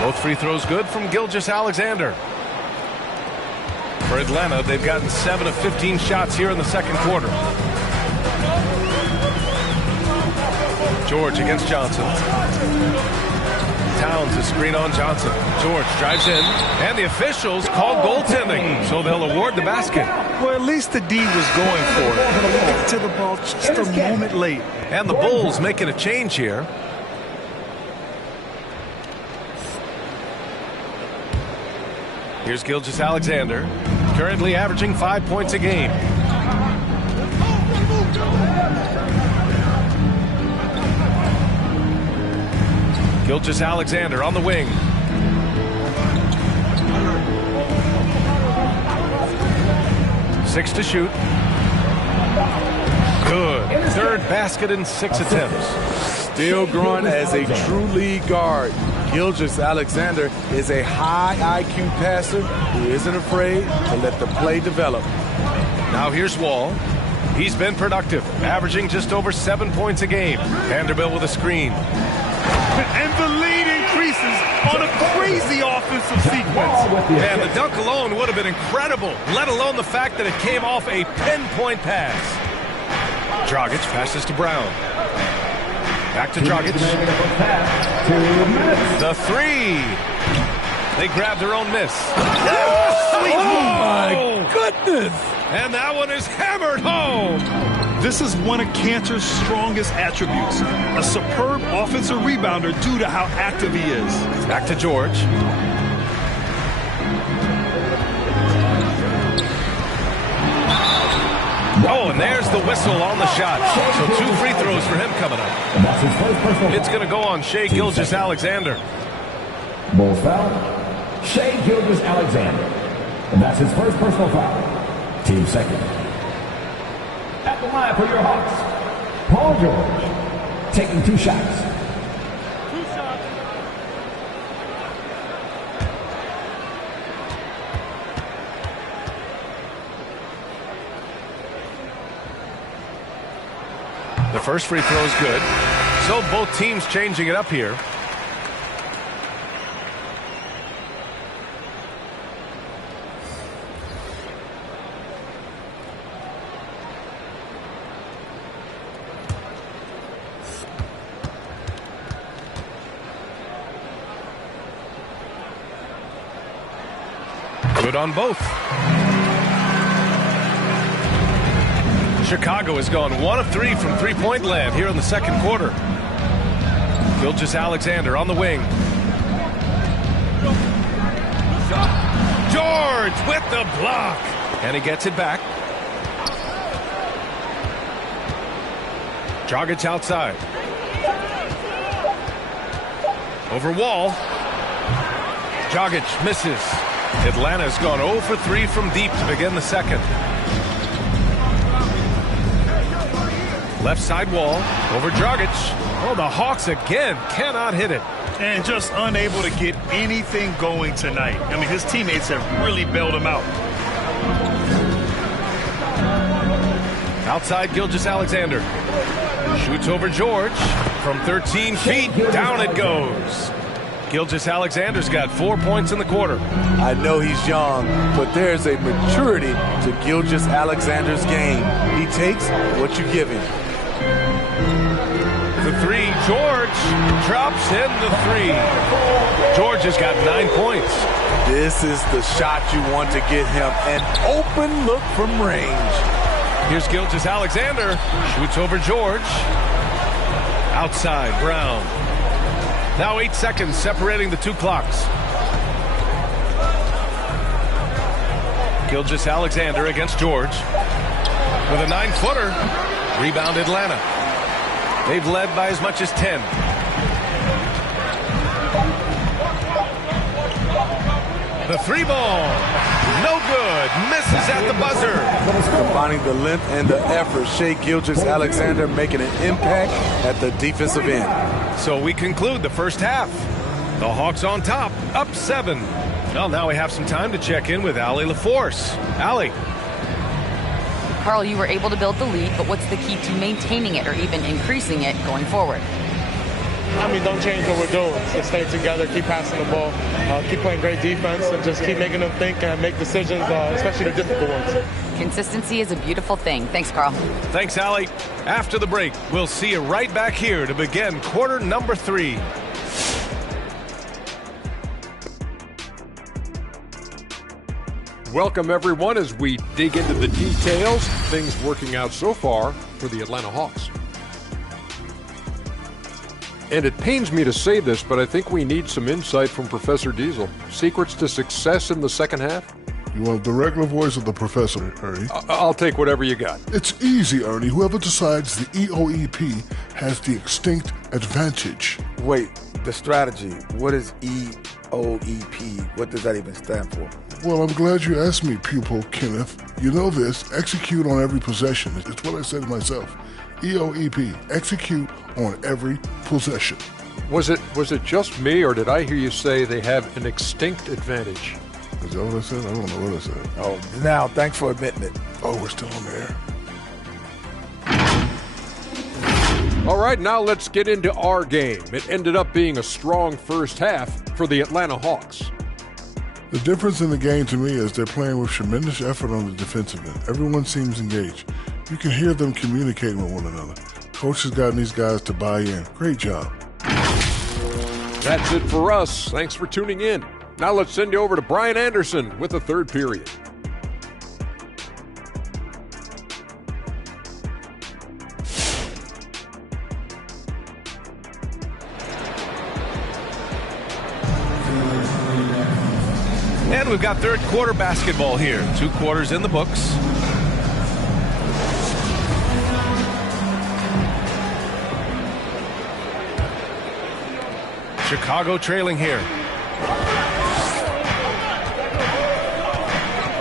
Both free throws good from Gilgeous-Alexander. For Atlanta, they've gotten 7 of 15 shots here in the second quarter. George against Johnson. Towns is screen on Johnson. George drives in, and the officials called goaltending, so they'll award the basket. Well, at least the D was going for it. Got to the ball just a moment late. And the Bulls making a change here. Here's Gilgeous-Alexander, currently averaging 5 points a game. Gilgeous-Alexander on the wing. Six to shoot. Good. Third basket in 6 attempts. Still growing as a true lead guard. Gilgeous-Alexander is a high IQ passer who isn't afraid to let the play develop. Now here's Wall. He's been productive, averaging just over 7 points a game. Vanderbilt with a screen. And the lead increases on a crazy offensive sequence. And the dunk alone would have been incredible, let alone the fact that it came off a pinpoint pass. Dragic passes to Brown. Back to Dragic. The three. They grab their own miss. Oh, my goodness. And that one is hammered home. This is one of Kanter's strongest attributes. A superb offensive rebounder due to how active he is. Back to George. Oh, and there's the whistle on the shot. So 2 free throws for him coming up. It's going to go on Shai Gilgeous-Alexander. Bulls foul. Shai Gilgeous-Alexander. And that's his first personal foul. Team second. At the line for your Hawks, Paul George, taking 2 shots. The first free throw is good. So both teams changing it up here. Good on both. Chicago has gone 1 of 3 from three-point land here in the second quarter. Gilgeous-Alexander on the wing. George with the block. And he gets it back. Dragic outside. Over Wall. Dragic misses. Atlanta's gone 0 for 3 from deep to begin the second. Left side Wall. Over Dragic. Oh, the Hawks again cannot hit it. And just unable to get anything going tonight. I mean, his teammates have really bailed him out. Outside Gilgeous-Alexander. Shoots over George. From 13 feet, down it goes. Gilgeous-Alexander's got 4 points in the quarter. I know he's young, but there's a maturity to Gilgeous-Alexander's game. He takes what you give him. The three, George drops in the three. George has got 9 points. This is the shot you want to get him. An open look from range. Here's Gilgeous-Alexander. Shoots over George. Outside, Brown. Now 8 seconds separating the two clocks. Gilgeous-Alexander against George. With a 9-footer. Rebound Atlanta. They've led by as much as 10. The three ball. No good. Misses at the buzzer. Combining the length and the effort, Shai Gilgeous-Alexander making an impact at the defensive end. So we conclude the first half. The Hawks on top, up 7. Well, now we have some time to check in with Allie LaForce. Allie. Carl, you were able to build the lead, but what's the key to maintaining it or even increasing it going forward? I mean, don't change what we're doing. Just stay together, keep passing the ball, keep playing great defense, and just keep making them think and make decisions, especially the difficult ones. Consistency is a beautiful thing. Thanks, Carl. Thanks, Allie. After the break, we'll see you right back here to begin quarter number 3. Welcome, everyone, as we dig into the details. Things working out so far for the Atlanta Hawks. And it pains me to say this, but I think we need some insight from Professor Diesel. Secrets to success in the second half? You want the regular voice of the professor, Ernie? I'll take whatever you got. It's easy, Ernie. Whoever decides the EOEP has the extinct advantage. Wait, the strategy. What is EOEP? What does that even stand for? Well, I'm glad you asked me, pupil Kenneth. You know this. Execute on every possession. It's what I said myself. EOEP. Execute on every possession. Was it just me, or did I hear you say they have an extinct advantage? Is that what I said? I don't know what I said. Oh, now, thanks for admitting it. Oh, we're still on the air. All right, now let's get into our game. It ended up being a strong first half for the Atlanta Hawks. The difference in the game to me is they're playing with tremendous effort on the defensive end. Everyone seems engaged. You can hear them communicating with one another. Coach has gotten these guys to buy in. Great job. That's it for us. Thanks for tuning in. Now let's send you over to Brian Anderson with the third period. And we've got third quarter basketball here. 2 quarters in the books. Chicago trailing here.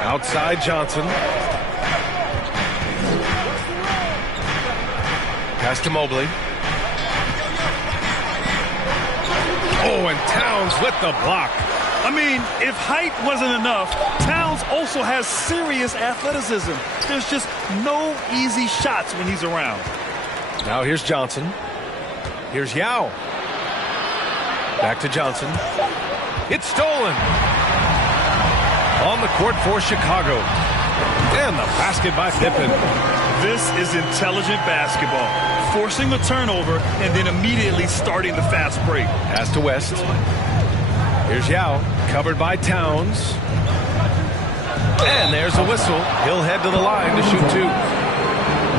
Outside Johnson. Pass to Mobley. Oh, and Towns with the block. I mean, if height wasn't enough, Towns also has serious athleticism. There's just no easy shots when he's around. Now here's Johnson. Here's Yao. Back to Johnson. It's stolen. On the court for Chicago. And the basket by Pippen. This is intelligent basketball. Forcing a turnover and then immediately starting the fast break. Pass to West. Here's Yao, covered by Towns. And there's a whistle. He'll head to the line to shoot 2.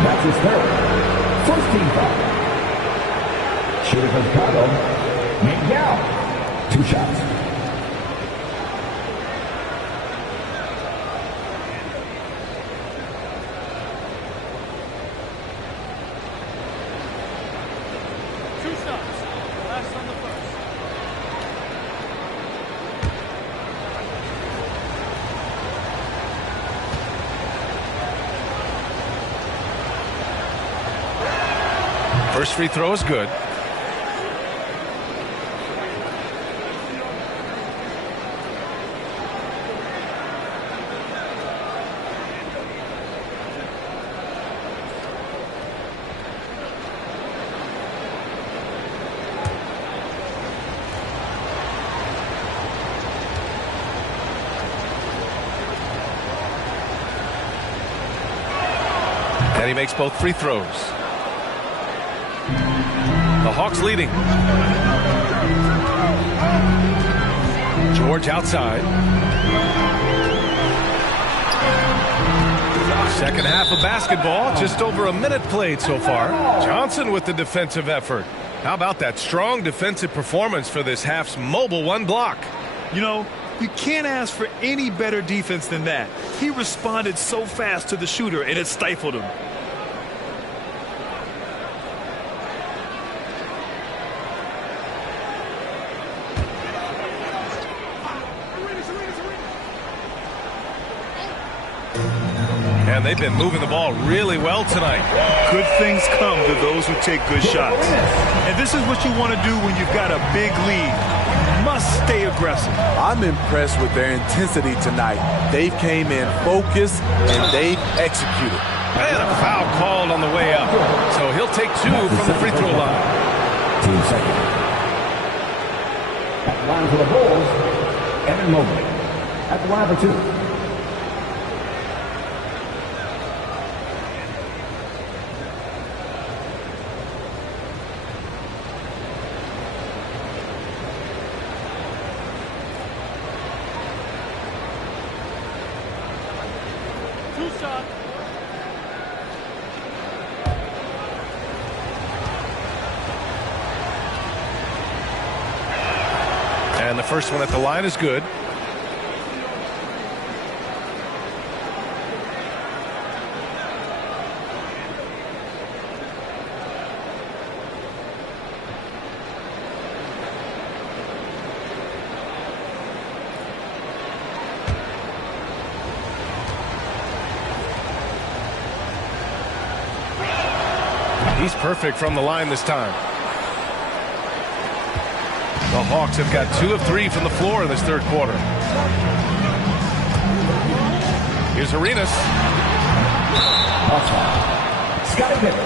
That's his third. First team foul. Shooter from Chicago, Nate Yao. 2 shots. First free throw is good. And he makes both free throws. The Hawks leading. George outside. Second half of basketball. Just over a minute played so far. Johnson with the defensive effort. How about that strong defensive performance for this half's mobile 1 block? You know, you can't ask for any better defense than that. He responded so fast to the shooter, and it stifled him. And they've been moving the ball really well tonight. Good things come to those who take good shots. And this is what you want to do when you've got a big lead. You must stay aggressive. I'm impressed with their intensity tonight. They came in focused and they executed. And a foul called on the way up. So he'll take 2 from the free throw line. Team second. At the line for the Bulls, Evan Mobley. At the line for 2. And the first one at the line is good. He's perfect from the line this time. The Hawks have got 2 of 3 from the floor in this third quarter. Here's Arenas. Scottie Pippen.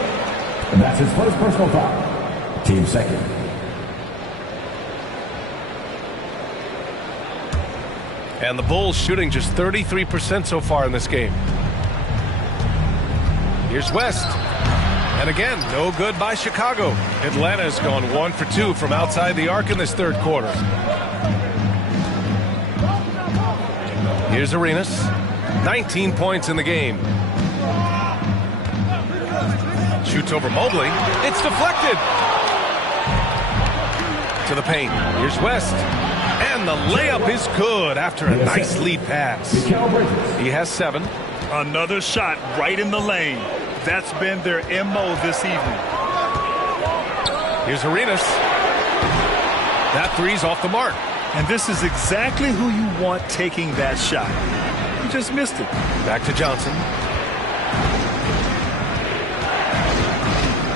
And that's his first personal foul. Team second. And the Bulls shooting just 33% so far in this game. Here's West. And again, no good by Chicago. Atlanta's gone 1 for 2 from outside the arc in this third quarter. Here's Arenas. 19 points in the game. Shoots over Mobley. It's deflected. To the paint. Here's West. And the layup is good after a nice lead pass. He has 7. Another shot right in the lane. That's been their MO this evening. Here's Arenas. That three's off the mark. And this is exactly who you want taking that shot. You just missed it. Back to Johnson.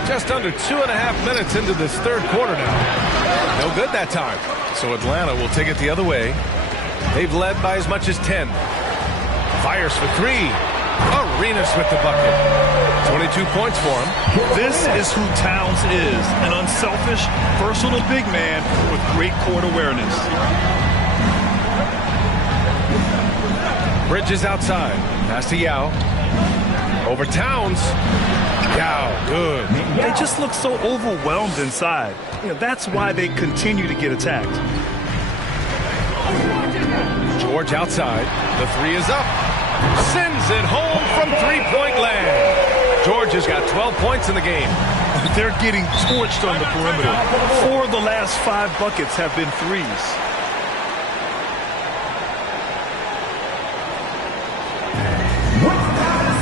Just under 2.5 minutes into this third quarter now. No good that time. So Atlanta will take it the other way. They've led by as much as 10. Fires for 3. Arenas with the bucket. 22 points for him. This is who Towns is. An unselfish, versatile big man with great court awareness. Bridges outside. Pass to Yao. Over Towns. Yao, good. They just look so overwhelmed inside. You know, that's why they continue to get attacked. George outside. The 3 is up. Sends it home from three-point land. Georgia's got 12 points in the game. They're getting torched on the perimeter. 4 of the last 5 buckets have been threes.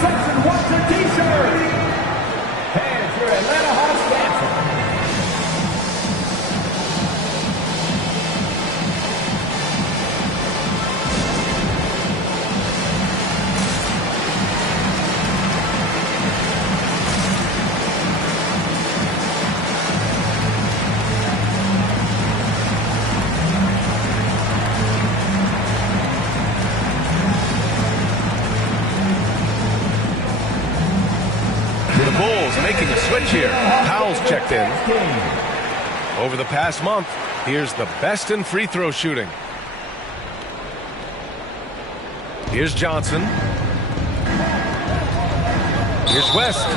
Section 1 T-shirt. Here's your Atlanta Hawks dancer. Making a switch here. Powell's checked in. Over the past month, here's the best in free throw shooting. Here's Johnson. Here's West.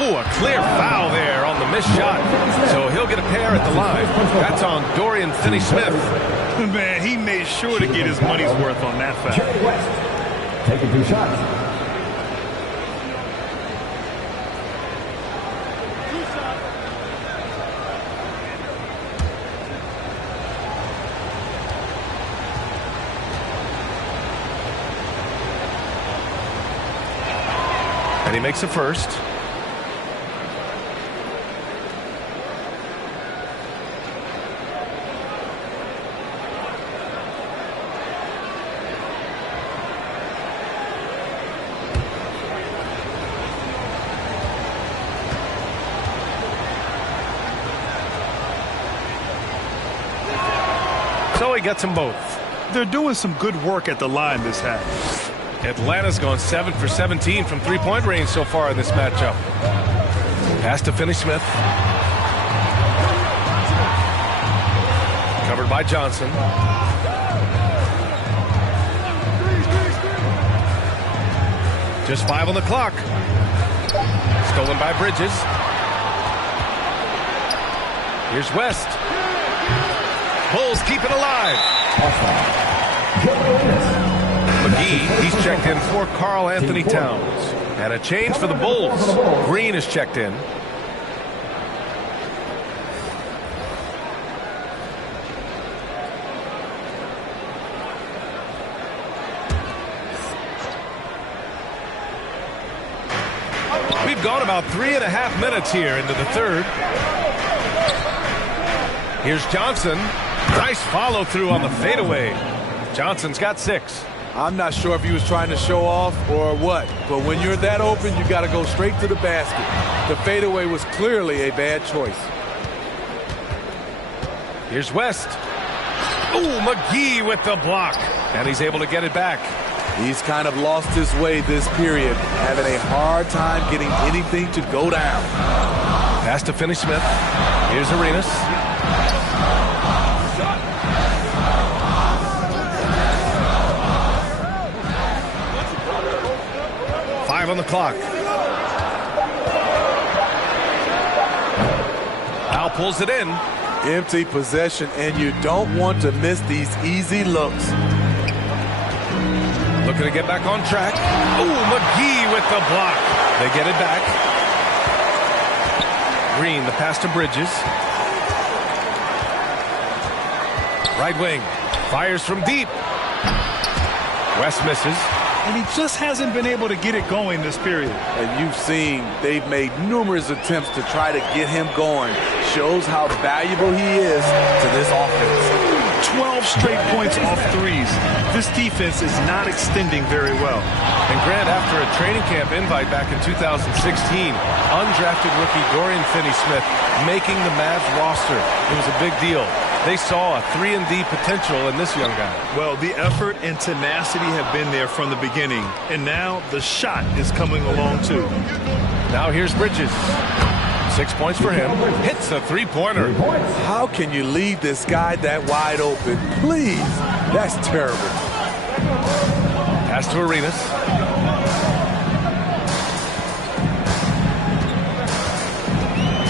Ooh, a clear foul there on the missed shot. So he'll get a pair at the line. That's on Dorian Finney-Smith. Man, he made sure to get his money's worth on that foul. Jerry West taking 2 shots. And he makes a first. So he gets them both. They're doing some good work at the line this half. Atlanta's gone 7 for 17 from three-point range so far in this matchup. Pass to Finney-Smith. Covered by Johnson. Just 5 on the clock. Stolen by Bridges. Here's West. Bulls keep it alive. McGee, he's checked in for Karl Anthony Towns. And a change for the Bulls. Green is checked in. We've gone about 3.5 minutes here into the third. Here's Johnson. Nice follow through on the fadeaway. Johnson's got 6. I'm not sure if he was trying to show off or what, but when you're that open, you got to go straight to the basket. The fadeaway was clearly a bad choice. Here's West. Ooh, McGee with the block. And he's able to get it back. He's kind of lost his way this period, having a hard time getting anything to go down. Pass to Finney-Smith. Here's Arenas. On the clock. Powell pulls it in. Empty possession, and you don't want to miss these easy looks. Looking to get back on track. Ooh, McGee with the block. They get it back. Green, the pass to Bridges. Right wing. Fires from deep. West misses. And he just hasn't been able to get it going this period. And you've seen they've made numerous attempts to try to get him going. Shows how valuable he is to this offense. 12 straight points off threes. This defense is not extending very well. And Grant, after a training camp invite back in 2016, undrafted rookie Dorian Finney-Smith making the Mavs roster. It was a big deal. They saw a 3-and-D potential in this young guy. Well, the effort and tenacity have been there from the beginning, and now the shot is coming along too. Now here's Bridges. 6 points for him. Hits a three-pointer. How can you leave this guy that wide open? Please. That's terrible. Pass to Arenas.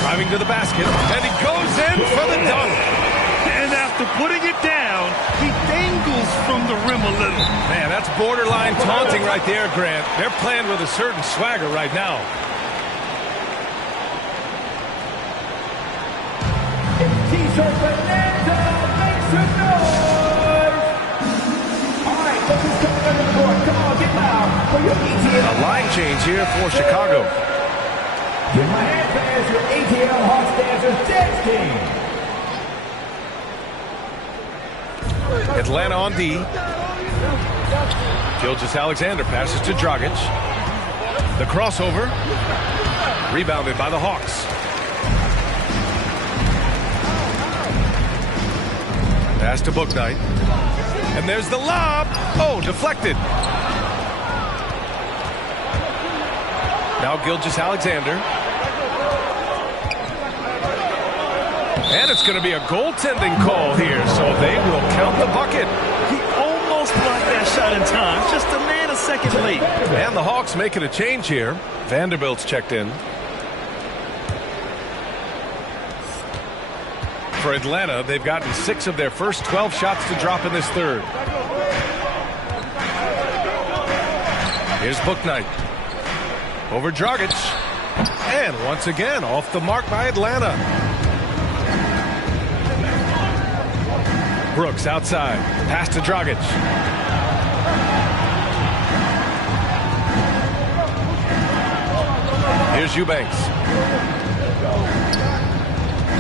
Driving to the basket, and he goes in for the dunk. And after putting it down, he dangles from the rim a little. Man, that's borderline taunting right there, Grant. They're playing with a certain swagger right now. T-shirt bonanza. Make some noise. All right, look who's coming on the court. Come on, get loud for your ATL. A line change here for Chicago. Give my hand fans your ATL Hawks Dancers dance team. Atlanta on D. Gilgeous-Alexander passes to Dragic. The crossover. Rebounded by the Hawks. Pass to Bouknight. And there's the lob. Oh, deflected. Now Gilgeous-Alexander. And it's going to be a goaltending call here, so they will count the bucket. He almost blocked that shot in time, just a man a second late. And the Hawks making a change here. Vanderbilt's checked in. For Atlanta, they've gotten 6 of their first 12 shots to drop in this third. Here's Bouknight. Over Dragic. And once again, off the mark by Atlanta. Brooks outside. Pass to Dragic. Here's Eubanks.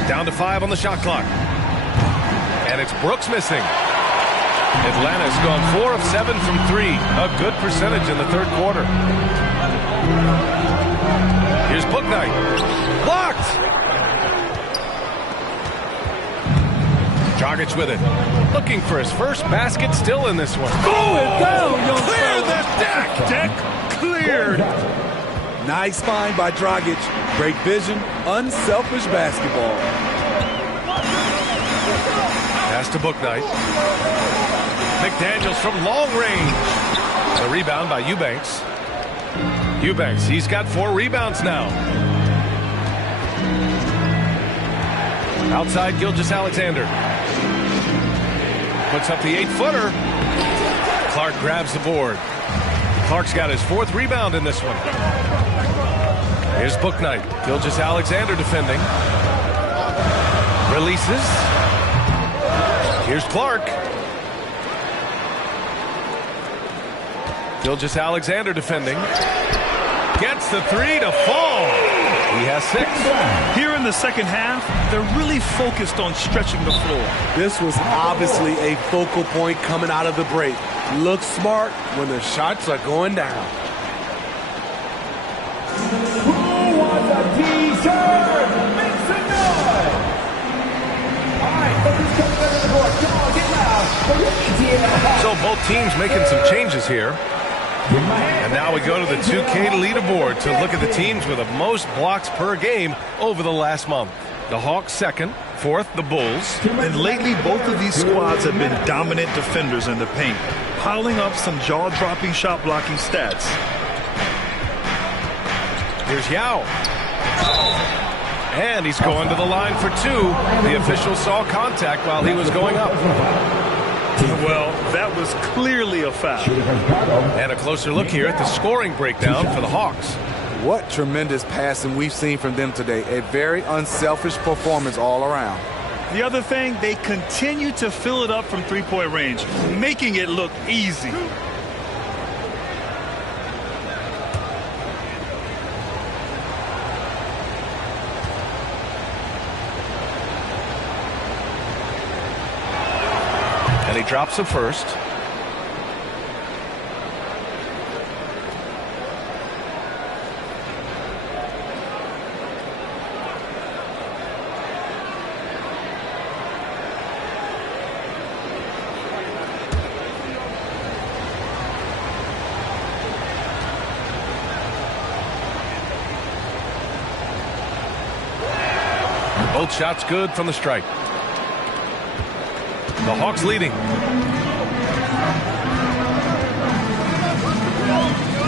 Down to 5 on the shot clock. And it's Brooks missing. Atlanta's gone 4 of 7 from 3. A good percentage in the third quarter. Here's Bouknight. Blocked! Dragic with it. Looking for his first basket still in this one. Going down, young Clear fella. the deck! Deck cleared. Nice find by Dragic. Great vision, unselfish basketball. Pass to Bouknight. McDaniels from long range. The rebound by Eubanks. Eubanks, he's got 4 rebounds now. Outside Gilgeous-Alexander. Puts up the 8-footer. Clark grabs the board. Clark's got his 4th rebound in this one. Here's Bouknight. Gilgeous-Alexander defending. Releases. Here's Clark. Gilgeous-Alexander defending. Gets the 3 to fall. He has 6. Here in the second half, they're really focused on stretching the floor. This was obviously a focal point coming out of the break. Look smart when the shots are going down. Who wants a T-shirt? Make some noise. All right, look who's coming on the court. Come on, get loud for your ATL Hawks. So both teams making some changes here. And now we go to the 2K leaderboard to look at the teams with the most blocks per game over the last month. The Hawks second, 4th the Bulls. And lately, both of these squads have been dominant defenders in the paint, piling up some jaw-dropping shot-blocking stats. Here's Yao. And he's going to the line for 2. The official saw contact while he was going up. Well, that was clearly a foul. And a closer look here at the scoring breakdown for the Hawks. What tremendous passing we've seen from them today. A very unselfish performance all around. The other thing, they continue to fill it up from three-point range, making it look easy. And he drops the first. Both shots good from the stripe. The Hawks leading.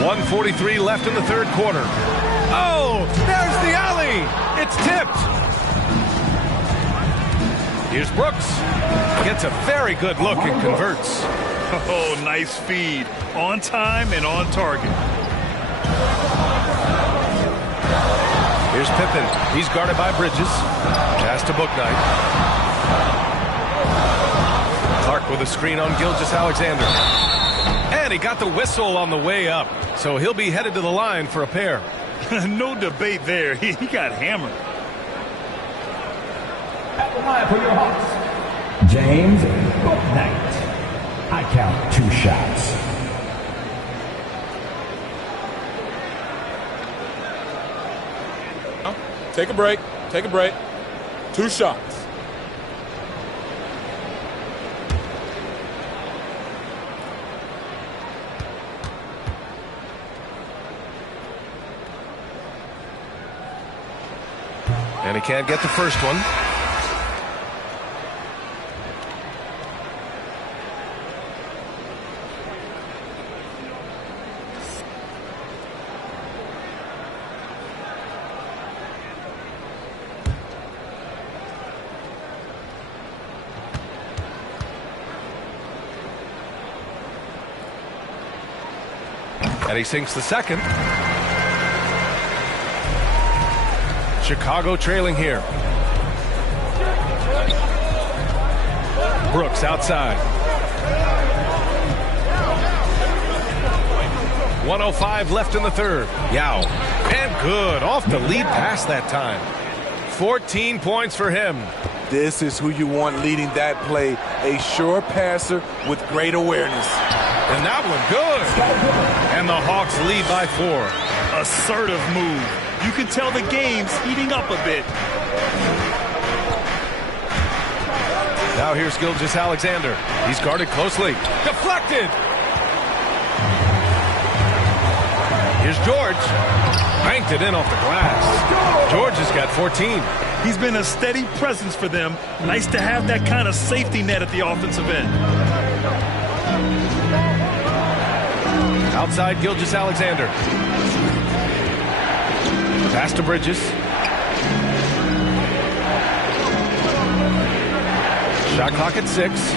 1:43 left in the third quarter. Oh, there's the alley. It's tipped. Here's Brooks. Gets a very good look and converts. Oh, nice feed. On time and on target. Here's Pippen. He's guarded by Bridges. Pass to Bouknight. Clark with a screen on Gilgeous-Alexander. And he got the whistle on the way up. So he'll be headed to the line for a pair. No debate there. He got hammered. At the line for your Hawks, James Bouknight. I count 2 shots. Take a break. Take a break. 2 shots. And he can't get the first one. And he sinks the second. Chicago trailing here. Brooks outside. 1:05 left in the third. Yao. And good. Off the lead pass that time. 14 points for him. This is who you want leading that play. A sure passer with great awareness. And that one good. And the Hawks lead by 4. Assertive move. You can tell the game's heating up a bit. Now here's Gilgeous-Alexander. He's guarded closely. Deflected. Here's George. Banked it in off the glass. George has got 14. He's been a steady presence for them. Nice to have that kind of safety net at the offensive end. Outside Gilgeous-Alexander. Pass to Bridges. Shot clock at 6.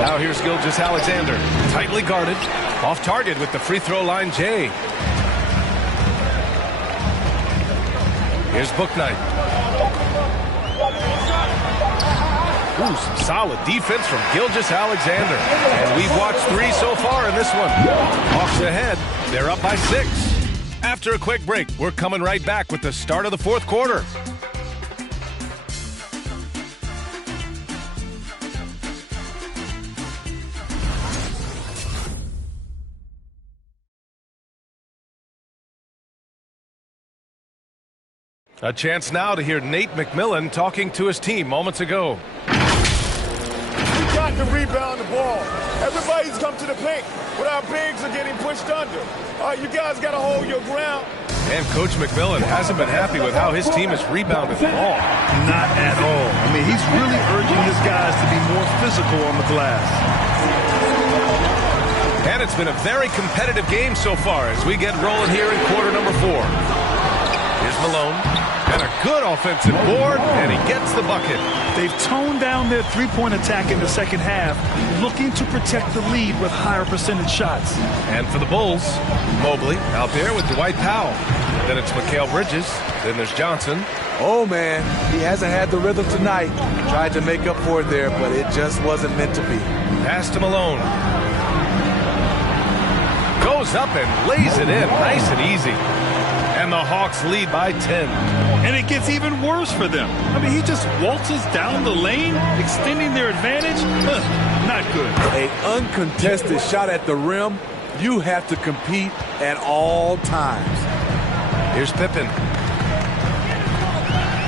Now here's Gilgeous-Alexander. Tightly guarded. Off target with the free throw line, Jay. Here's Bouknight. Ooh, some solid defense from Gilgeous-Alexander. And we've watched 3 so far in this one. Hawks ahead. They're up by 6. After a quick break, we're coming right back with the start of the 4th quarter. A chance now to hear Nate McMillan talking to his team moments ago. We got to rebound the ball. Everybody's come to the paint, but our bigs are getting pushed under. You guys got to hold your ground. And Coach McMillan hasn't been happy with how his team has rebounded the ball. Not at all. I mean, he's really urging his guys to be more physical on the glass. And it's been a very competitive game so far as we get rolling here in quarter number 4. Here's Malone. And a good offensive board, and he gets the bucket. They've toned down their three-point attack in the second half, looking to protect the lead with higher percentage shots. And for the Bulls, Mobley out there with Dwight Powell. Then it's Mikal Bridges. Then there's Johnson. Oh, man, he hasn't had the rhythm tonight. Tried to make up for it there, but it just wasn't meant to be. Pass to Malone. Goes up and lays it in nice and easy. And the Hawks lead by 10. And it gets even worse for them. I mean, he just waltzes down the lane, extending their advantage. Not good. An uncontested shot at the rim. You have to compete at all times. Here's Pippen.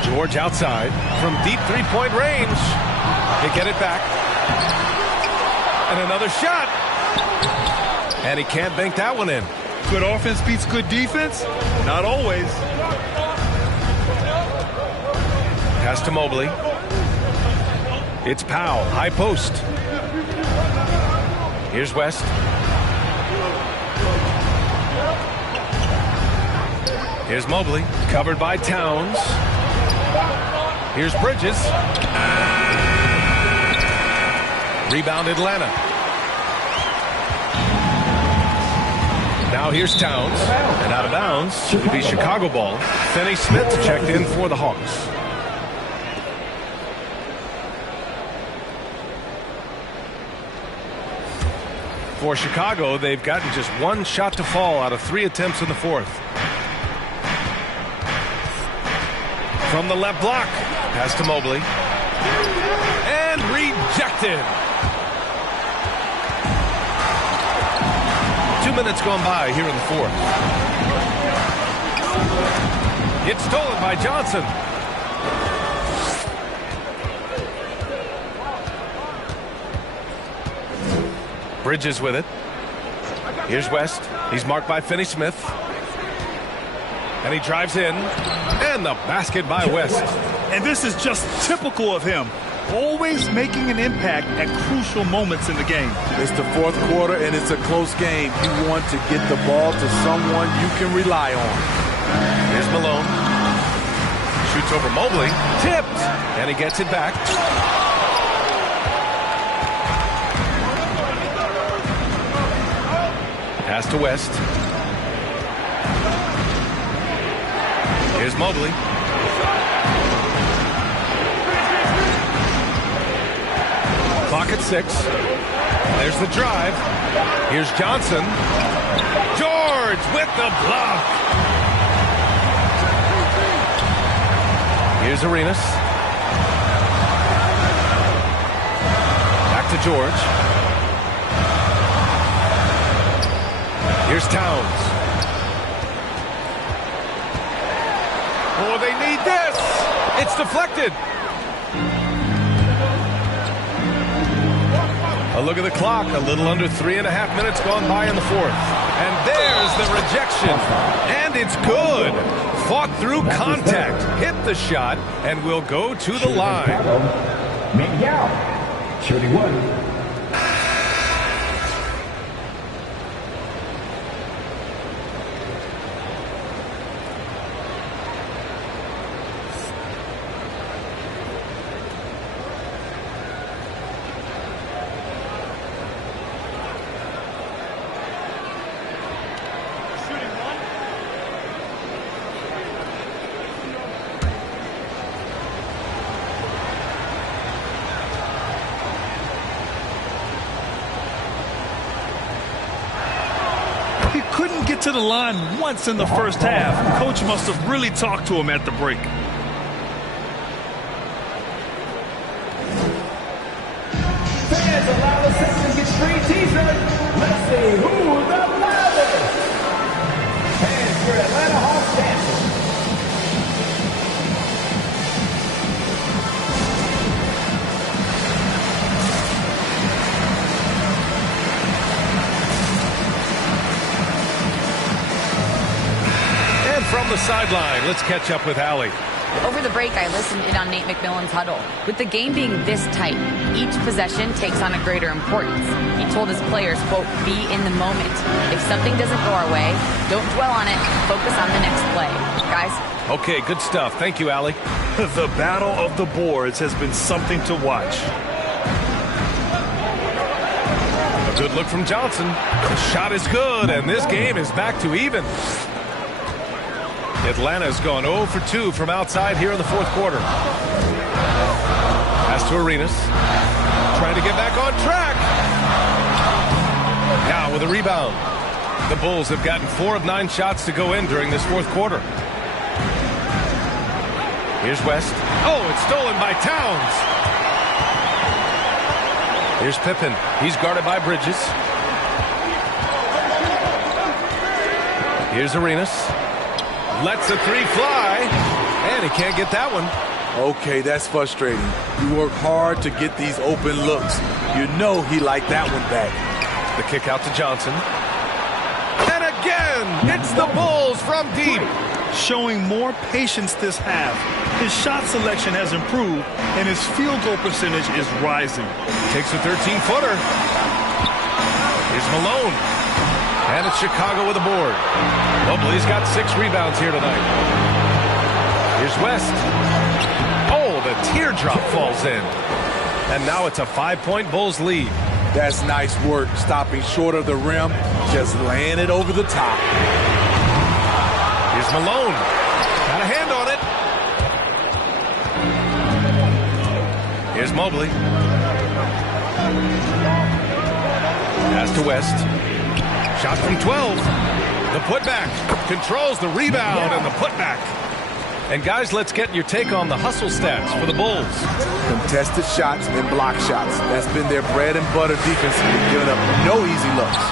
George outside from deep three-point range. They get it back. And another shot. And he can't bank that one in. Good offense beats good defense? Not always. Pass to Mobley. It's Powell, high post. Here's West. Here's Mobley, covered by Towns. Here's Bridges. Rebound Atlanta. Now here's Towns, and out of bounds. It'll be Chicago ball. Finney-Smith checked in for the Hawks. For Chicago, they've gotten just one shot to fall out of 3 attempts in the fourth. From the left block, pass to Mobley. And rejected. 2 minutes gone by here in the fourth. It's stolen by Johnson. Bridges with it. Here's West. He's marked by Finney-Smith. And he drives in. And the basket by West. And this is just typical of him. Always making an impact at crucial moments in the game. It's the fourth quarter, and it's a close game. You want to get the ball to someone you can rely on. Here's Malone. Shoots over Mobley. Tipped. And he gets it back. Pass to West. Here's Mobley. Clock at 6. There's the drive. Here's Johnson. George with the block. Here's Arenas. Back to George. Here's Towns. Oh, they need this. It's deflected. A look at the clock. A little under 3.5 minutes gone by in the fourth. And there's the rejection. And it's good. Fought through contact. Hit the shot and will go to the line. Miguel, shooting one. To the line once in the first half. Coach must have really talked to him at the break. Fans, allow the section to get free t-shirts. Let's see who's the loudest. Fans, your Atlanta Hawks dancing. From the sideline, let's catch up with Allie. Over the break, I listened in on Nate McMillan's huddle. With the game being this tight, each possession takes on a greater importance. He told his players, quote, be in the moment. If something doesn't go our way, don't dwell on it. Focus on the next play. Guys? Okay, good stuff. Thank you, Allie. The battle of the boards has been something to watch. A good look from Johnson. The shot is good, and this game is back to even. Atlanta's gone 0 for 2 from outside here in the fourth quarter. Pass to Arenas. Trying to get back on track. Now with a rebound. The Bulls have gotten 4 of 9 shots to go in during this fourth quarter. Here's West. Oh, it's stolen by Towns. Here's Pippen. He's guarded by Bridges. Here's Arenas. Lets a three fly, and he can't get that one. Okay, that's frustrating. You work hard to get these open looks. You know he liked that one back. The kick out to Johnson. And again, it's the Bulls from deep. Showing more patience this half. His shot selection has improved, and his field goal percentage is rising. Takes a 13-footer. Here's Malone. And it's Chicago with a board. Mobley's got 6 rebounds here tonight. Here's West. Oh, the teardrop falls in. And now it's a 5-point Bulls lead. That's nice work, stopping short of the rim, just laying it over the top. Here's Malone. Got a hand on it. Here's Mobley. Pass to West. Shot from 12. The putback. Controls the rebound and the putback. And guys, let's get your take on the hustle stats for the Bulls. Contested shots and block shots. That's been their bread and butter defensively, giving up no easy looks.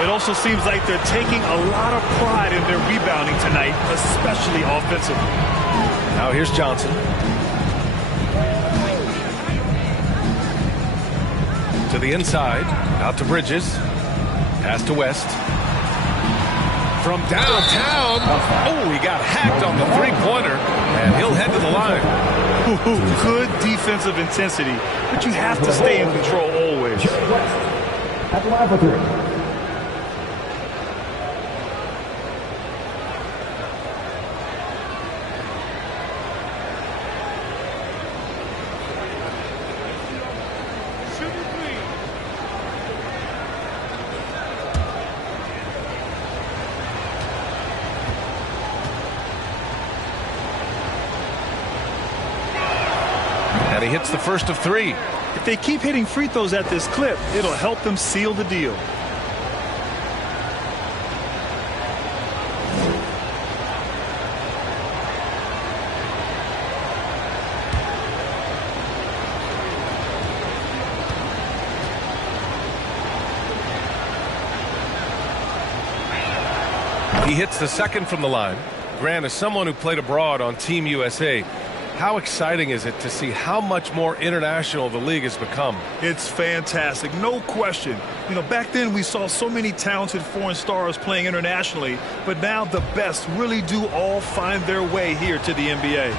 It also seems like they're taking a lot of pride in their rebounding tonight, especially offensively. Now here's Johnson. To the inside, out to Bridges. Pass to West. From downtown, oh, he got hacked on the three-pointer, and he'll head to the line. Good defensive intensity, but you have to stay in control always. Jerry West at the line for three. He hits the first of three. If they keep hitting free throws at this clip, it'll help them seal the deal. He hits the second from the line. Grant, as someone who played abroad on Team USA, how exciting is it to see how much more international the league has become? It's fantastic, no question. You know, back then we saw so many talented foreign stars playing internationally, but now the best really do all find their way here to the NBA.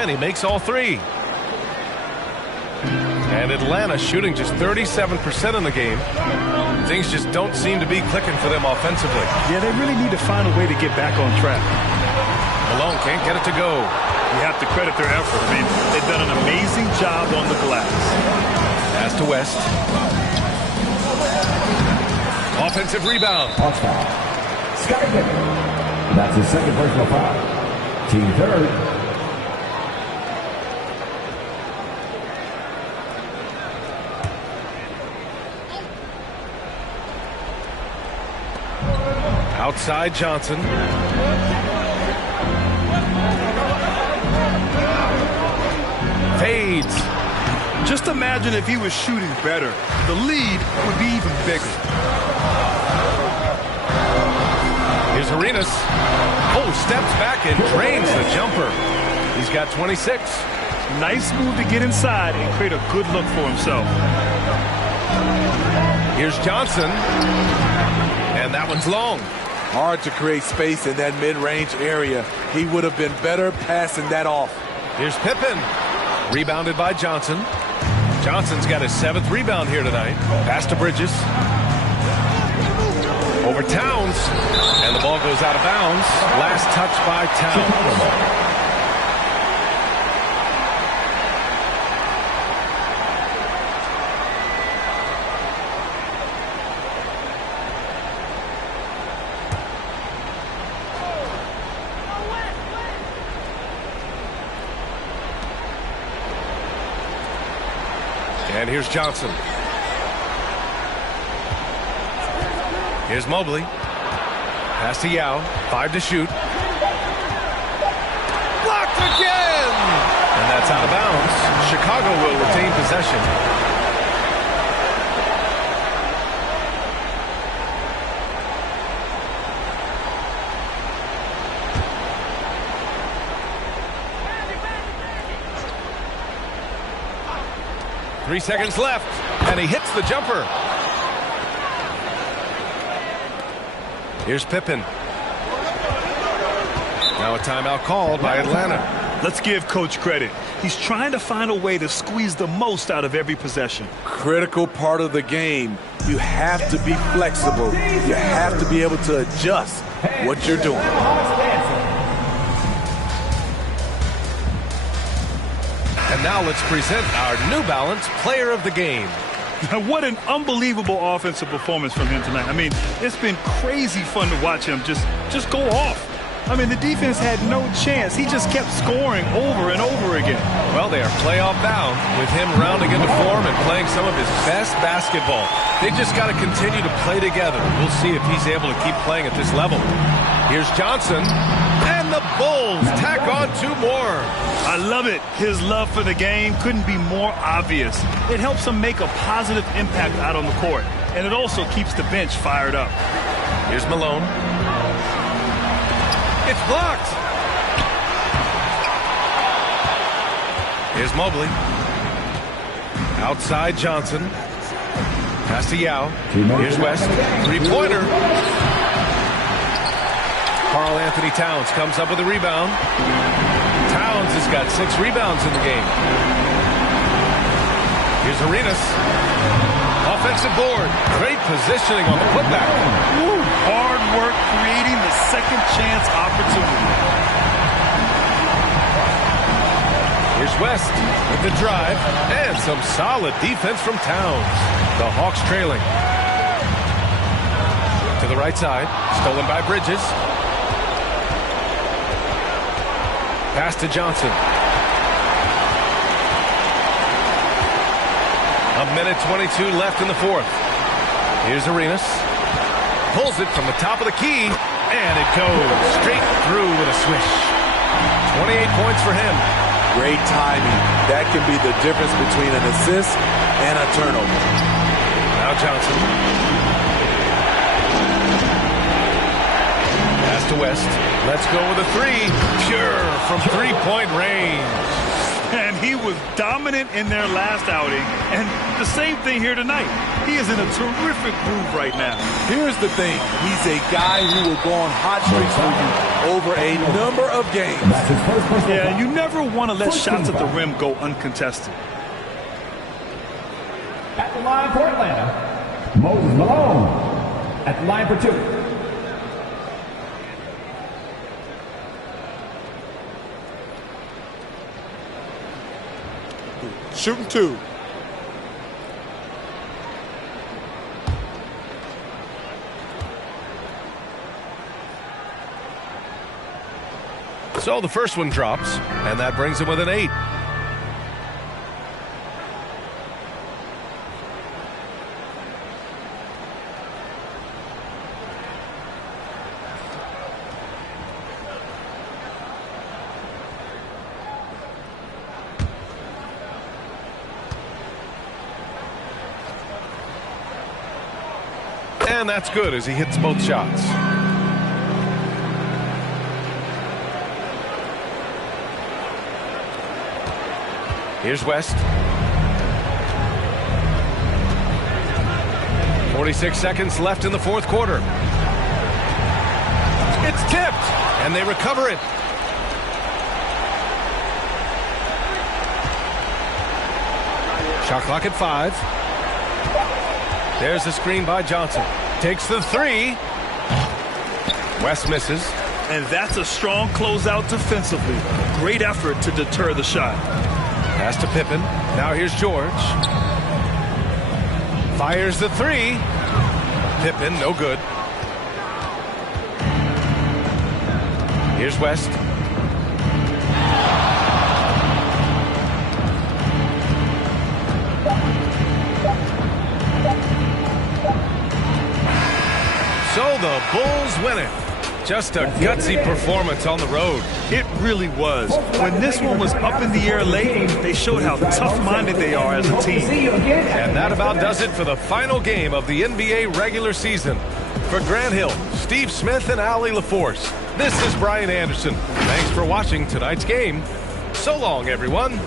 And he makes all three. And Atlanta shooting just 37% in the game. Things just don't seem to be clicking for them offensively. Yeah, they really need to find a way to get back on track. Malone can't get it to go. You have to credit their effort. I mean, they've done an amazing job on the glass. Pass to West. Offensive rebound. Scottie Pippen. That's his second personal foul. Team third. Outside Johnson. Fades. Just imagine if he was shooting better. The lead would be even bigger. Here's Arenas. Oh, steps back and drains the jumper. He's got 26. Nice move to get inside and create a good look for himself. Here's Johnson. And that one's long. Hard to create space in that mid-range area. He would have been better passing that off. Here's Pippen. Rebounded by Johnson. Johnson's got his 7th rebound here tonight. Pass to Bridges. Over Towns. And the ball goes out of bounds. Last touch by Towns. And here's Johnson. Here's Mobley. Pass to Yao. 5 to shoot. Blocked again! And that's out of bounds. Chicago will retain possession. Three seconds left, and he hits the jumper. Here's Pippen. Now a timeout called by Atlanta. Let's give Coach credit. He's trying to find a way to squeeze the most out of every possession. Critical part of the game. You have to be flexible. You have to be able to adjust what you're doing. Now let's present our New Balance Player of the Game. What an unbelievable offensive performance from him tonight. I mean, it's been crazy fun to watch him just go off. I mean, the defense had no chance. He just kept scoring over and over again. Well, they are playoff bound with him rounding into form and playing some of his best basketball. They just got to continue to play together. We'll see if he's able to keep playing at this level. Here's Johnson, and the Bulls tack on 2 more. I love it. His love for the game couldn't be more obvious. It helps him make a positive impact out on the court, and it also keeps the bench fired up. Here's Malone. It's blocked. Here's Mobley. Outside Johnson. Pass to Yao. Here's West. 3-pointer. Karl Anthony Towns comes up with a rebound. Towns has got 6 rebounds in the game. Here's Arenas. Offensive board. Great positioning on the putback. Woo, hard work creating the second chance opportunity. Here's West with the drive and some solid defense from Towns. The Hawks trailing. To the right side. Stolen by Bridges. Pass to Johnson. A minute 22 left in the 4th. Here's Arenas. Pulls it from the top of the key, and it goes straight through with a swish. 28 points for him. Great timing. That can be the difference between an assist and a turnover. Now Johnson. Pass to West. Let's go with a 3. Pure from 3-point range. And he was dominant in their last outing. And the same thing here tonight. He is in a terrific groove right now. Here's the thing. He's a guy who will go on hot streaks for you over a number of games. Yeah, you never want to let shots at the rim go uncontested. At the line for Atlanta, Moses Malone. At the line for 2. Shooting 2. So the first one drops, and that brings him with an 8. And that's good as he hits both shots. Here's West. 46 seconds left in the 4th quarter. It's tipped, and they recover it. Shot clock at 5. There's the screen by Johnson. Takes the 3. West misses. And that's a strong closeout defensively. Great effort to deter the shot. Pass to Pippen. Now here's George. Fires the 3. Pippen, no good. Here's West. So the Bulls win it. Just a gutsy performance on the road. It really was. When this one was up in the air late, they showed how tough-minded they are as a team. And that about does it for the final game of the NBA regular season. For Grant Hill, Steve Smith, and Allie LaForce, this is Brian Anderson. Thanks for watching tonight's game. So long, everyone.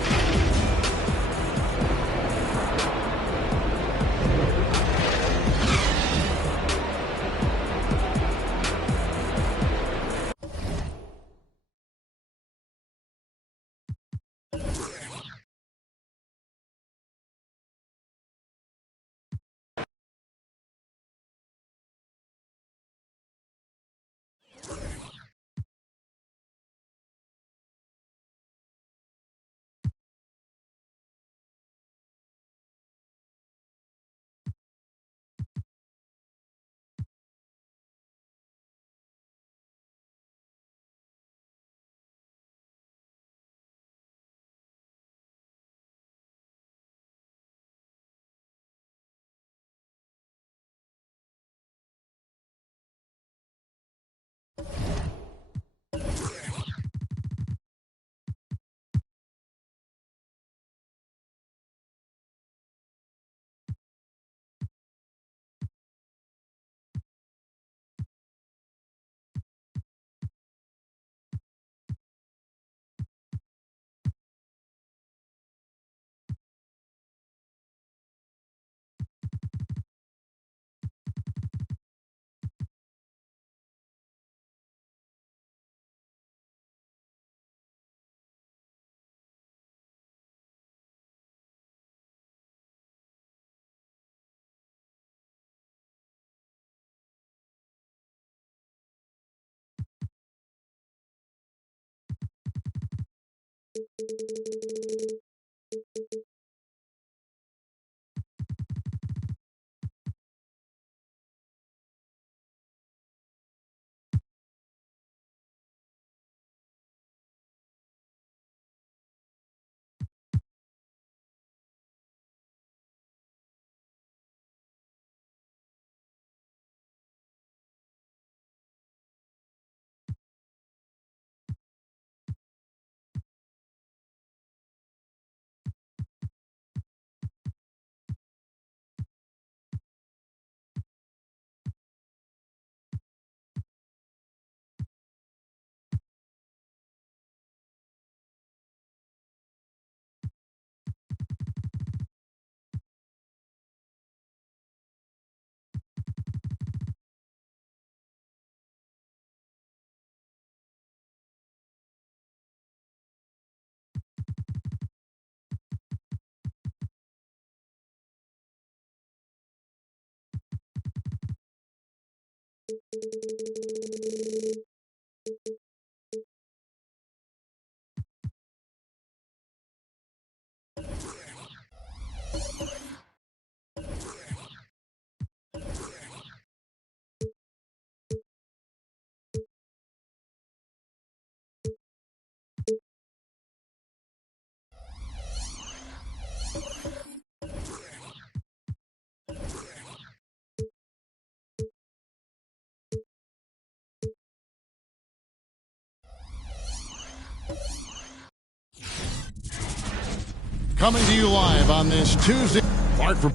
Coming to you live on this Tuesday. Clark for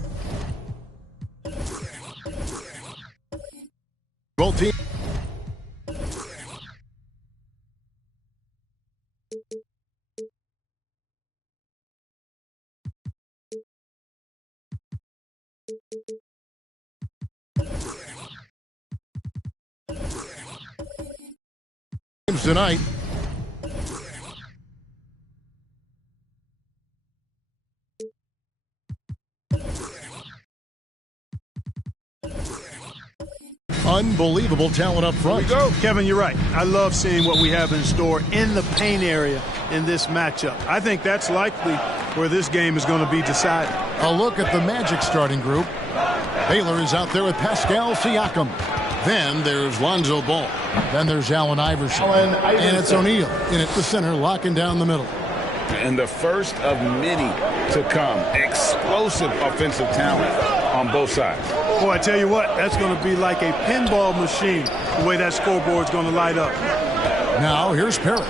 both teams. Tonight. Unbelievable talent up front. Here we go. Kevin, you're right. I love seeing what we have in store in the paint area in this matchup. I think that's likely where this game is going to be decided. A look at the Magic starting group. Baylor is out there with Pascal Siakam. Then there's Lonzo Ball. Then there's Allen Iverson. And it's O'Neal in at the center, locking down the middle. And the first of many to come. Explosive offensive talent on both sides. Boy, I tell you what, that's going to be like a pinball machine, the way that scoreboard's going to light up. Now, here's Parrish.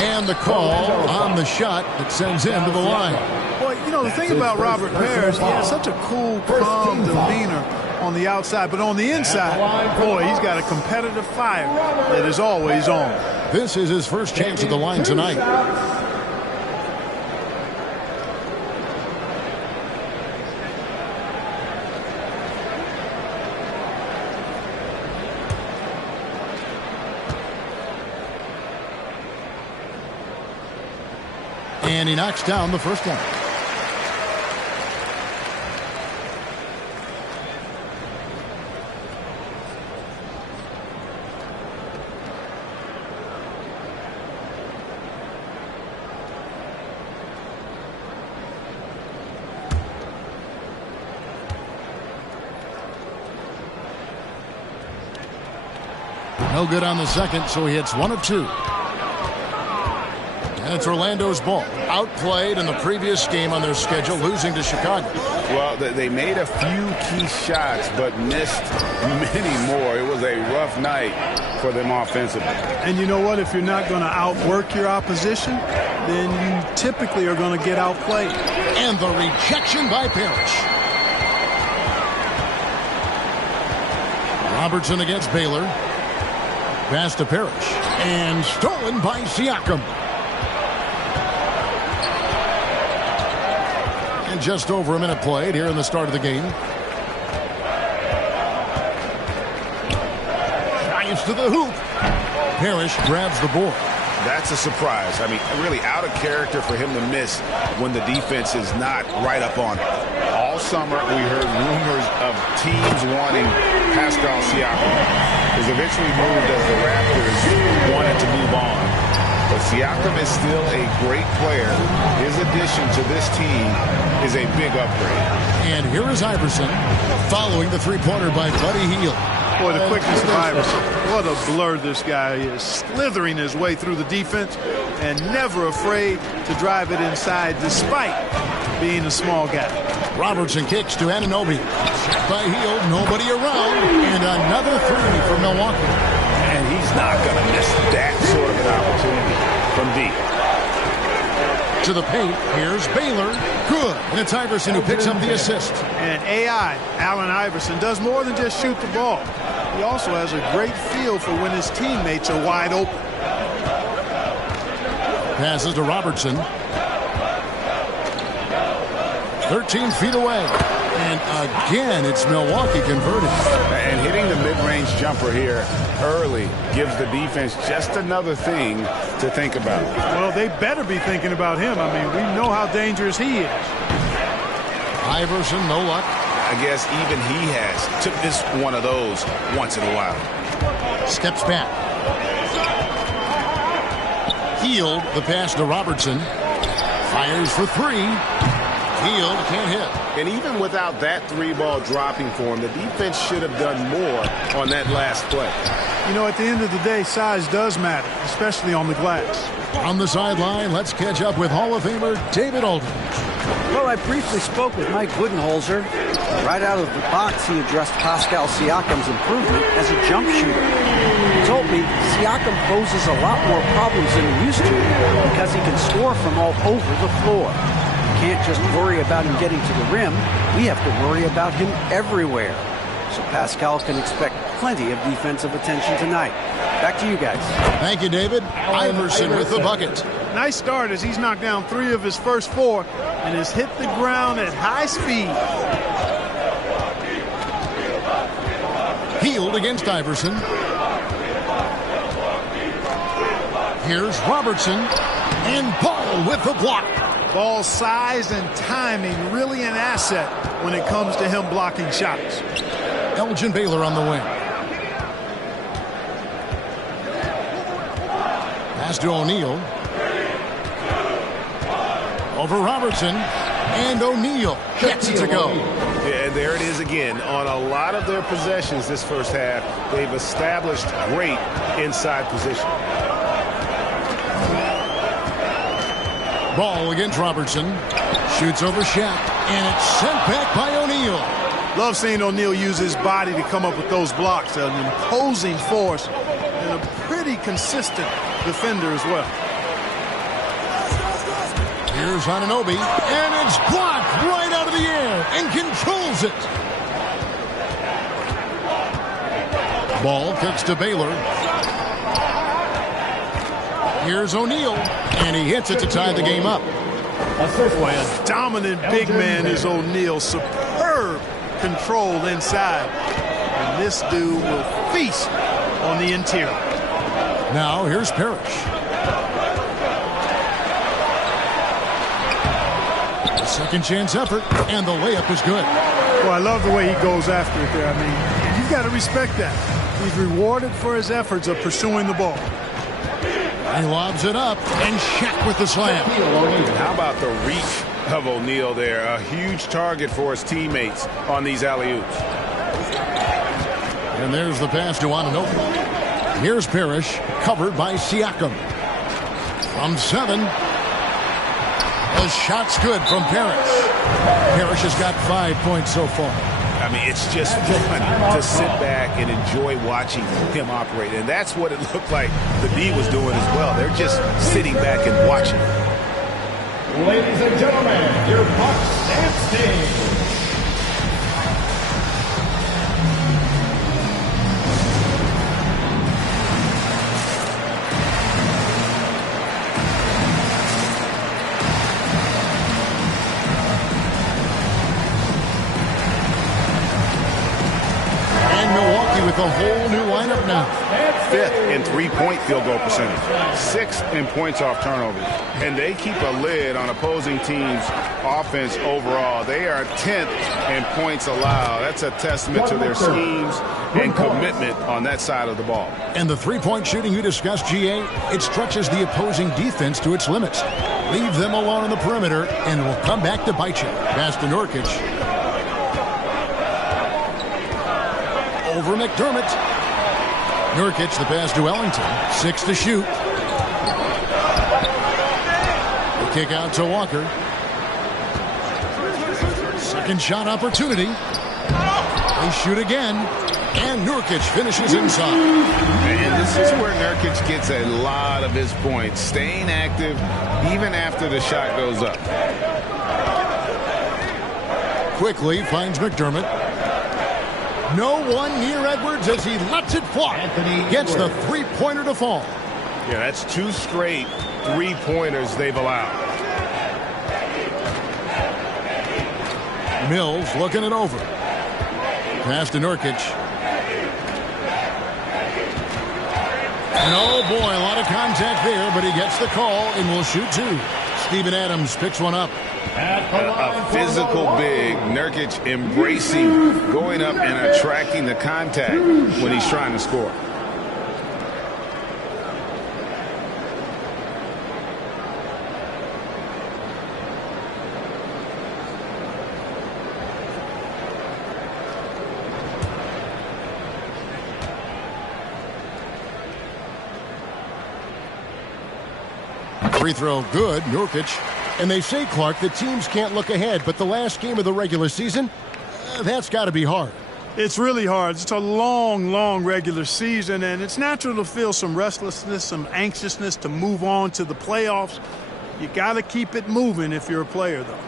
And the call on the shot that sends him to the line. Boy, you know, the thing about Robert Parrish, he has such a cool, calm demeanor on the outside, but on the inside, boy, he's got a competitive fire that is always on. This is his first chance at the line tonight. And he knocks down the first one. No good on the second, so he hits 1 of 2. And it's Orlando's ball. Outplayed in the previous game on their schedule, losing to Chicago. Well, they made a few key shots, but missed many more. It was a rough night for them offensively. And you know what? If you're not going to outwork your opposition, then you typically are going to get outplayed. And the rejection by Parrish. Robertson against Baylor. Pass to Parrish. And stolen by Siakam. And just over a minute played here in the start of the game. Drives to the hoop. Parrish grabs the board. That's a surprise. I mean, really out of character for him to miss when the defense is not right up on it. All summer, we heard rumors of teams wanting Pascal Siakam. He was eventually moved as the Raptors wanted to move on. But Siakam is still a great player. His addition to this team is a big upgrade. And here is Iverson following the three-pointer by Buddy Hield. Boy, the quickness of Iverson. What a blur this guy is. Slithering his way through the defense and never afraid to drive it inside despite being a small guy. Robertson kicks to Anunoby. Shot by Hield, nobody around, and another three for Milwaukee. And he's not going to miss that sort of an opportunity from deep. To the paint, here's Baylor. Good. And it's Iverson who picks up the assist. And AI, Allen Iverson, does more than just shoot the ball. He also has a great feel for when his teammates are wide open. Passes to Robertson. 13 feet away. And again, it's Milwaukee converting. And hitting the mid-range jumper here early gives the defense just another thing to think about. Well, they better be thinking about him. I mean, we know how dangerous he is. Iverson, no luck. I guess even he took this one of those once in a while. Steps back. Hield, the pass to Robertson. Fires for three. Hield can't hit. And even without that three-ball dropping for him, the defense should have done more on that last play. You know, at the end of the day, size does matter, especially on the glass. On the sideline, let's catch up with Hall of Famer David Aldridge. Well, I briefly spoke with Mike Budenholzer. Right out of the box, he addressed Pascal Siakam's improvement as a jump shooter. He told me Siakam poses a lot more problems than he used to because he can score from all over the floor. Can't just worry about him getting to the rim. We have to worry about him everywhere. So Pascal can expect plenty of defensive attention tonight. Back to you guys. Thank you, David. Iverson with the bucket. Nice start as he's knocked down 3 of his first 4 and has hit the ground at high speed. Hield against Iverson. Here's Robertson. And Ball with the block. Ball size and timing really an asset when it comes to him blocking shots. Elgin Baylor on the wing. Pass to O'Neal. Over Robertson. And O'Neal gets it to go. Yeah, and there it is again. On a lot of their possessions this first half, they've established great inside position. Ball against Robertson. Shoots over Shaq. And it's sent back by O'Neal. Love seeing O'Neal use his body to come up with those blocks. An imposing force and a pretty consistent defender as well. Here's Anunoby. And it's blocked right out of the air and controls it. Ball kicks to Baylor. Here's O'Neal. And he hits it to tie the game up. Boy, a dominant big man is O'Neal. Superb control inside. And this dude will feast on the interior. Now here's Parrish. A second chance effort. And the layup is good. Well, I love the way he goes after it there. I mean, you've got to respect that. He's rewarded for his efforts of pursuing the ball. He lobs it up, and Shaq with the slam. How about the reach of O'Neal there? A huge target for his teammates on these alley-oops. And there's the pass to Anunoby. Here's Parrish, covered by Siakam. From 7. The shot's good from Parrish. Parrish has got 5 points so far. I mean, it's just fun to sit back and enjoy watching him operate. And that's what it looked like the D was doing as well. They're just sitting back and watching. Ladies and gentlemen, your Bucks dance team. with a whole new lineup now. 5th in three-point field goal percentage, 6th in points off turnovers, and they keep a lid on opposing teams' offense overall. They are 10th in points allowed. That's a testament to their schemes and commitment on that side of the ball. And the three-point shooting you discussed, GA, it stretches the opposing defense to its limits. Leave them alone on the perimeter, and it will come back to bite you. Pass to Nurkic. Over McDermott. Nurkic, the pass to Ellington. 6 to shoot. The kick out to Walker. Second shot opportunity. They shoot again. And Nurkic finishes inside. And this is where Nurkic gets a lot of his points. Staying active even after the shot goes up. Quickly finds McDermott. No one near Edwards as he lets it fly. Gets the three-pointer to fall. Yeah, that's 2 straight three-pointers they've allowed. Mills looking it over. Pass to Nurkic. And oh boy, a lot of contact there, but he gets the call and will shoot 2. Steven Adams picks one up. A physical big. Nurkic embracing, going up and attracting the contact when he's trying to score. Free throw good, Nurkic. And they say, Clark, that teams can't look ahead, but the last game of the regular season, that's got to be hard. It's really hard. It's a long, long regular season, and it's natural to feel some restlessness, some anxiousness to move on to the playoffs. You got to keep it moving if you're a player, though.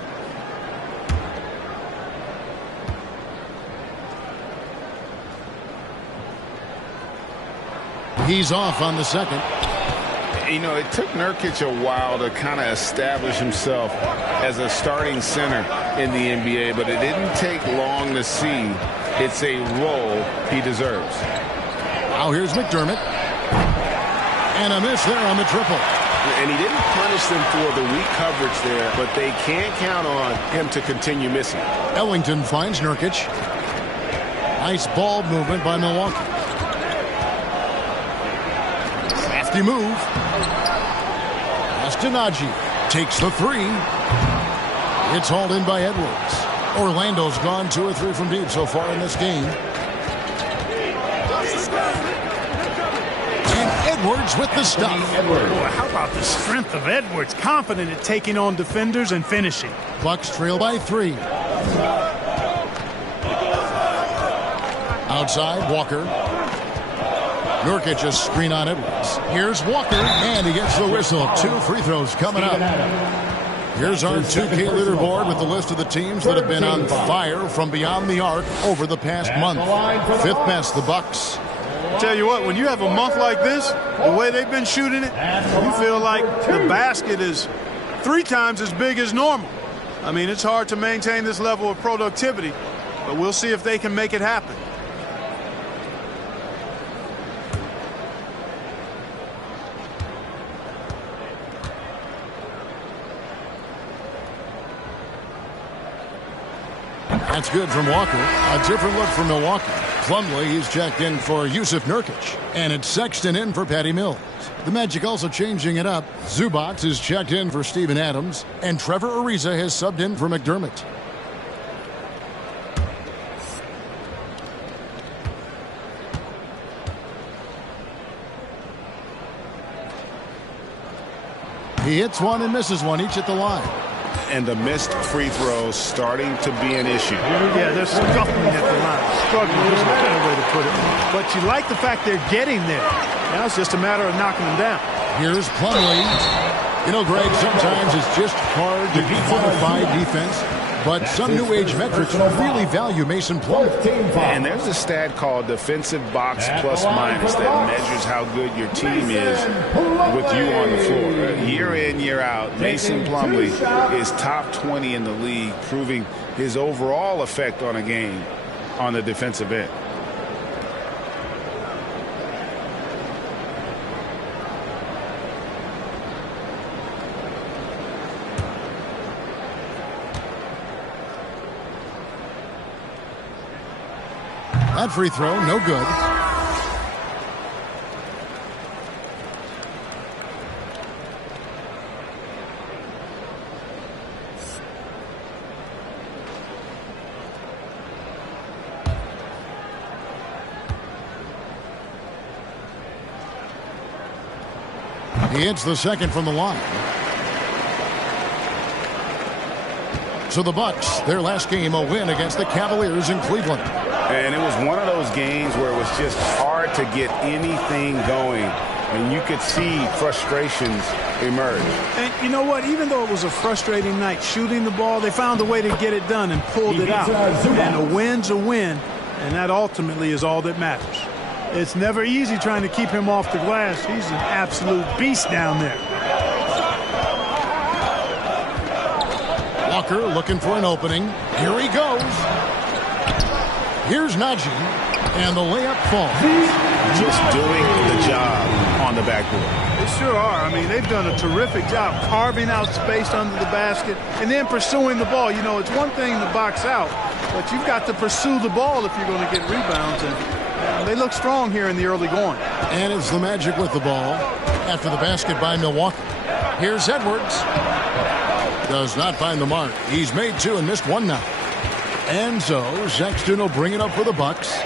He's off on the second. You know, it took Nurkic a while to kind of establish himself as a starting center in the NBA, but it didn't take long to see it's a role he deserves. Now here's McDermott. And a miss there on the triple. And he didn't punish them for the weak coverage there, but they can't count on him to continue missing. Ellington finds Nurkic. Nice ball movement by Milwaukee. Crafty move. Najee takes the 3. It's hauled in by Edwards. Orlando's gone 2 or 3 from deep so far in this game. And Edwards with the stuff. Boy, how about the strength of Edwards? Confident at taking on defenders and finishing. Bucks trail by 3. Outside, Walker. Nurkic just screen on Edwards. Here's Walker, and he gets the whistle. 2 free throws coming up. Here's our 2K leaderboard with the list of the teams that have been on fire from beyond the arc over the past month. 5th best, the Bucks. Tell you what, when you have a month like this, the way they've been shooting it, you feel like the basket is 3 times as big as normal. I mean, it's hard to maintain this level of productivity, but we'll see if they can make it happen. That's good from Walker. A different look for Milwaukee. Plumlee, he's checked in for Jusuf Nurkic. And it's Sexton in for Patty Mills. The Magic also changing it up. Zubac is checked in for Steven Adams. And Trevor Ariza has subbed in for McDermott. He hits one and misses one, each at the line. And the missed free throws starting to be an issue. Yeah, they're scuffling at the line. Struggling is a better way to put it. But you like the fact they're getting there. Now it's just a matter of knocking them down. Here's Plumlee. You know, Greg, sometimes it's just hard to quantify defense. But some new age metrics really value Mason Plumlee. And there's a stat called defensive box plus minus that measures how good your team is with you on the floor. Year in, year out, Mason Plumlee is top 20 in the league, proving his overall effect on a game on the defensive end. That free throw, no good. He hits the second from the line. So the Bucks, their last game, a win against the Cavaliers in Cleveland. And it was one of those games where it was just hard to get anything going. And you could see frustrations emerge. And you know what? Even though it was a frustrating night shooting the ball, they found a way to get it done and pulled it out. And a win's a win, and that ultimately is all that matters. It's never easy trying to keep him off the glass. He's an absolute beast down there. Walker looking for an opening. Here he goes. Here's Najee, and the layup falls. Just doing the job on the backboard. They sure are. I mean, they've done a terrific job carving out space under the basket and then pursuing the ball. You know, it's one thing to box out, but you've got to pursue the ball if you're going to get rebounds. And they look strong here in the early going. And it's the Magic with the ball after the basket by Milwaukee. Here's Edwards. Does not find the mark. He's made two and missed one now. And so Sexton will bring it up for the Bucks.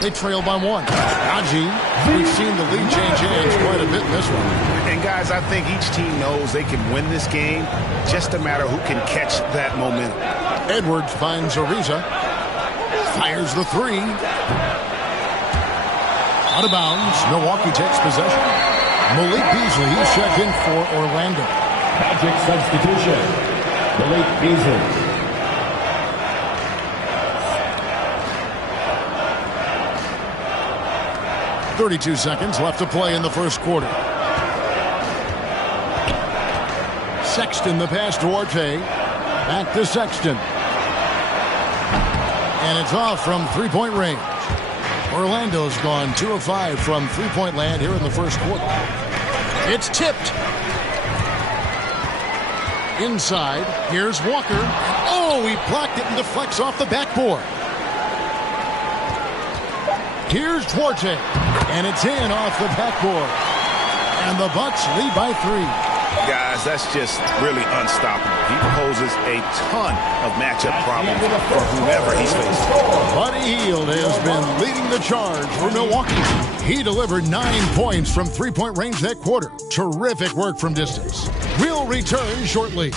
They trail by one. Najee, we've seen the lead change hands quite a bit in this one. And guys, I think each team knows they can win this game. Just a matter who can catch that momentum. Edwards finds Ariza. Fires the three. Out of bounds. Milwaukee takes possession. Malik Beasley, he's checked in for Orlando. Magic substitution. Malik Beasley. .32 seconds left to play in the first quarter. Sexton, the pass to Orte. Back to Sexton. And it's off from three-point range. Orlando's gone 2 of 5 from three-point land here in the first quarter. It's tipped. Inside, here's Walker. Oh, he blocked it and deflects off the backboard. Here's Duarte, and it's in off the backboard. And the Bucks lead by 3. Guys, that's just really unstoppable. He poses a ton of matchup problems for whoever he's facing. Buddy Hield has been leading the charge for Milwaukee. He delivered 9 points from three-point range that quarter. Terrific work from distance. We'll return shortly.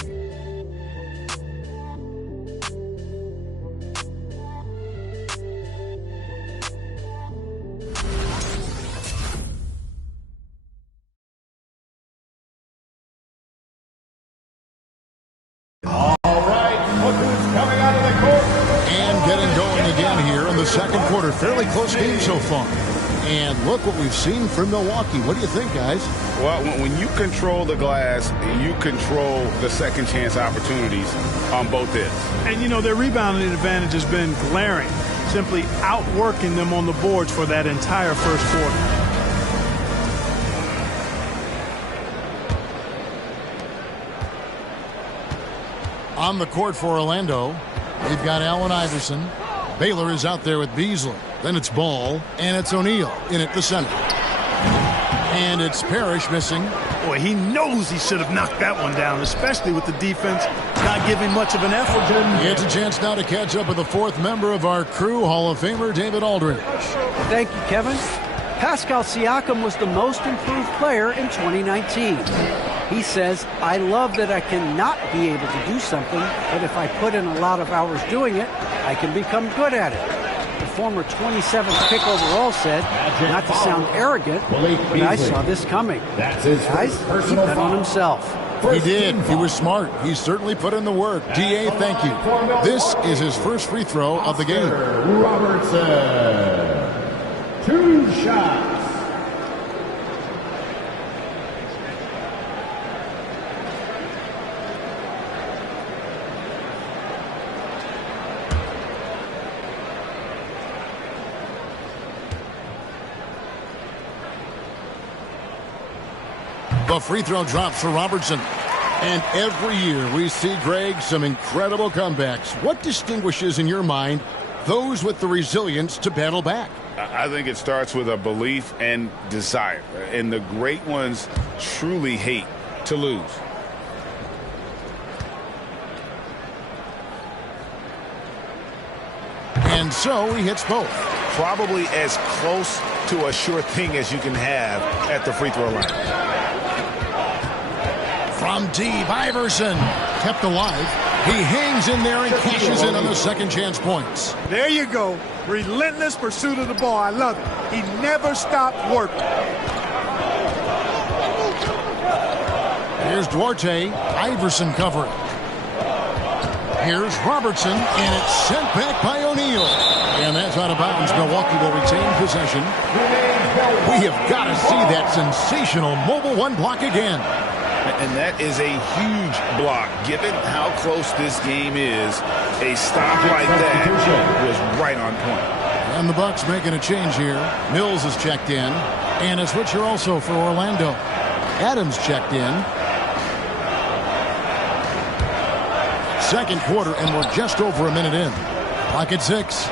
Second quarter, fairly close game so far. And look what we've seen from Milwaukee. What do you think, guys? Well, when you control the glass, you control the second chance opportunities on both ends. And, you know, their rebounding advantage has been glaring, simply outworking them on the boards for that entire first quarter. On the court for Orlando, we've got Allen Iverson. Baylor is out there with Beasley. Then it's Ball, and it's O'Neal in at the center. And it's Parrish missing. Boy, he knows he should have knocked that one down, especially with the defense not giving much of an effort. He gets a chance now to catch up with the fourth member of our crew, Hall of Famer David Aldridge. Thank you, Kevin. Pascal Siakam was the most improved player in 2019. He says, I love that I cannot be able to do something, but if I put in a lot of hours doing it, I can become good at it. The former 27th pick overall said, not to sound arrogant, but I saw this coming. That's his Guys, he bet on himself. He did. He was smart. He certainly put in the work. D.A., thank you. This is his first free throw of the game. Robertson. 2 shots. The free throw drops for Robertson. And every year we see, Greg, some incredible comebacks. What distinguishes in your mind those with the resilience to battle back. I think it starts with a belief and desire. And the great ones truly hate to lose. And so he hits both. Probably as close to a sure thing as you can have at the free throw line. From deep, Iverson kept alive. He hangs in there and cashes in on the second chance points. There you go. Relentless pursuit of the ball. I love it. He never stopped working. Here's Duarte. Iverson covering. Here's Robertson, and it's sent back by O'Neal. And that's out of bounds. Milwaukee will retain possession. We have got to see that sensational mobile one block again. And that is a huge block. Given how close this game is, a stop like that was right on point. And the Bucks making a change here. Mills is checked in. And a switcher also for Orlando. Adams checked in. Second quarter, and we're just over a minute in. Clock at 6.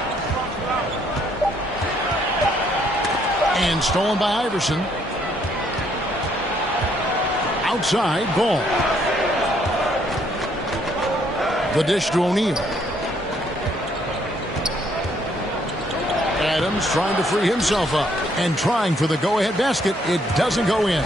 And stolen by Iverson. Outside, ball. The dish to O'Neal. Adams trying to free himself up and trying for the go-ahead basket. It doesn't go in.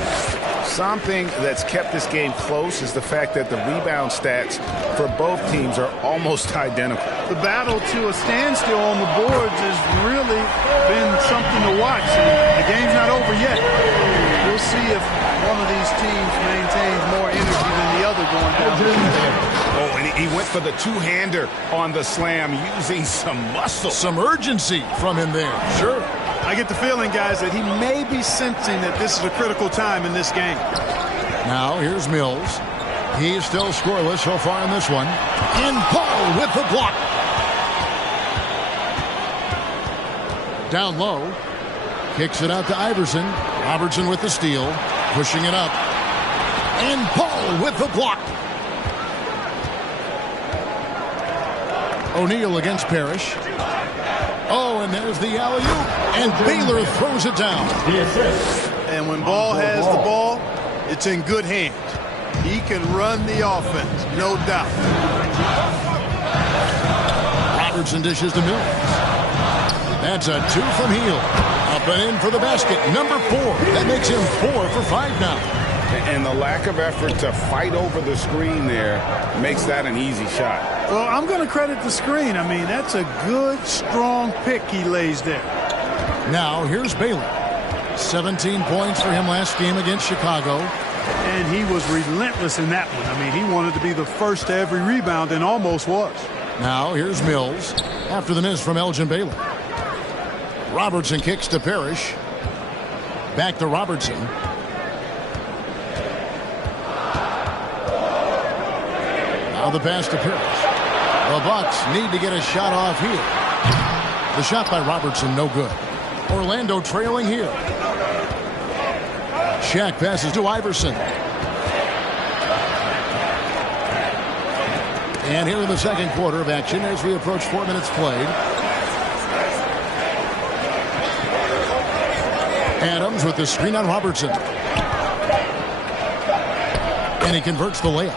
Something that's kept this game close is the fact that the rebound stats for both teams are almost identical. The battle to a standstill on the boards has really been something to watch. The game's not over yet. We'll see if one of these teams maintains more energy than the other going down. Oh, and he went for the two-hander on the slam using some muscle. Some urgency from him there. Sure. I get the feeling, guys, that he may be sensing that this is a critical time in this game. Now, here's Mills. He's still scoreless so far in this one. And Paul with the block. Down low. Kicks it out to Iverson. Robertson with the steal. Pushing it up. And Paul with the block. O'Neal against Parrish. Oh, and there's the alley-oop. And Baylor throws it down. And when Ball has the ball, it's in good hands. He can run the offense, no doubt. Robertson dishes to Mills. That's a 2 from Hill. Up and in for the basket. Number 4. That makes him 4 for 5 now. And the lack of effort to fight over the screen there makes that an easy shot. Well, I'm going to credit the screen. I mean, that's a good, strong pick he lays there. Now, here's Baylor. 17 points for him last game against Chicago. And he was relentless in that one. I mean, he wanted to be the first to every rebound and almost was. Now, here's Mills after the miss from Elgin Baylor. Robertson kicks to Parrish. Back to Robertson. Now the pass to Parrish. The Bucks need to get a shot off here. The shot by Robertson, no good. Orlando trailing here. Shaq passes to Iverson. And here in the second quarter of action as we approach 4 minutes played. Adams with the screen on Robertson. And he converts the layup.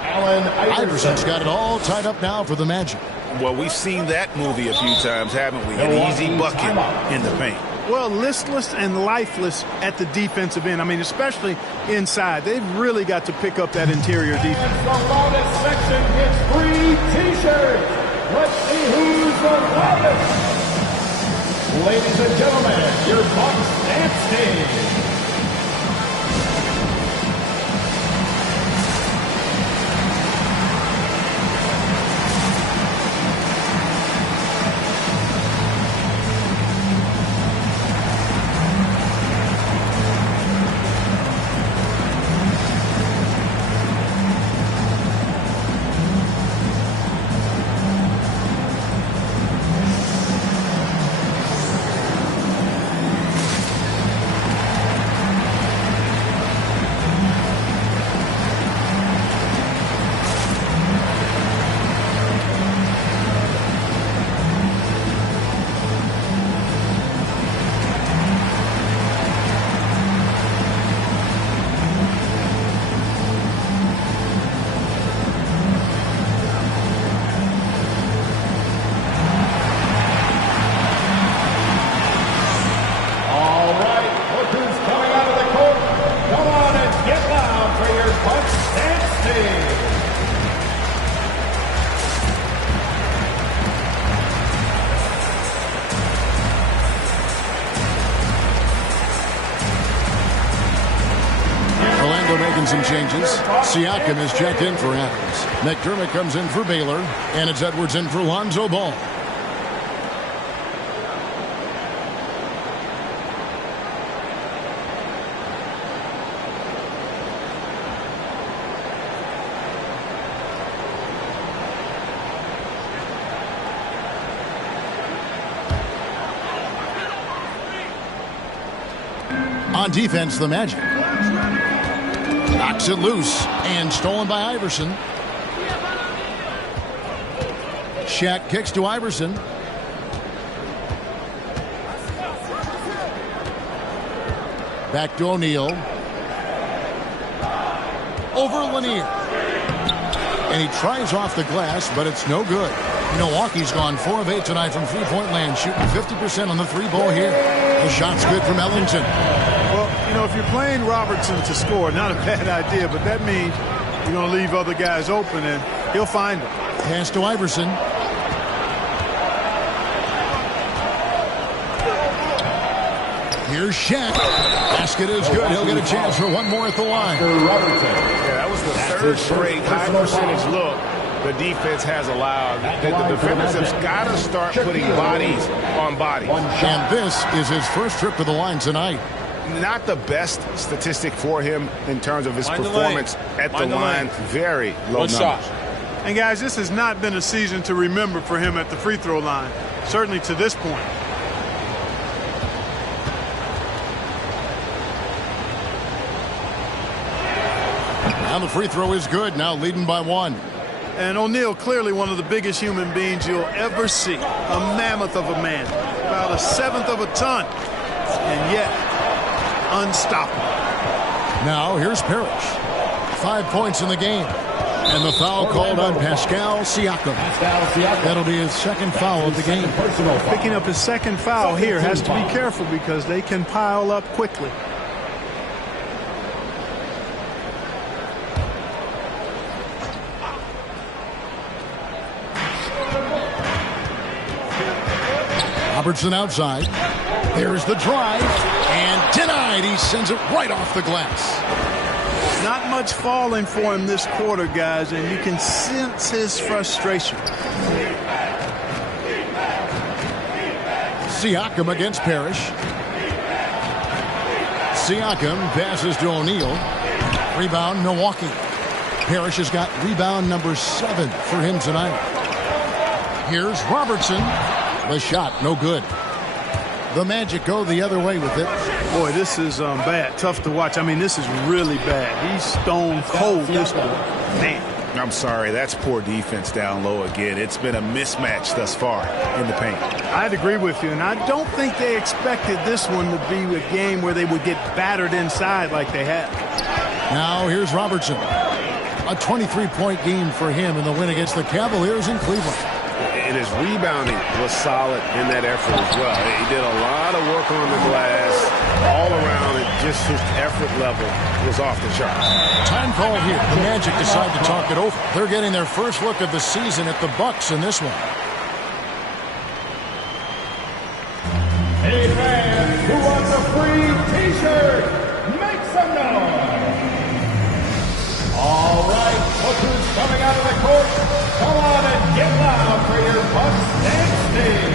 Iverson's got it all tied up now for the Magic. Well, we've seen that movie a few times, haven't we? An easy bucket in the paint. Well, listless and lifeless at the defensive end. I mean, especially inside. They've really got to pick up that interior defense. The loudest section gets free T-shirts. Let's see who's the loudest. Ladies and gentlemen, your Bucks dance team. some changes. Siakam is checked in for Adams. McDermott comes in for Baylor, and it's Edwards in for Lonzo Ball. On defense, the Magic. Knocks it loose and stolen by Iverson. Shaq kicks to Iverson. Back to O'Neal. Over Lanier. And he tries off the glass, but it's no good. Milwaukee's gone 4 of 8 tonight from three-point land, shooting 50% on the three ball here. The shot's good from Ellington. Well, if you're playing Robertson to score, not a bad idea, but that means you're going to leave other guys open, and he'll find them. Pass to Iverson. Here's Shaq. Basket is good. He'll get a chance for one more at the line. Yeah, that was the third straight high percentage look the defense has allowed. The defenders have got to start putting bodies on bodies. And this is his first trip to the line tonight. Not the best statistic for him in terms of his performance at the line. Very low numbers. And guys, this has not been a season to remember for him at the free throw line, certainly to this point. And the free throw is good, now leading by 1. And O'Neal, clearly one of the biggest human beings you'll ever see. A mammoth of a man, about 1/7 of a ton, and yet unstoppable. Now here's Parrish. 5 points in the game. And the foul called on Pascal Siakam. That'll be his second foul of the game. Picking up his second foul here, has to be careful because they can pile up quickly. Robertson outside. There's the drive. And denied. He sends it right off the glass. Not much falling for him this quarter, guys, and you can sense his frustration. Siakam against Parrish. Siakam passes to O'Neal. Rebound, Milwaukee. Parrish has got rebound number 7 for him tonight. Here's Robertson. The shot, no good. The Magic go the other way with it. Boy, this is bad. Tough to watch. I mean, this is really bad. He's stone cold, this boy. Man. I'm sorry, that's poor defense down low again. It's been a mismatch thus far in the paint. I'd agree with you, and I don't think they expected this one to be a game where they would get battered inside like they have. Now here's Robertson. A 23-point game for him in the win against the Cavaliers in Cleveland. And his rebounding was solid in that effort as well. He did a lot of work on the glass all around, and just his effort level was off the chart. Time call here. The Magic decide to talk it over. They're getting their first look of the season at the Bucks in this one. Hey fans, who wants a free t-shirt? Make some noise. All right, look who's coming out of the court. Come on and get loud for your Bucks dance team.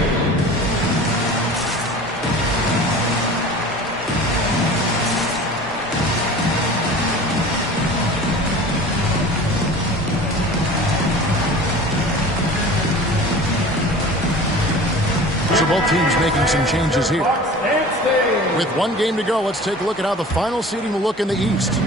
So both teams making some changes here. With one game to go, let's take a look at how the final seeding will look in the East.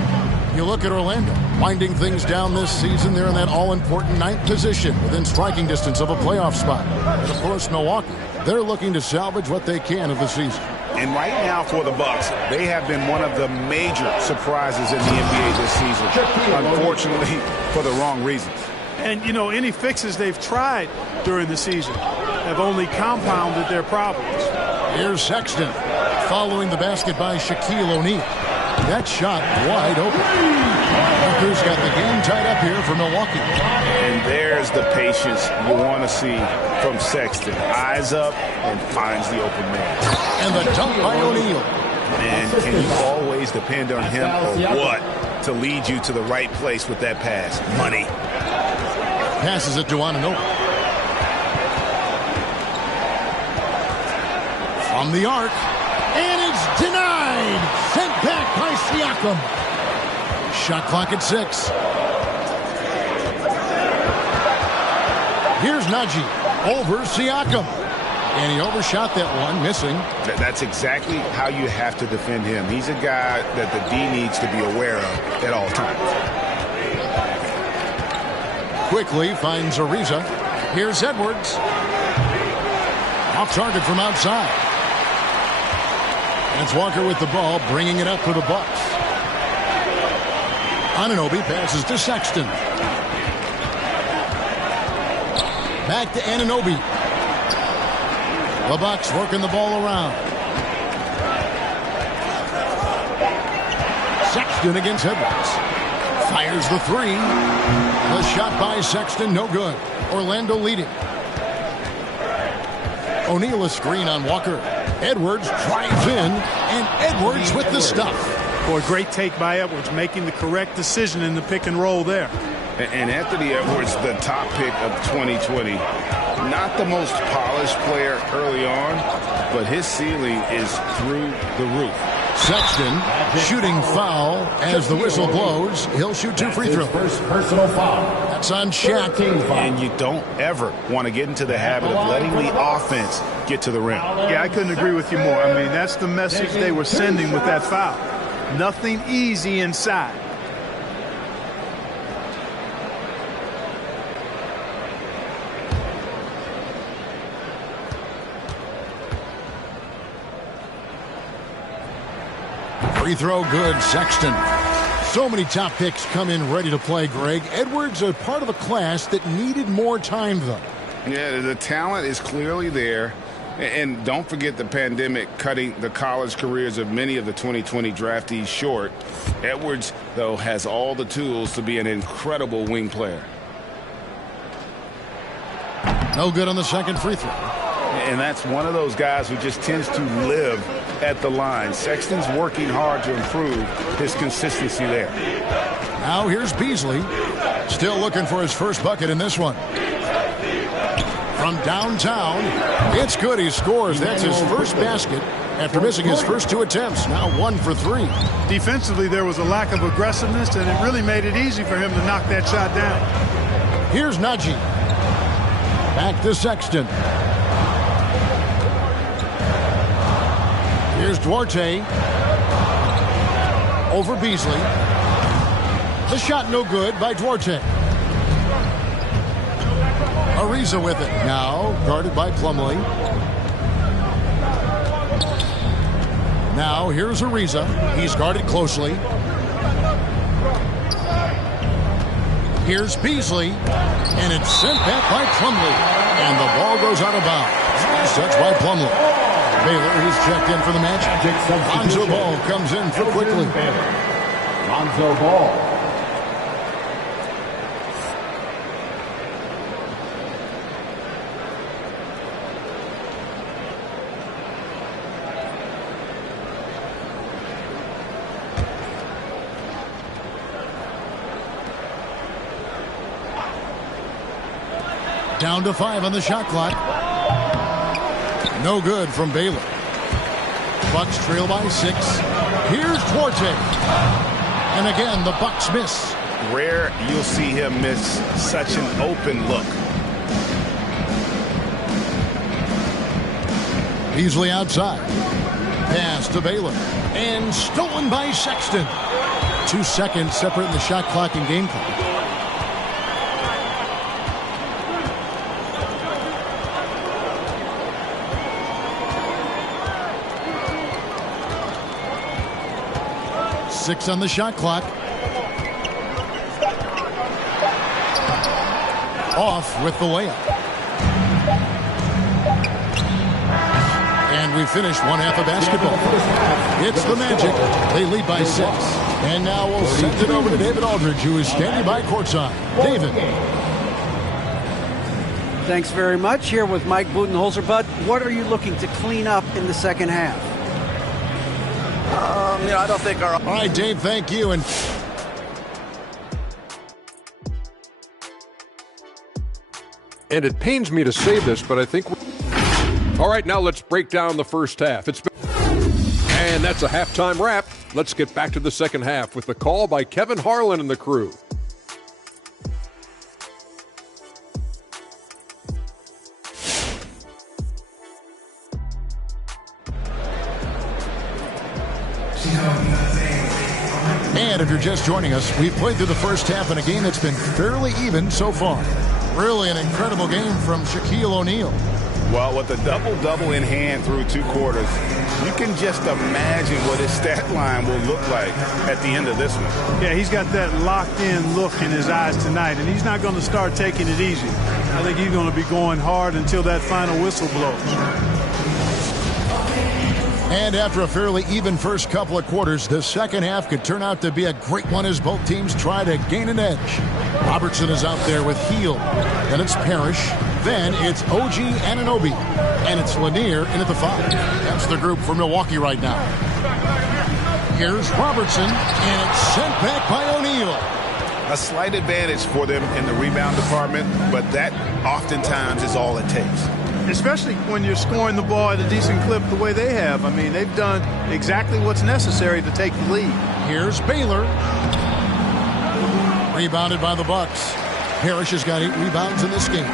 You look at Orlando, winding things down this season. They're in that all-important 9th position within striking distance of a playoff spot. And, of course, Milwaukee, they're looking to salvage what they can of the season. And right now for the Bucks, they have been one of the major surprises in the NBA this season, unfortunately for the wrong reasons. And, you know, any fixes they've tried during the season have only compounded their problems. Here's Sexton, following the basket by Shaquille O'Neal. That shot wide open. Walker's got the game tied up here for Milwaukee. And there's the patience you want to see from Sexton. Eyes up and finds the open man. And the dunk by O'Neal. And can you always depend on him or what? to lead you to the right place with that pass. Money. Passes it to Anunoby. From the arc. And it's denied. Sent back by Siakam. Shot clock at 6. Here's Nagy over Siakam. And he overshot that one, missing. That's exactly how you have to defend him. He's a guy that the D needs to be aware of at all times. Quickly finds Ariza. Here's Edwards. Off target from outside. That's Walker with the ball, bringing it up for the Bucks. Anunoby passes to Sexton. Back to Anunoby. The Bucks working the ball around. Sexton against Edwards. Fires the 3. The shot by Sexton, no good. Orlando leading. O'Neal a screen on Walker. Edwards drives in, and Edwards with the stuff. Boy, great take by Edwards, making the correct decision in the pick and roll there. And Anthony Edwards, the top pick of 2020. Not the most polished player early on, but his ceiling is through the roof. Sexton shooting foul as the whistle blows. He'll shoot 2 free throws. First personal foul. That's on Shaq. And you don't ever want to get into the habit of letting the offense get to the rim. Yeah, I couldn't agree with you more. I mean, that's the message they were sending with that foul. Nothing easy inside. Free throw good, Sexton. So many top picks come in ready to play, Greg. Edwards a part of a class that needed more time, though. Yeah, the talent is clearly there. And don't forget the pandemic cutting the college careers of many of the 2020 draftees short. Edwards, though, has all the tools to be an incredible wing player. No good on the second free throw. And that's one of those guys who just tends to live at the line. Sexton's working hard to improve his consistency there. Now here's Beasley. Still looking for his first bucket in this one. From downtown, it's good. He scores. That's his first basket after missing his first 2 attempts. Now 1 for 3. Defensively, there was a lack of aggressiveness, and it really made it easy for him to knock that shot down. Here's Nagy. Back to Sexton. Here's Duarte. Over Beasley. The shot no good by Duarte. Ariza with it. Now guarded by Plumlee. Now here's Ariza. He's guarded closely. Here's Beasley. And it's sent back by Plumlee. And the ball goes out of bounds. Touched by Plumlee. Baylor, who's checked in for the match. Lonzo Ball comes in for quickly. Lonzo Ball. Down to 5 on the shot clock. No good from Baylor. Bucks trail by 6. Here's Duarte. And again, the Bucks miss. Rare you'll see him miss such an open look. Beasley outside. Pass to Baylor. And stolen by Sexton. 2 seconds separating the shot clock and game clock. Six on the shot clock. Off with the layup. And we finish one half of basketball. It's the Magic. They lead by 6. And now we'll send it over to David Aldridge, who is standing by courtside. David. Thanks very much. Here with Mike Budenholzer. Bud, what are you looking to clean up in the second half? I don't think our... All right, Dave, thank you. And And it pains me to say this, but I think all right, now let's break down the first half. And that's a halftime wrap. Let's get back to the second half with the call by Kevin Harlan and the crew. And if you're just joining us, we've played through the first half in a game that's been fairly even so far. Really an incredible game from Shaquille O'Neal. Well, with a double-double in hand through 2 quarters, you can just imagine what his stat line will look like at the end of this one. Yeah, he's got that locked-in look in his eyes tonight, and he's not going to start taking it easy. I think he's going to be going hard until that final whistle blows. And after a fairly even first couple of quarters, the second half could turn out to be a great one as both teams try to gain an edge. Robertson is out there with Hield. Then it's Parrish. Then it's OG Anunoby. And it's Lanier in at the 5. That's the group for Milwaukee right now. Here's Robertson, and it's sent back by O'Neal. A slight advantage for them in the rebound department, but that oftentimes is all it takes. Especially when you're scoring the ball at a decent clip the way they have. I mean, they've done exactly what's necessary to take the lead. Here's Baylor. Rebounded by the Bucks. Parrish has got 8 rebounds in this game.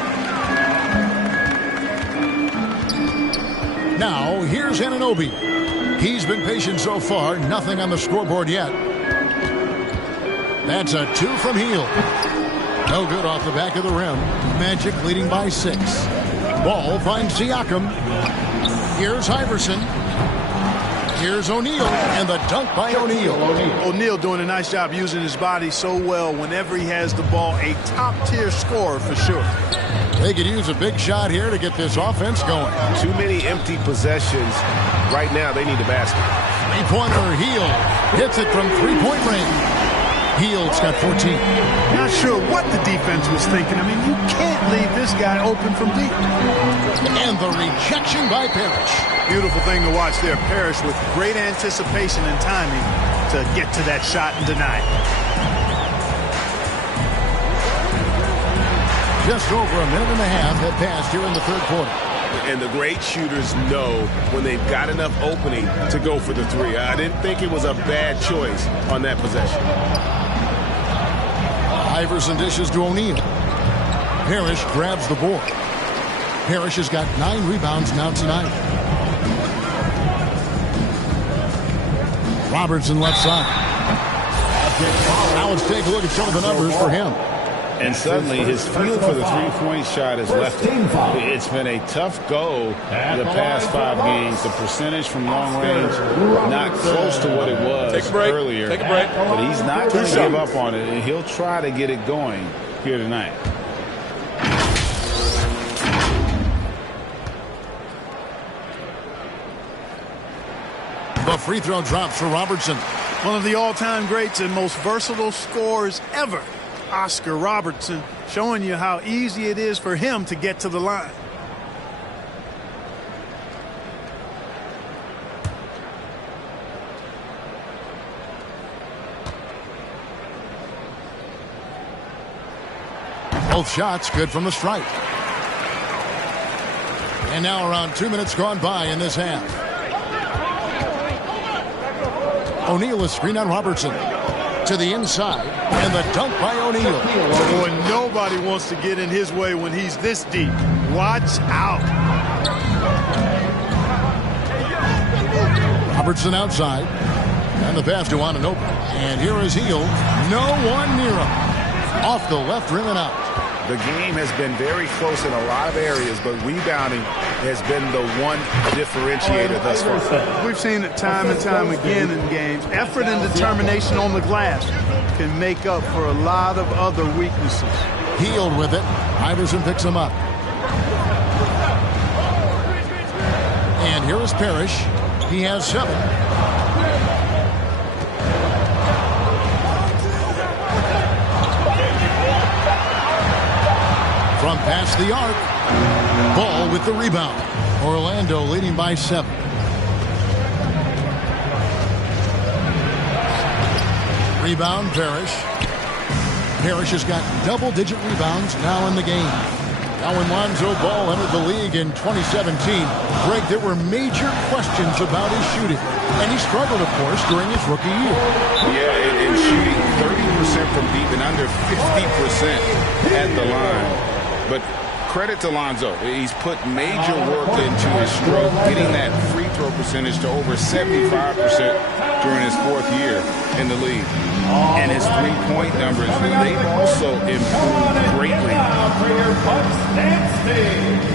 Now, here's Anunoby. He's been patient so far. Nothing on the scoreboard yet. That's a 2 from Hield. No good off the back of the rim. Magic leading by 6. Ball finds Siakam. Here's Iverson. Here's O'Neal, and the dunk by O'Neal. O'Neal doing a nice job using his body so well whenever he has the ball. A top-tier scorer for sure. They could use a big shot here to get this offense going. Too many empty possessions. Right now, they need a basket. Three-pointer, Hield hits it from three-point range. Hield's got 14. Not sure what the defense was thinking. I mean, you can't leave this guy open from deep. And the rejection by Parrish. Beautiful thing to watch there. Parrish with great anticipation and timing to get to that shot and deny it. Just over a minute and a half had passed here in the third quarter. And the great shooters know when they've got enough opening to go for the 3. I didn't think it was a bad choice on that possession. Iverson dishes to O'Neal. Parrish grabs the board. Parrish has got 9 rebounds now tonight. Robertson left side. Now let's take a look at some of the numbers for him. And suddenly his feel for the three-point shot has left him. It's been a tough go the past 5 games. The percentage from long range not close to what it was earlier. Take a break. But he's not going to give up on it, and he'll try to get it going here tonight. The free throw drops for Robertson. One of the all-time greats and most versatile scorers ever. Oscar Robertson, showing you how easy it is for him to get to the line. Both shots good from the stripe. And now around 2 minutes gone by in this half. O'Neal is screen on Robertson. To the inside, and the dunk by O'Neal. Boy, nobody wants to get in his way when he's this deep. Watch out. Robertson outside, and the pass to Anunoby. And here is Hield. No one near him. Off the left rim and out. The game has been very close in a lot of areas, but rebounding has been the one differentiator thus far. We've seen it time and time again in games. Effort and determination on the glass can make up for a lot of other weaknesses. Hield with it. Iverson picks him up. And here is Parrish. He has 7. From past the arc. Ball with the rebound. Orlando leading by 7. Rebound, Parrish. Parrish has got double-digit rebounds now in the game. Now, when Lonzo Ball entered the league in 2017, Greg, there were major questions about his shooting. And he struggled, of course, during his rookie year. Yeah, and shooting 30% from deep and under 50% at the line. But credit to Lonzo. He's put major work into his stroke, getting that free throw percentage to over 75% during his fourth year in the league. And his three-point numbers, they've also improved greatly. For your Bucks dance stage.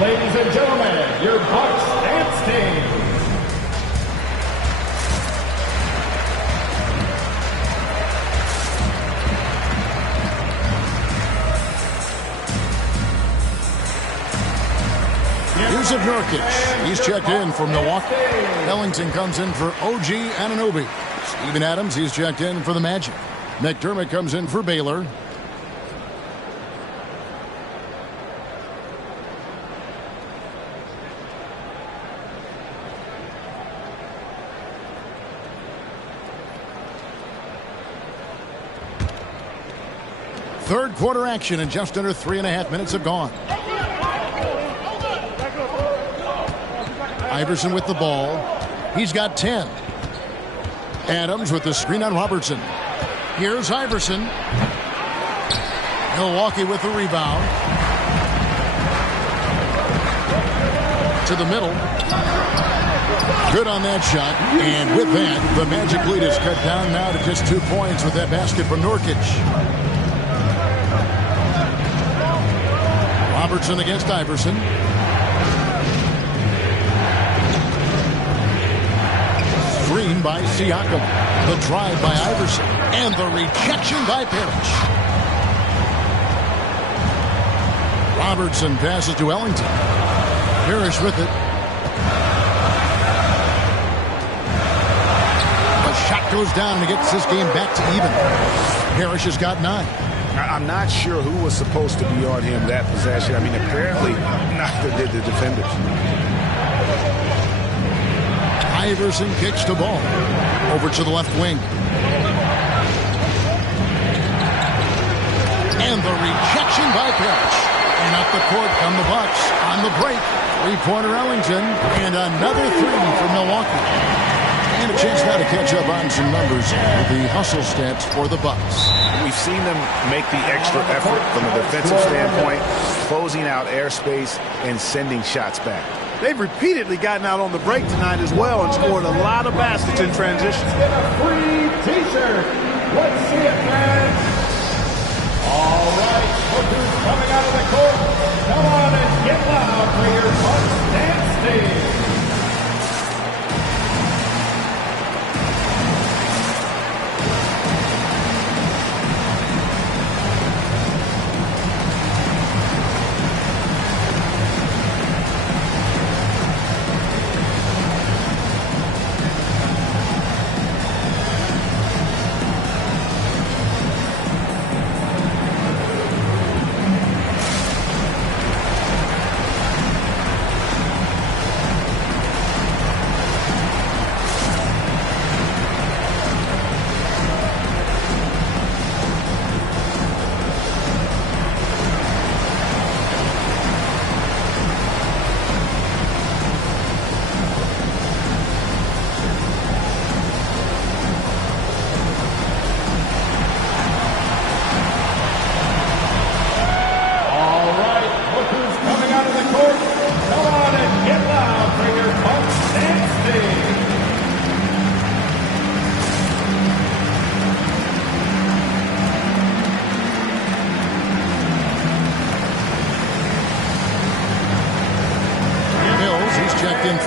Ladies and gentlemen, your Bucks dance team. Here's Nurkic. He's checked in for Milwaukee. Ellington comes in for OG Anunoby. Steven Adams, he's checked in for the Magic. McDermott comes in for Baylor. Third quarter action and just under 3.5 minutes have gone. Iverson with the ball. He's got 10. Adams with the screen on Robertson. Here's Iverson. Milwaukee with the rebound. To the middle. Good on that shot. And with that, the Magic lead is cut down now to just 2 points with that basket from Nurkic. Robertson against Iverson. Screen by Siakam. The drive by Iverson. And the rejection by Parrish. Robertson passes to Ellington. Parrish with it. The shot goes down and gets this game back to even. Parrish has got 9. I'm not sure who was supposed to be on him that possession. I mean, apparently neither did the defenders. Iverson kicks the ball over to the left wing. And the rejection by Parrish. And up the court come the Bucks on the break. Three-pointer Ellington and another 3 for Milwaukee. And a chance now to catch up on some numbers with the hustle stats for the Bucks. We've seen them make the extra effort from a defensive standpoint, closing out airspace and sending shots back. They've repeatedly gotten out on the break tonight as well and scored a lot of baskets in transition. Get a free T-shirt. Let's see it, fans. All right, hookers coming out of the court. Come on and get loud for your Bucks dance team.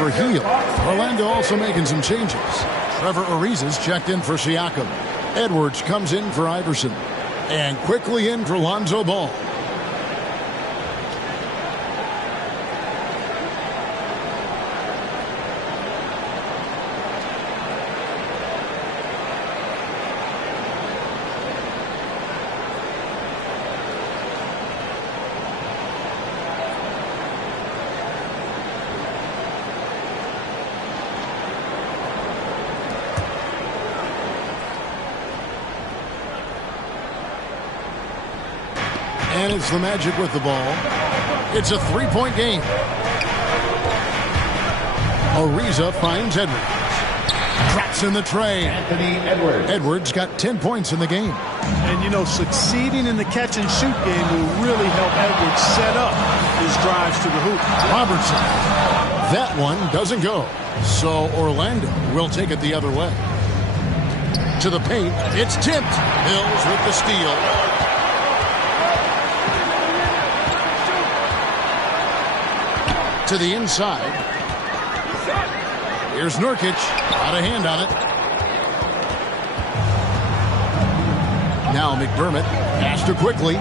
for Heel. Orlando also making some changes. Trevor Ariza's checked in for Siakam. Edwards comes in for Iverson. And quickly in for Lonzo Ball. And it's the Magic with the ball. It's a three-point game. Ariza finds Edwards. Drops in the tray. Anthony Edwards. Edwards got 10 points in the game. And, you know, succeeding in the catch-and-shoot game will really help Edwards set up his drives to the hoop. Robertson. That one doesn't go. So Orlando will take it the other way. To the paint. It's tipped. Mills with the steal. To the inside. Here's Nurkic. Out of hand on it. Now McDermott. Pass to quickly.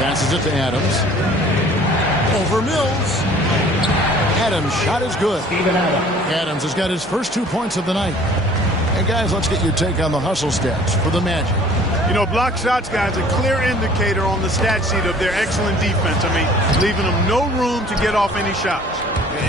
Passes it to Adams. Over Mills. Adams' shot is good. Adams has got his first 2 points of the night. And guys, let's get your take on the hustle stats for the Magic. You know, block shots, guys, a clear indicator on the stat sheet of their excellent defense. I mean, leaving them no room to get off any shots.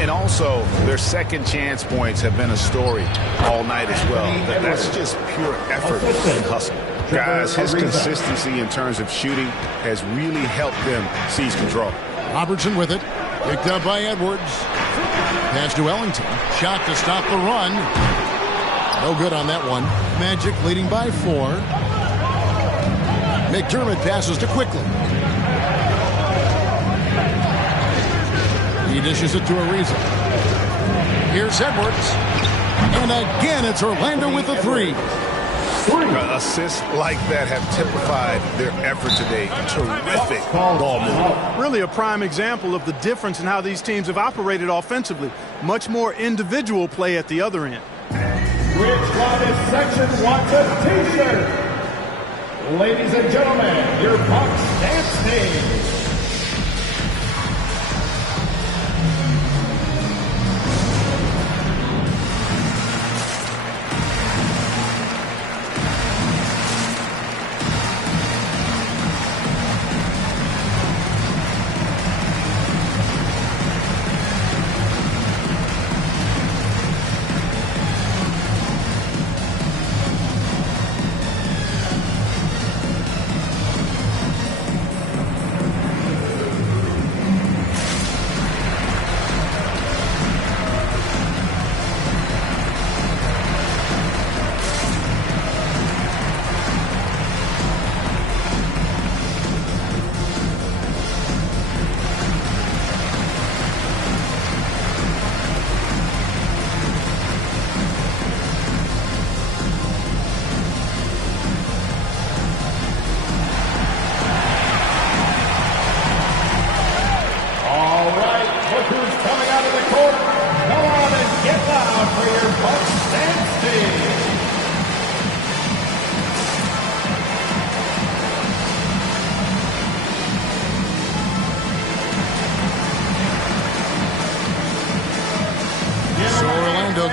And also, their second chance points have been a story all night as well. That's just pure effort and hustle. Guys, his consistency in terms of shooting has really helped them seize control. Robertson with it. Picked up by Edwards. Pass to Ellington. Shot to stop the run. No good on that one. Magic leading by 4. McDermott passes to quickly. He dishes it to Ariza. Here's Edwards. And again, it's Orlando with a 3. Assists like that have typified their effort today. Terrific ball movement. Really a prime example of the difference in how these teams have operated offensively. Much more individual play at the other end. Which one is section wants a t-shirt? Ladies and gentlemen, your Bucks dance team.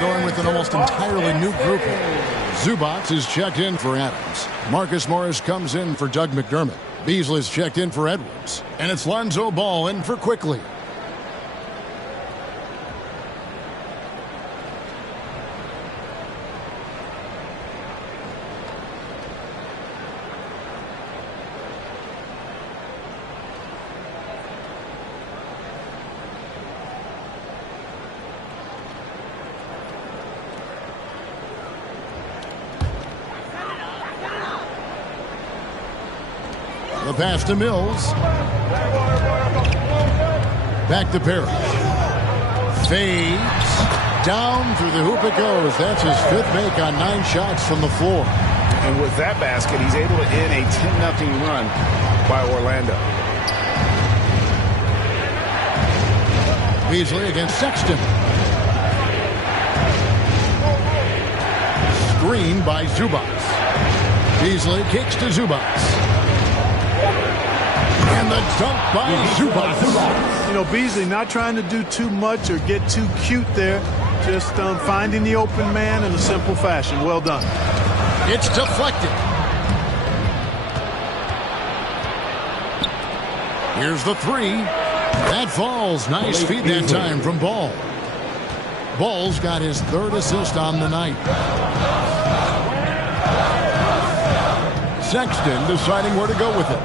Going with an almost entirely new group. Zubac is checked in for Adams. Marcus Morris comes in for Doug McDermott. Beasley's checked in for Edwards. And it's Lonzo Ball in for Quickly. The pass to Mills. Back to Parrish. Fades. Down through the hoop it goes. That's his 5th make on 9 shots from the floor. And with that basket, he's able to end a 10-0 run by Orlando. Beasley against Sexton. Screen by Zubats. Beasley kicks to Zubats. And the dunk by Zubats. You know, Beasley not trying to do too much or get too cute there. Just finding the open man in a simple fashion. Well done. It's deflected. Here's the three. That falls. Nice feed that time from Ball. Ball's got his third assist on the night. Sexton deciding where to go with it.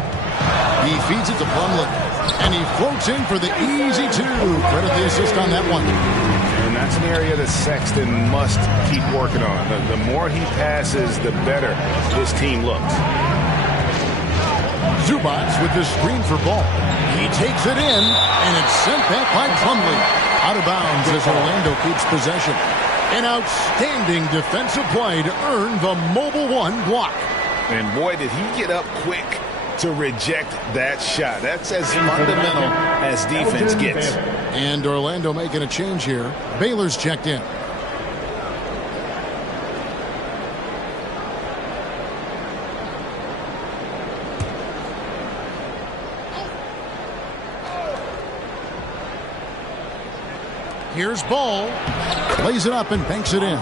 He feeds it to Plumlee. And he floats in for the easy two. Credit the assist on that one. And that's an area that Sexton must keep working on. The more he passes, the better this team looks. Zubats with the screen for Ball. He takes it in, and it's sent back by Plumlee. Out of bounds as Orlando keeps possession. An outstanding defensive play to earn the Mobile One block. And boy, did he get up quick to reject that shot. That's as fundamental as defense gets. And Orlando making a change here. Baylor's checked in. Here's Ball. Lays it up and banks it in.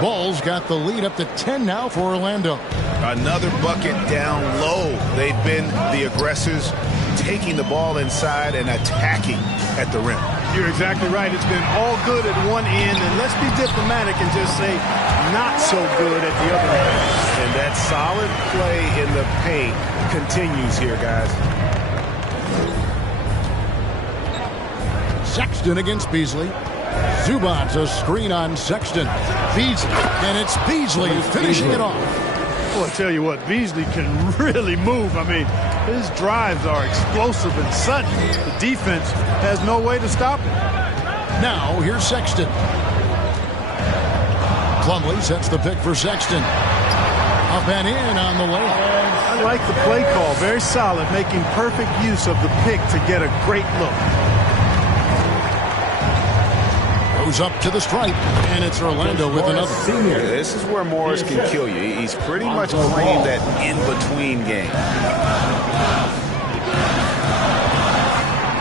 Ball's got the lead up to 10 now for Orlando. Another bucket down low. They've been the aggressors, taking the ball inside and attacking at the rim. You're exactly right. It's been all good at one end, and let's be diplomatic and just say not so good at the other end. And that solid play in the paint continues here, guys. Sexton against Beasley. Zubats a screen on Sexton. Beasley, and it's Beasley finishing it off. Well, I tell you what, Beasley can really move. I mean, his drives are explosive and sudden. The defense has no way to stop it. Now, here's Sexton. Plumlee sets the pick for Sexton. Up and in on the layup. I like the play call. Very solid, making perfect use of the pick to get a great look. Goes up to the stripe, and it's Orlando with another. This is where Morris can kill you. He's pretty much playing that in-between game.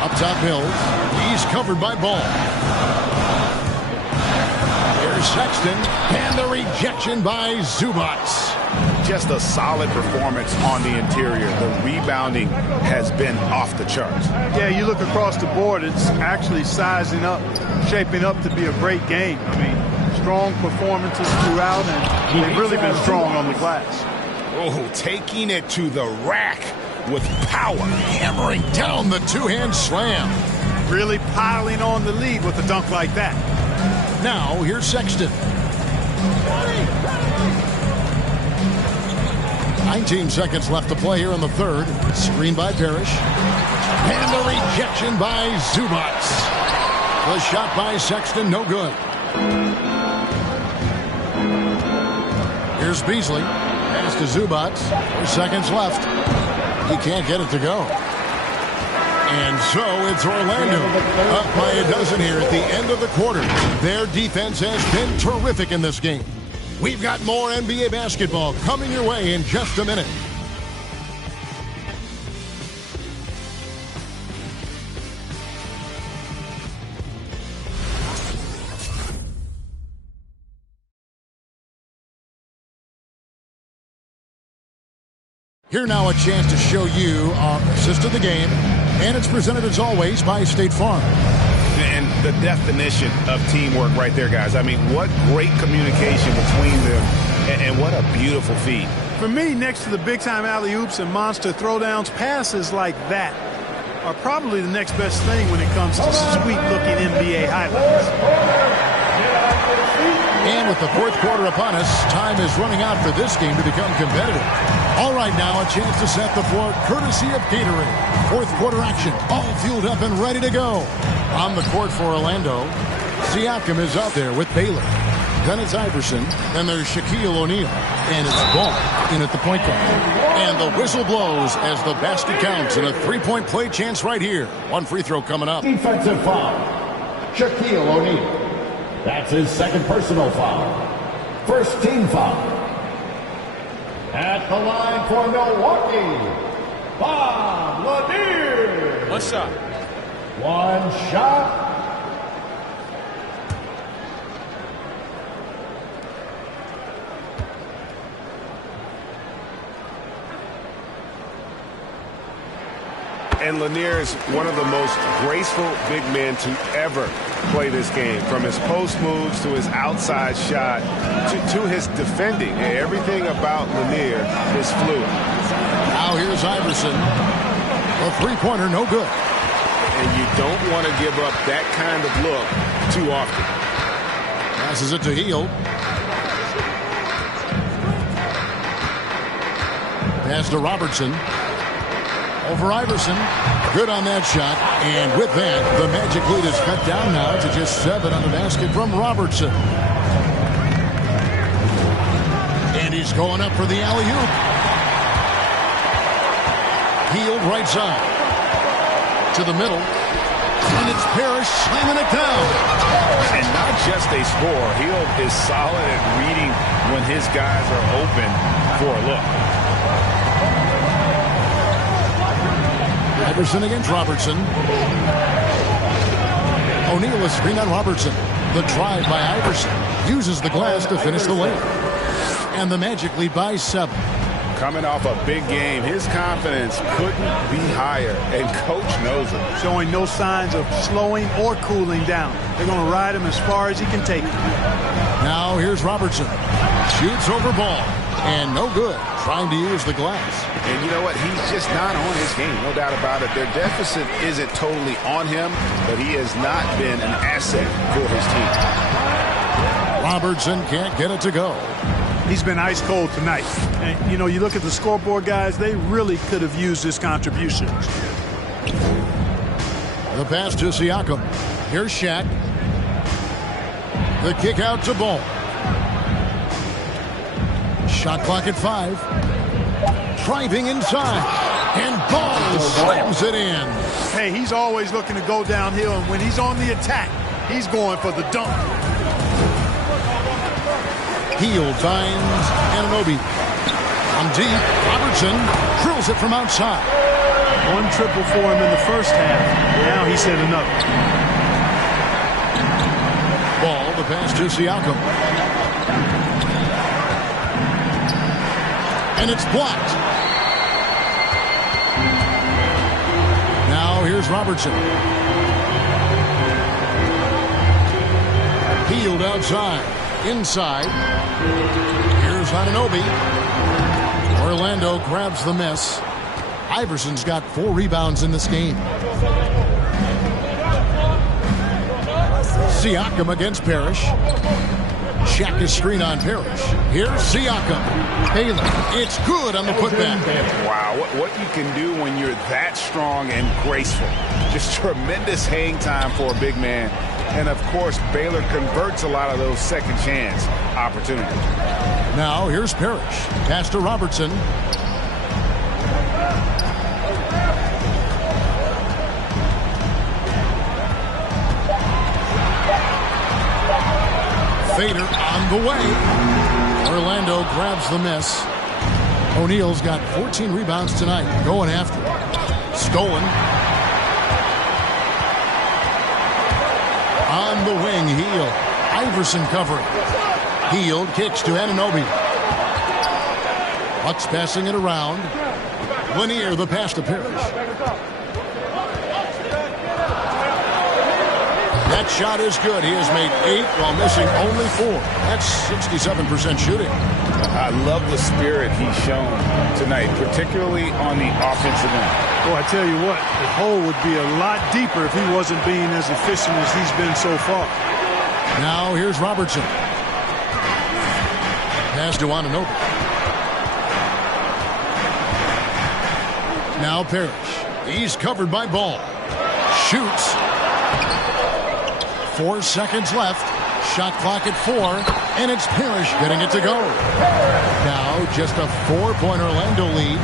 Up top Hills. He's covered by Ball. Here's Sexton, and the rejection by Zubats. Just a solid performance on the interior. The rebounding has been off the charts. Yeah, you look across the board, it's actually sizing up, shaping up to be a great game. I mean, strong performances throughout, and they've really been strong on the glass. Oh, taking it to the rack with power. Hammering down the two-hand slam. Really piling on the lead with a dunk like that. Now, here's Sexton. 19 seconds left to play here in the third. Screen by Parrish. And the rejection by Zubats. The shot by Sexton, no good. Here's Beasley. Pass to Zubats. 4 seconds left. He can't get it to go. And so it's Orlando up by a dozen here at the end of the quarter. Their defense has been terrific in this game. We've got more NBA basketball coming your way in just a minute. Here now a chance to show you our assist of the game, and it's presented as always by State Farm. And the definition of teamwork right there, guys. I mean, what great communication between them, and what a beautiful feed. For me, next to the big-time alley-oops and monster throwdowns, passes like that are probably the next best thing when it comes to sweet-looking NBA highlights. And with the fourth quarter upon us, time is running out for this game to become competitive. All right, now a chance to set the floor courtesy of Gatorade. Fourth quarter action, all fueled up and ready to go. On the court for Orlando, Siakam is out there with Baylor. Then it's Iverson. Then there's Shaquille O'Neal. And it's Ball in at the point guard. And the whistle blows as the basket counts. And a three-point play chance right here. One free throw coming up. Defensive foul. Shaquille O'Neal. That's his second personal foul. First team foul. At the line for Milwaukee, Bob Lanier. One shot. One shot. And Lanier is one of the most graceful big men to ever play this game. From his post moves to his outside shot to his defending. Everything about Lanier is fluid. Now here's Iverson. A three-pointer, no good. And you don't want to give up that kind of look too often. Passes it to Hield. Pass to Robertson. Over Iverson. Good on that shot. And with that, the Magic lead is cut down now to just 7 on the basket from Robertson. And he's going up for the alley-oop. Hield right side. To the middle. And it's Parrish slamming it down. And not just a scorer. Hield is solid at reading when his guys are open for a look. Iverson against Robertson. O'Neal a screen on Robertson. The drive by Iverson. Uses the glass to finish the layup. And the Magic lead by 7. Coming off a big game, his confidence couldn't be higher, and Coach knows it. Showing no signs of slowing or cooling down. They're going to ride him as far as he can take him. Now here's Robertson. Shoots over Ball. And no good. Trying to use the glass. And you know what? He's just not on his game. No doubt about it. Their deficit isn't totally on him, but he has not been an asset for his team. Robertson can't get it to go. He's been ice cold tonight. And, you know, you look at the scoreboard, guys, they really could have used his contributions. The pass to Siakam. Here's Shaq. The kick out to Ball. Shot clock at 5. Driving inside. And Ball slams it in. Hey, he's always looking to go downhill, and when he's on the attack, he's going for the dunk. Hield finds Anunoby. On deep, Robertson drills it from outside. One triple for him in the first half. Now he's hit another. Ball, the pass to Siakam. And it's blocked. Now here's Robertson. Hield outside. Inside. Here's Anunoby. Orlando grabs the miss. Iverson's got 4 rebounds in this game. Siakam against Parrish. Shaq is screen on Parrish. Here's Siakam. Baylor. It's good on the putback. Wow, what you can do when you're that strong and graceful. Just tremendous hang time for a big man. And, of course, Baylor converts a lot of those second chance opportunities. Now here's Parrish. Pass to Robertson. Fader on the way. Orlando grabs the miss. O'Neal's got 14 rebounds tonight. Going after it. Stolen. On the wing, Hield. Iverson covering. Hield kicks to Anunoby. Bucks passing it around. Lanier, the pass to Parrish. That shot is good. He has made 8 while missing only 4. That's 67% shooting. I love the spirit he's shown tonight, particularly on the offensive end. Well, I tell you what, the hole would be a lot deeper if he wasn't being as efficient as he's been so far. Now here's Robertson. Pass to Anunoby. Now Parrish. He's covered by Ball. Shoots. 4 seconds left. Shot clock at 4. And it's Parrish getting it to go. Now just a 4-point Orlando lead.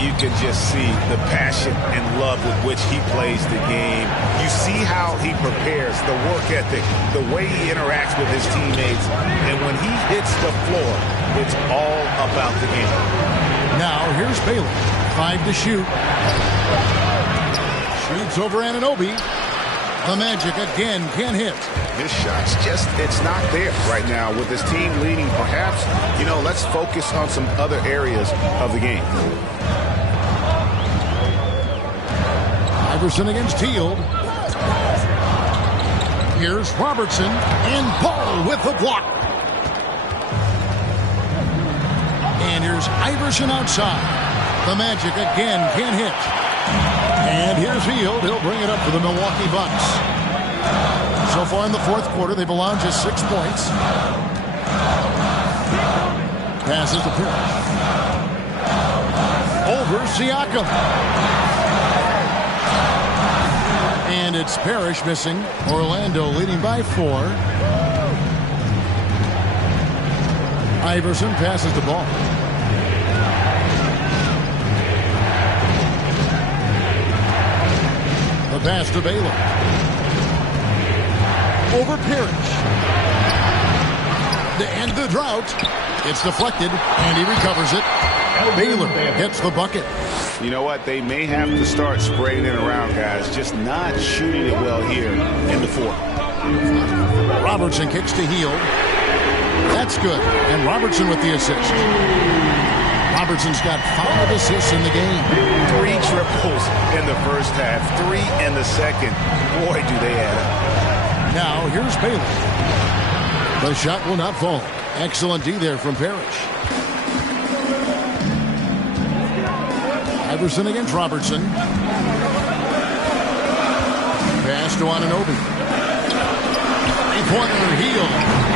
You can just see the passion and love with which he plays the game. You see how he prepares, the work ethic, the way he interacts with his teammates. And when he hits the floor, it's all about the game. Now here's Baylor. 5 to shoot. Shoots over Anunoby. The Magic again can't hit. His shot's just, it's not there right now with his team leading. Perhaps, let's focus on some other areas of the game. Iverson against Teal. Here's Robertson and Paul with the block. And here's Iverson outside. The Magic again can't hit. And here's Hield. He'll bring it up for the Milwaukee Bucks. So far in the fourth quarter, they've allowed just 6 points. Passes to Parrish. Over Siakam. And it's Parrish missing. Orlando leading by 4. Iverson passes the ball. The pass to Baylor. Over Parrish. To end the drought. It's deflected, and he recovers it. Baylor gets the bucket. You know what? They may have to start spraying it around, guys. Just not shooting it well here in the fourth. Robertson kicks to Hield. That's good. And Robertson with the assist. Robertson's got 5 assists in the game. 3 triples in the first half, 3 in the second. Boy, do they add up. Now, here's Baylor. The shot will not fall. Excellent D there from Parrish. Iverson against Robertson. Pass to Anunoby. 3-pointer Hield.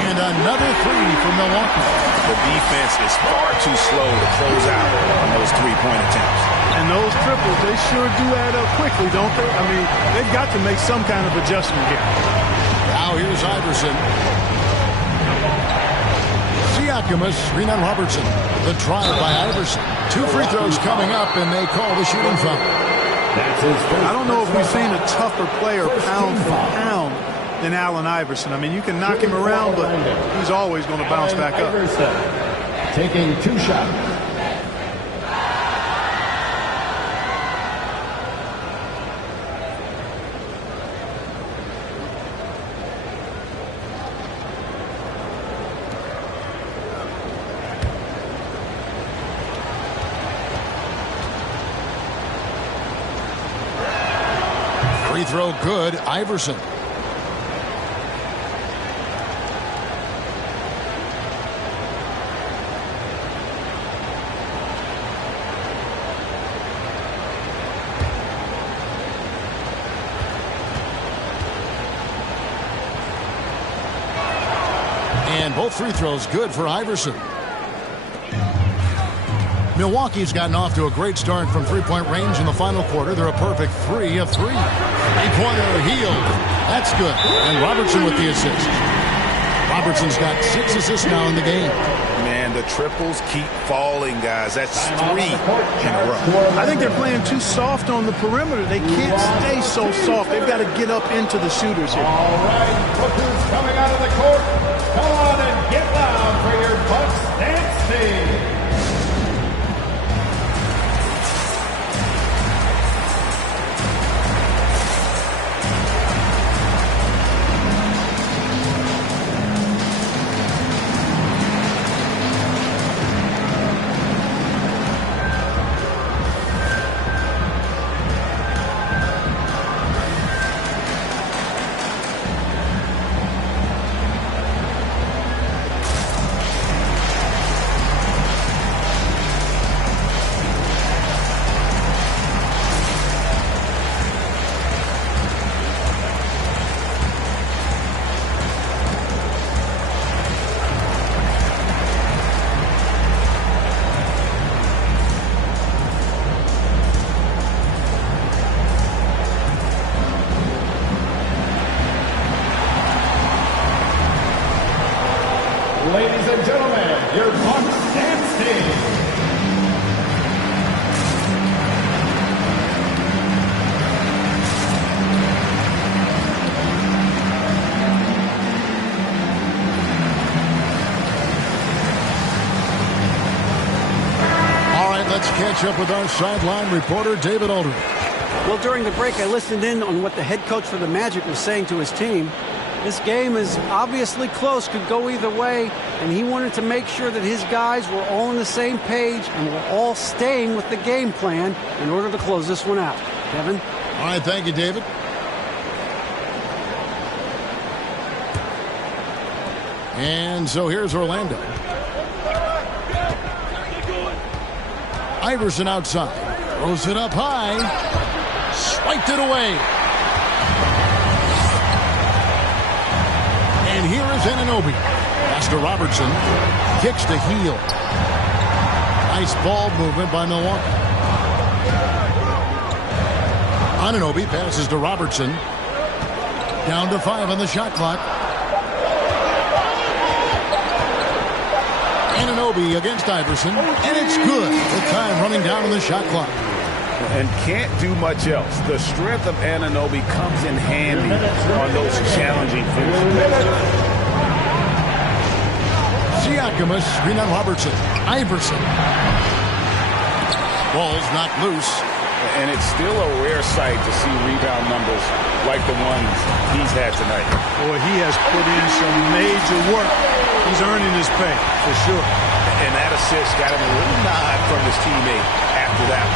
And another 3 for Milwaukee. The defense is far too slow to close out on those 3-point attempts. And those triples, they sure do add up quickly, don't they? I mean, they've got to make some kind of adjustment here. Now here's Iverson. Siakam has screen on Robertson. The drive by Iverson. 2 free throws coming up, and they call the shooting foul. I don't know if we've seen a tougher player pound for pound than Allen Iverson. I mean, you can knock him around, but he's always going to bounce back up. Taking 2 shots. Free throw good, Iverson. And both free throws good for Iverson. Milwaukee's gotten off to a great start from three-point range in the final quarter. They're a perfect 3 of 3. 3-pointer Hield. That's good. And Robertson with the assist. Robertson's got 6 assists now in the game. Man, the triples keep falling, guys. That's 3 in a row. I think they're playing too soft on the perimeter. They can't stay so soft. They've got to get up into the shooters here. All right, Booker's coming out of the court. Come on and get loud for your Bucks dance team. Let's catch up with our sideline reporter, David Aldridge. Well, during the break, I listened in on what the head coach for the Magic was saying to his team. This game is obviously close, could go either way, and he wanted to make sure that his guys were all on the same page and were all staying with the game plan in order to close this one out. Kevin? All right, thank you, David. And so here's Orlando. Iverson outside. Throws it up high. Swiped it away. And here is Anunoby. Pass to Robertson. Kicks to Heel. Nice ball movement by Milwaukee. Anunoby passes to Robertson. Down to 5 on the shot clock. Anunoby against Iverson, and it's good with time running down on the shot clock. And can't do much else. The strength of Anunoby comes in handy on those challenging finishes. Siakam, screen on Robertson. Iverson. Ball's knocked loose. And it's still a rare sight to see rebound numbers like the ones he's had tonight. Boy, he has put in some major work. He's earning his pay, for sure. And that assist got him a little nod from his teammate after that.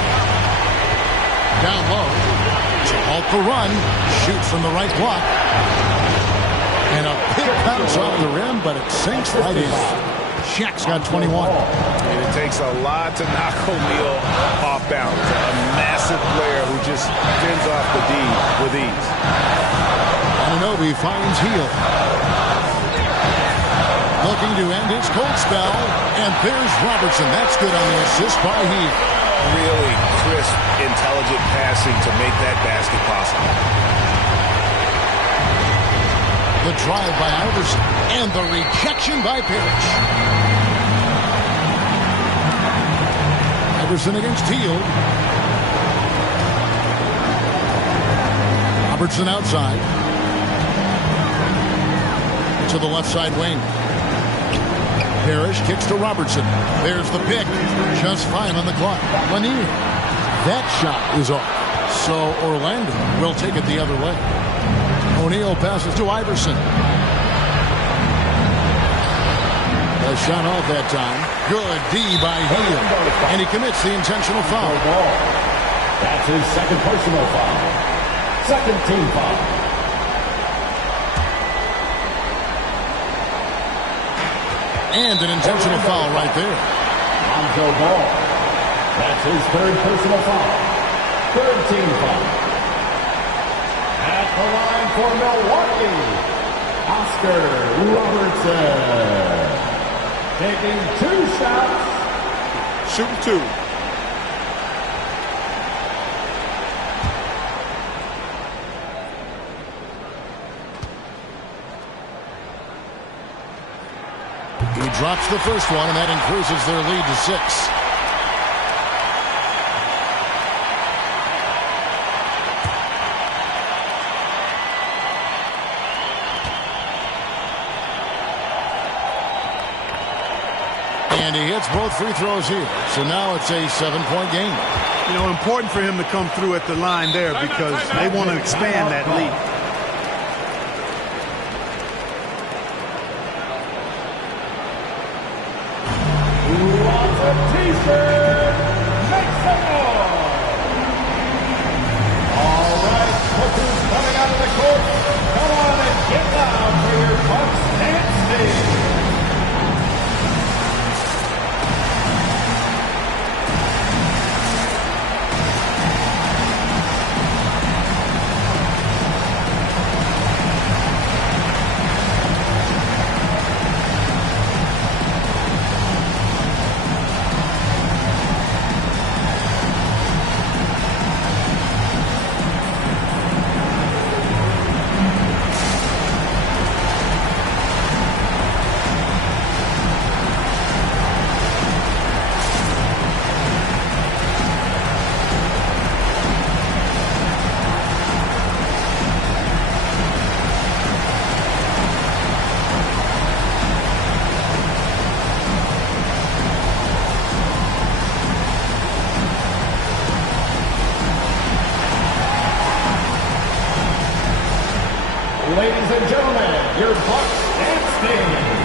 Down low. To halt the run. Shoots from the right block. And a big bounce off the rim, but it sinks right in. Shaq's got 21. And it takes a lot to knock O'Neal off balance. A massive player who just fends off the D with ease. Anunoby finds Heel. Looking to end his cold spell. And there's Robertson. That's good on the assist by Heel. Really crisp, intelligent passing to make that basket possible. The drive by Iverson. And the rejection by Parrish. Iverson against Hield. Robertson outside. To the left side wing. Parrish kicks to Robertson. There's the pick. Just 5 on the clock. Lanier. That shot is off. So Orlando will take it the other way. O'Neal passes to Iverson. A shot off that time. Good D by Hield. And he commits the intentional foul. That's his second personal foul. Second team foul. And an intentional foul right there. Lonzo Ball. That's his third personal foul. Third team foul. At the line for Milwaukee, Oscar Robertson. Taking 2 shots. Shooting 2. He drops the first one, and that increases their lead to 6. And he hits both free throws here. So now it's a 7-point game. You know, important for him to come through at the line there because they want to expand that lead. T-shirt, make some noise. All right, coaches coming out of the court. Come on and get loud for your Bucks and Steve. ladies and gentlemen, your Bucks and Sting.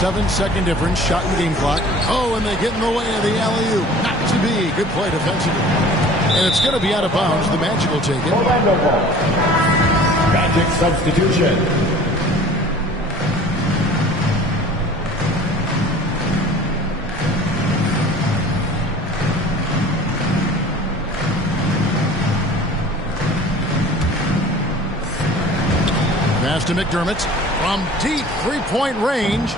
Seven-second difference, shot and game clock. Oh, and they get in the way of the alley-oop. Not to be. Good play defensively. And it's going to be out of bounds. The Magic will take it. Orlando ball. Magic substitution. Pass to McDermott from deep three-point range.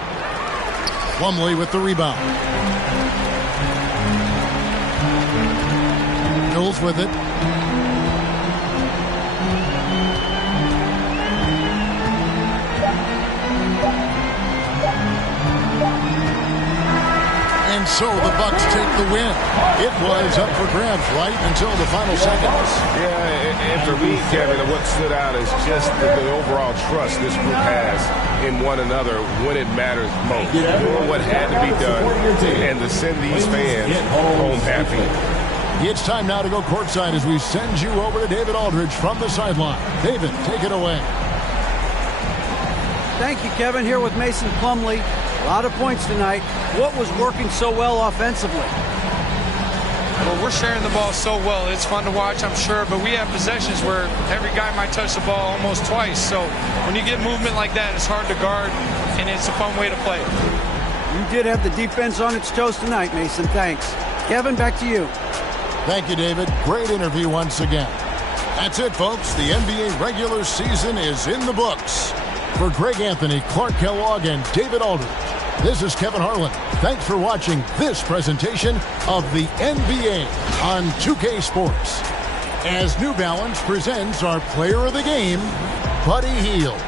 Plumlee with the rebound. Mills with it. And so the Bucks take the win. It was up for grabs right until the final seconds. Yeah, and for me, Kevin, what stood out is just the overall trust this group has in one another when it matters most. Doing what had to be done and to send these fans home happy. It's time now to go courtside as we send you over to David Aldridge from the sideline. David, take it away. Thank you, Kevin. Here with Mason Plumlee. A lot of points tonight. What was working so well offensively? Well, we're sharing the ball so well. It's fun to watch, I'm sure, but we have possessions where every guy might touch the ball almost twice. So when you get movement like that, it's hard to guard, and it's a fun way to play. You did have the defense on its toes tonight, Mason. Thanks. Kevin, back to you. Thank you, David. Great interview once again. That's it, folks. The NBA regular season is in the books. For Greg Anthony, Clark Kellogg, and David Aldridge, this is Kevin Harlan. Thanks for watching this presentation of the NBA on 2K Sports. As New Balance presents our player of the game, Buddy Hield.